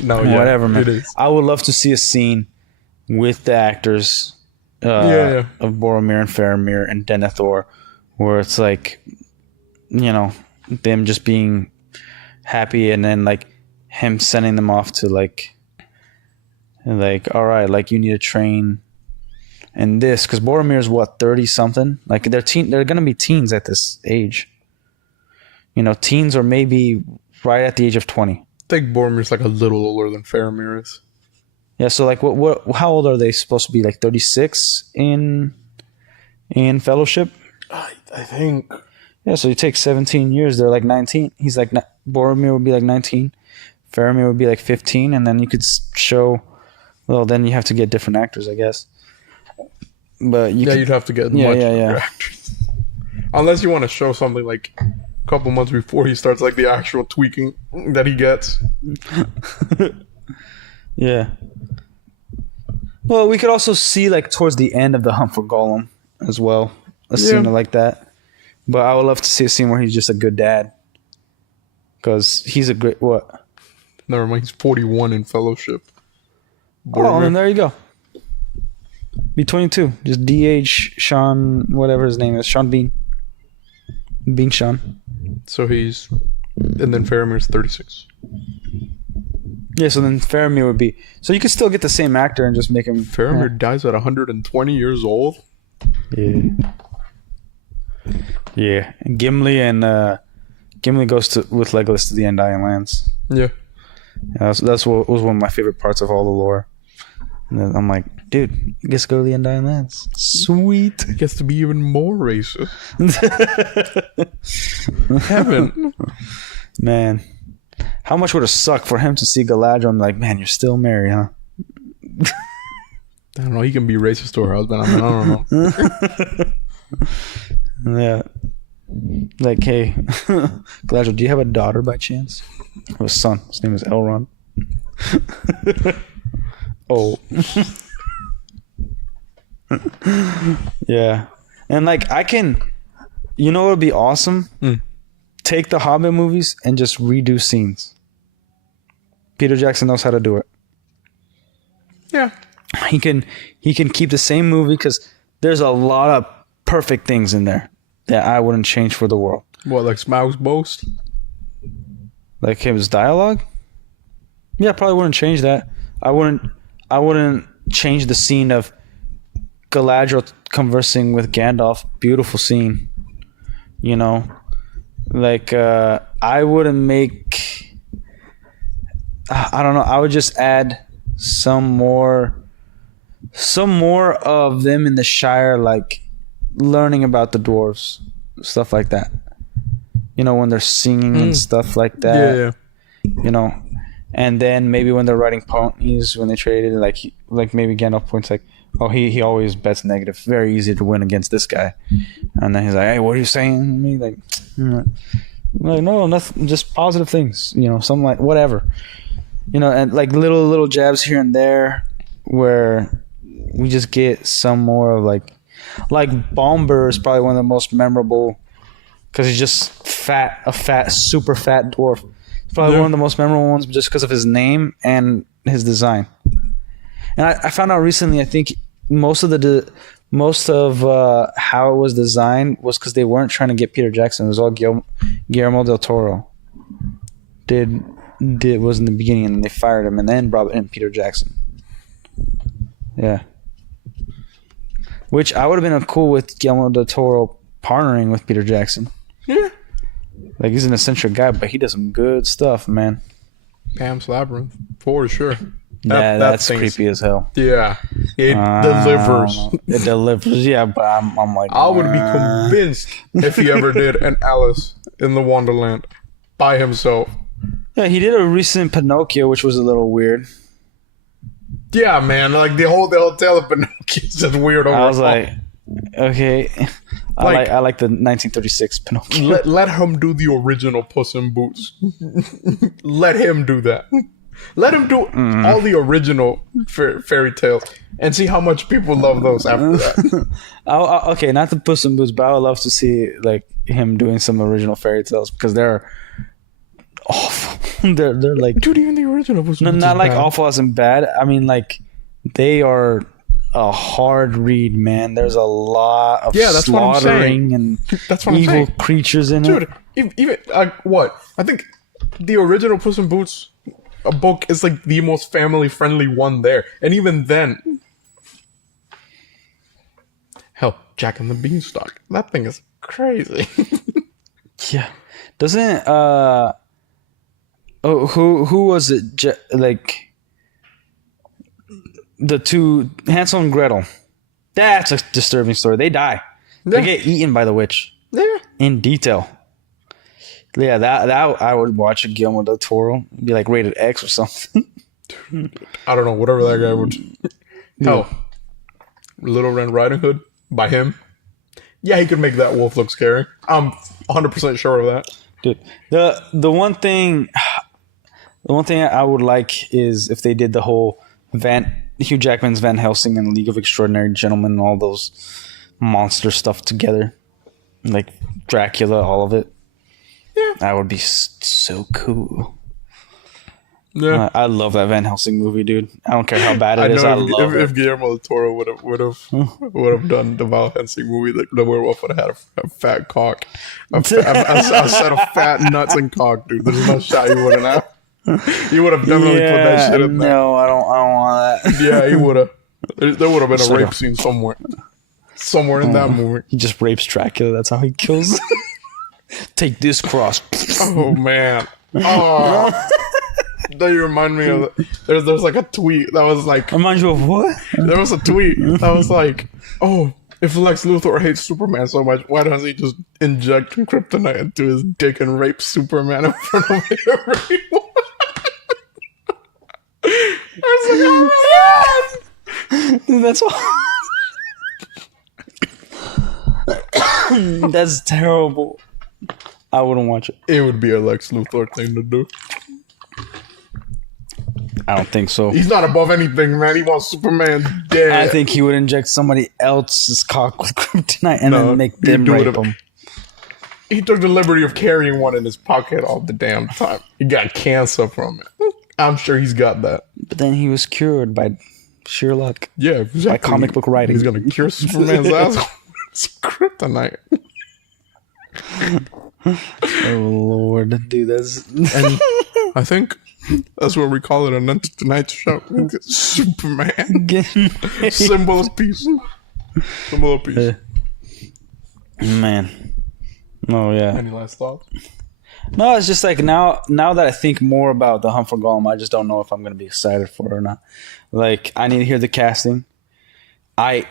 No, whatever, man. It is. I would love to see a scene with the actors of Boromir and Faramir and Denethor, where it's like, them just being happy, and then like him sending them off to like, all right, like, you need to train in this, because Boromir is what, 30 something? Like, they're gonna be teens at this age. Teens, or maybe right at the age of 20. I think Boromir's like a little older than Faramir is. Yeah, so like, what? How old are they supposed to be? Like 36 in Fellowship? I think. Yeah, so you take 17 years. They're like 19. He's like, Boromir would be like 19. Faramir would be like 15, and then you could show. Well, then you have to get different actors, I guess. But you'd have to get much younger actors, unless you want to show something like a couple months before he starts, like the actual tweaking that he gets. Yeah. Well, we could also see like towards the end of the Hunt for Gollum as well, a scene like that. But I would love to see a scene where he's just a good dad, because he's a great what? Never mind, he's 41 in Fellowship. Oh, and there you go. Be 22. Just DH Sean, whatever his name is, Sean Bean. Bean Sean. So he's, and then Faramir's 36. Yeah, so then Faramir would be... So you could still get the same actor and just make him... Faramir dies at 120 years old? Yeah. Yeah. And Gimli goes with Legolas to the Undying Lands. Yeah. That's what was one of my favorite parts of all the lore. And then I'm like, dude, he gets to go to the Undying Lands. Sweet. He gets to be even more racist. Heaven. Man. How much would it suck for him to see Galadriel? I'm like, man, you're still married, huh? I don't know. He can be racist to her husband. I don't know. Yeah. Like, hey, Galadriel, do you have a daughter by chance? Or a son. His name is Elrond. Oh. Yeah. And like, I can... You know what would be awesome? Take the Hobbit movies and just redo scenes. Peter Jackson knows how to do it. Yeah. He can keep the same movie, because there's a lot of perfect things in there that I wouldn't change for the world. What, like Smaug's boast? Like his dialogue? Yeah, I probably wouldn't change that. I wouldn't change the scene of Galadriel conversing with Gandalf, beautiful scene. You know, like I wouldn't make. I don't know. I would just add some more of them in the Shire, like learning about the dwarves, stuff like that. You know, when they're singing and stuff like that. Yeah. You know, and then maybe when they're riding ponies, when they traded, like maybe Gandalf points like, oh, he always bets negative. Very easy to win against this guy. And then he's like, hey, what are you saying to me? Like no, nothing, just positive things. You know, something like whatever. You know, and like little jabs here and there where we just get some more of like Bomber is probably one of the most memorable because he's just super fat dwarf. It's probably one of the most memorable ones just because of his name and his design. And I found out recently, I think most of how it was designed was because they weren't trying to get Peter Jackson. It was all Guillermo del Toro was in the beginning, and then they fired him and then brought in Peter Jackson. Yeah. Which I would have been cool with Guillermo del Toro partnering with Peter Jackson. Yeah. Like, he's an eccentric guy, but he does some good stuff, man. Pan's Labyrinth, for sure. That's creepy as hell. Yeah. It delivers. It delivers, yeah, but I'm like... I would be convinced if he ever did an Alice in the Wonderland by himself. Yeah, he did a recent Pinocchio, which was a little weird. Yeah, man. Like, the whole tale of Pinocchio is just weird overall. I was like, okay. I like the 1936 Pinocchio. Let him do the original Puss in Boots. Let him do that. Let him do all the original fairy tales and see how much people love those after that. Okay, not the Puss in Boots, but I would love to see like him doing some original fairy tales because they're awful. they're like, dude, even the original Puss in Boots not like bad. Awful as in bad. I mean, like they are a hard read, man. There's a lot of slaughtering and evil creatures in it. Dude, even what? I think the original Puss in Boots book is like the most family-friendly one there. And even then... Hell, Jack and the Beanstalk. That thing is crazy. Yeah. Doesn't... who was it? Like... The two... Hansel and Gretel. That's a disturbing story. They die. Yeah. They get eaten by the witch. Yeah. In detail. Yeah, that I would watch a Guillermo del Toro. It'd be like rated X or something. I don't know, whatever that guy would. Hell, Little Red Riding Hood by him. Yeah, he could make that wolf look scary. I'm 100% sure of that. Dude, the one thing I would like is if they did the whole Hugh Jackman's Van Helsing and League of Extraordinary Gentlemen and all those monster stuff together, like Dracula, all of it. Yeah, that would be so cool. Yeah, I love that Van Helsing movie, dude. I don't care how bad it is. I love it. If Guillermo del Toro would have done the Van Helsing movie, the werewolf would have had a fat cock, a set of fat nuts and cock, dude. There's no shot he wouldn't have. He would have definitely put that shit in there. No, I don't want that. Yeah, he would have. There would have been a rape scene somewhere in that movie. He just rapes Dracula. That's how he kills. Take this cross. Oh man. Oh. That you remind me of. There's like a tweet that was like. Remind you of what? There was a tweet that was like, "Oh, if Lex Luthor hates Superman so much, why doesn't he just inject kryptonite into his dick and rape Superman in front of everyone?" I was like, "Oh my god, that's all." That's terrible. I wouldn't watch it. It would be a Lex Luthor thing to do. I don't think so. He's not above anything, man. He wants Superman dead. I think he would inject somebody else's cock with kryptonite and then make them rape him. He took the liberty of carrying one in his pocket all the damn time. He got cancer from it. I'm sure he's got that. But then he was cured by sheer luck. Yeah, exactly. By comic book writing. He's going to cure Superman's ass. It's kryptonite. Oh Lord, dude, that's. And I think that's what we call it on tonight's show. Superman, symbol of peace. Similar piece. Man. Oh yeah. Any last thoughts? No, it's just like now that I think more about the Hunt for Gollum, I just don't know if I'm gonna be excited for it or not. Like, I need to hear the casting. I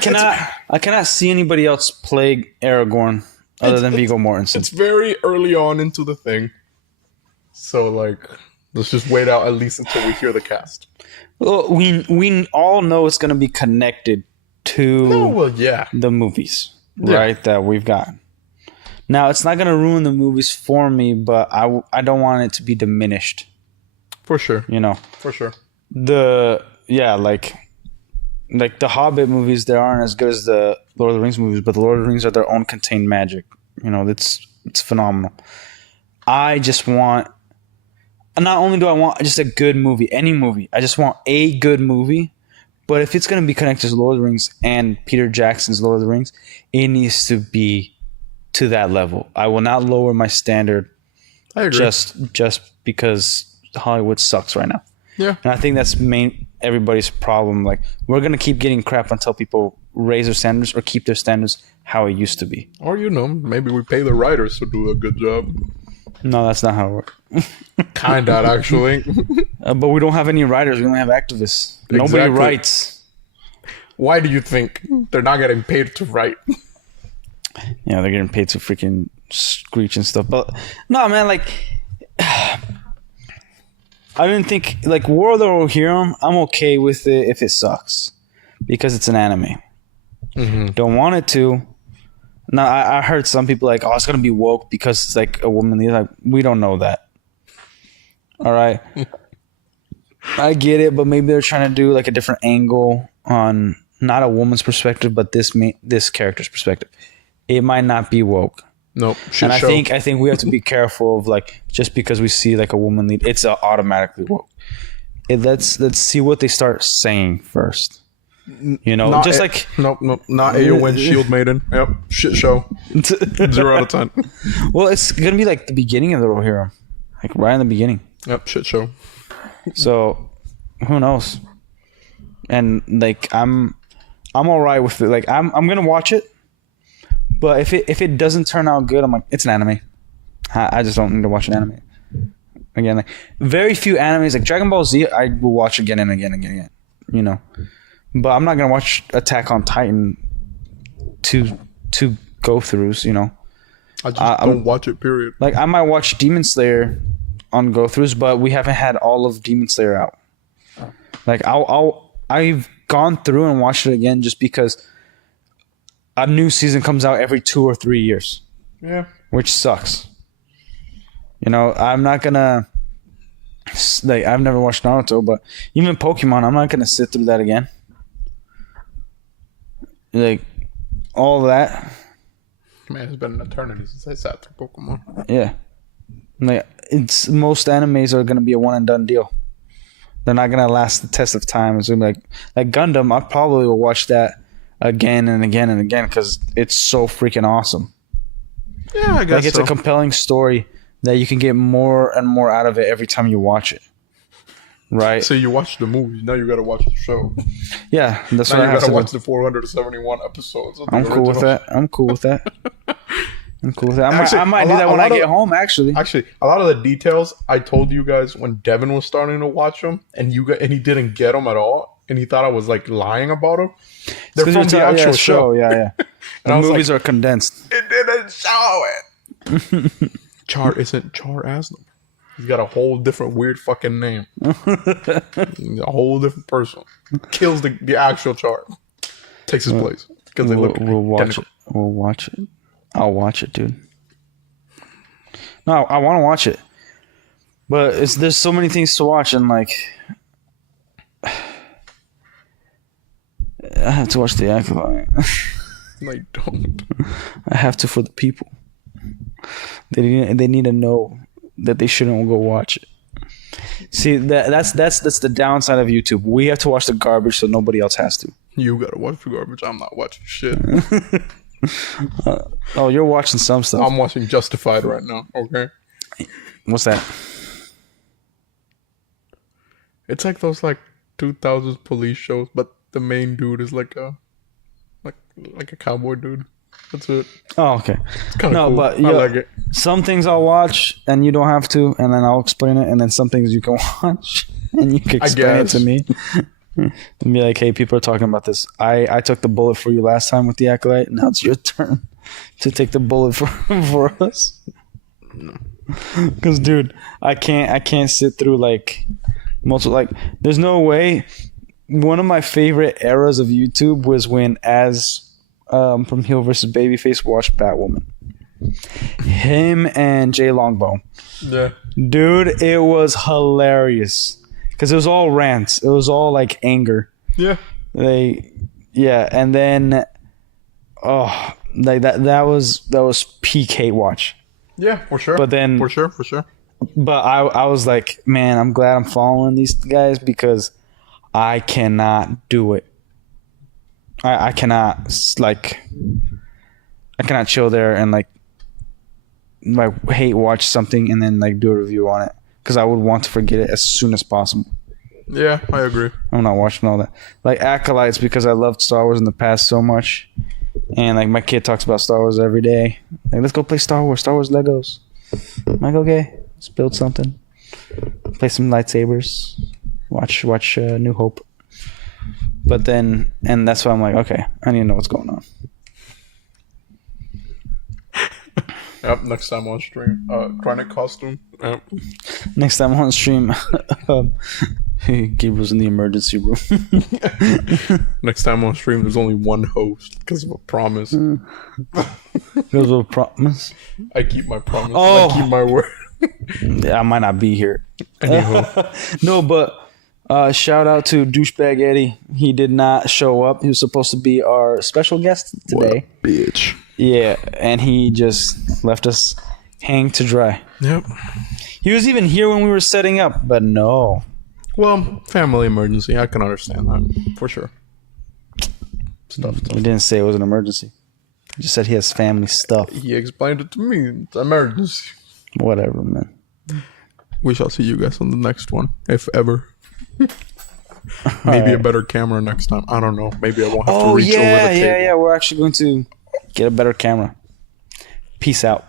cannot see anybody else play Aragorn other than Viggo Mortensen. It's very early on into the thing, so like, let's just wait out at least until we hear the cast. Well, we all know it's gonna be connected to the movies, right? That we've got. Now, it's not going to ruin the movies for me, but I don't want it to be diminished. For sure. You know? For sure. Like the Hobbit movies, they aren't as good as the Lord of the Rings movies, but the Lord of the Rings are their own contained magic. You know, it's phenomenal. I just want... Not only do I want just a good movie, any movie, I just want a good movie, but if it's going to be connected to Lord of the Rings and Peter Jackson's Lord of the Rings, it needs to be to that level. I will not lower my standard. I agree. Just because Hollywood sucks right now. Yeah. And I think that's everybody's problem. Like, we're gonna keep getting crap until people raise their standards or keep their standards how it used to be. Or maybe we pay the writers to do a good job. No, that's not how it works. Kinda, actually. But we don't have any writers. We only have activists. Exactly. Nobody writes. Why do you think they're not getting paid to write? Yeah, they're getting paid to freaking screech and stuff. But no, man, like, I didn't think, like, World of Rohirrim, I'm okay with it if it sucks because it's an anime. Mm-hmm. Don't want it to. Now, I heard some people like, oh, it's gonna be woke because it's like a woman lead. Like, we don't know that. All right, I get it, but maybe they're trying to do like a different angle on not a woman's perspective, but this character's perspective. It might not be woke. Nope. And I think we have to be careful of, like, just because we see like a woman lead, it's automatically woke. Let's see what they start saying first. You know, not not Eowyn Shield Maiden. Yep, shit show. 0 out of 10. Well, it's gonna be like the beginning of the Rohirrim, like right in the beginning. Yep, shit show. So, who knows? And like, I'm all right with it. Like, I'm gonna watch it. But if it doesn't turn out good, I'm like, it's an anime. I just don't need to watch an anime. Again, like, very few animes, like Dragon Ball Z, I will watch again and again and again. You know, but I'm not gonna watch Attack on Titan to go throughs. You know, I just don't watch it. Period. Like, I might watch Demon Slayer on go throughs, but we haven't had all of Demon Slayer out. Like, I've gone through and watched it again just because a new season comes out every 2 or 3 years. Yeah. Which sucks. You know, I'm not gonna, like, I've never watched Naruto, but even Pokemon, I'm not gonna sit through that again. Like, all that. Man, it's been an eternity since I sat through Pokemon. Yeah. Like, most animes are gonna be a one and done deal. They're not gonna last the test of time. It's gonna be like Gundam. I probably will watch that again and again and again because it's so freaking awesome. Yeah, I guess like, it's a compelling story that you can get more and more out of it every time you watch it. Right? So you watch the movie, now you gotta watch the show. Yeah, that's now what I have to do. You gotta watch the 471 episodes. I'm cool with that. I'm cool with that. I might do that when I get home, actually. Actually, a lot of the details I told you guys when Devin was starting to watch them, and he didn't get them at all, and he thought I was like lying about them. They're from the actual show. Yeah. The movies are condensed. It didn't show it. Char isn't Char Asnam. He's got a whole different weird fucking name. A whole different person. Kills the actual Char. Takes his place. Because they look identical. We'll watch it. I'll watch it, dude. No, I want to watch it. But there's so many things to watch, and like, I have to watch the Acolyte. No, you don't. I have to for the people. They need to know that they shouldn't go watch it. See, that's the downside of YouTube. We have to watch the garbage so nobody else has to. You gotta watch the garbage. I'm not watching shit. Oh, you're watching some stuff. I'm watching Justified right now. Okay. What's that? It's like those like 2000s police shows, but the main dude is like a like a cowboy dude. That's it. Oh, okay. It's kind of cool. But I like it. Some things I'll watch and you don't have to, and then I'll explain it, and then some things you can watch and you can explain it to me. And be like, hey, people are talking about this. I took the bullet for you last time with the Acolyte. Now it's your turn to take the bullet for us. Because, dude, I can't sit through like multiple, like, there's no way. One of my favorite eras of YouTube was when from Heel versus Babyface watched Batwoman. Him and Jay Longbone. Yeah. Dude, it was hilarious. Because it was all rants. It was all like anger. Yeah. And then like that was peak hate watch. Yeah, for sure. But then for sure. But I was like, man, I'm glad I'm following these guys because I cannot do it. I cannot chill there and like hate watch something and then like do a review on it. Because I would want to forget it as soon as possible. Yeah, I agree. I'm not watching all that. Like Acolytes, because I loved Star Wars in the past so much. And like my kid talks about Star Wars every day. Like, let's go play Star Wars Legos. I'm like, okay, let's build something. Play some lightsabers. Watch New Hope. But then, and that's why I'm like, okay, I need to know what's going on. Yep, next time on stream. Chronic costume. Yep. Next time on stream, Gabriel's in the emergency room. Next time on stream, there's only one host because of a promise. Because of a promise? I keep my promise. I keep my word. Yeah, I might not be here. No, but shout out to Douchebag Eddie. He did not show up. He was supposed to be our special guest today. What a bitch. Yeah, and he just left us hang to dry. Yep. He was even here when we were setting up, but no. Well, family emergency. I can understand that for sure. Stuff. He didn't say it was an emergency. He just said he has family stuff. He explained it to me. It's an emergency. Whatever, man. We shall see you guys on the next one, if ever. Maybe a better camera next time. I don't know. Maybe I won't have to reach over the table. Yeah. We're actually going to get a better camera. Peace out.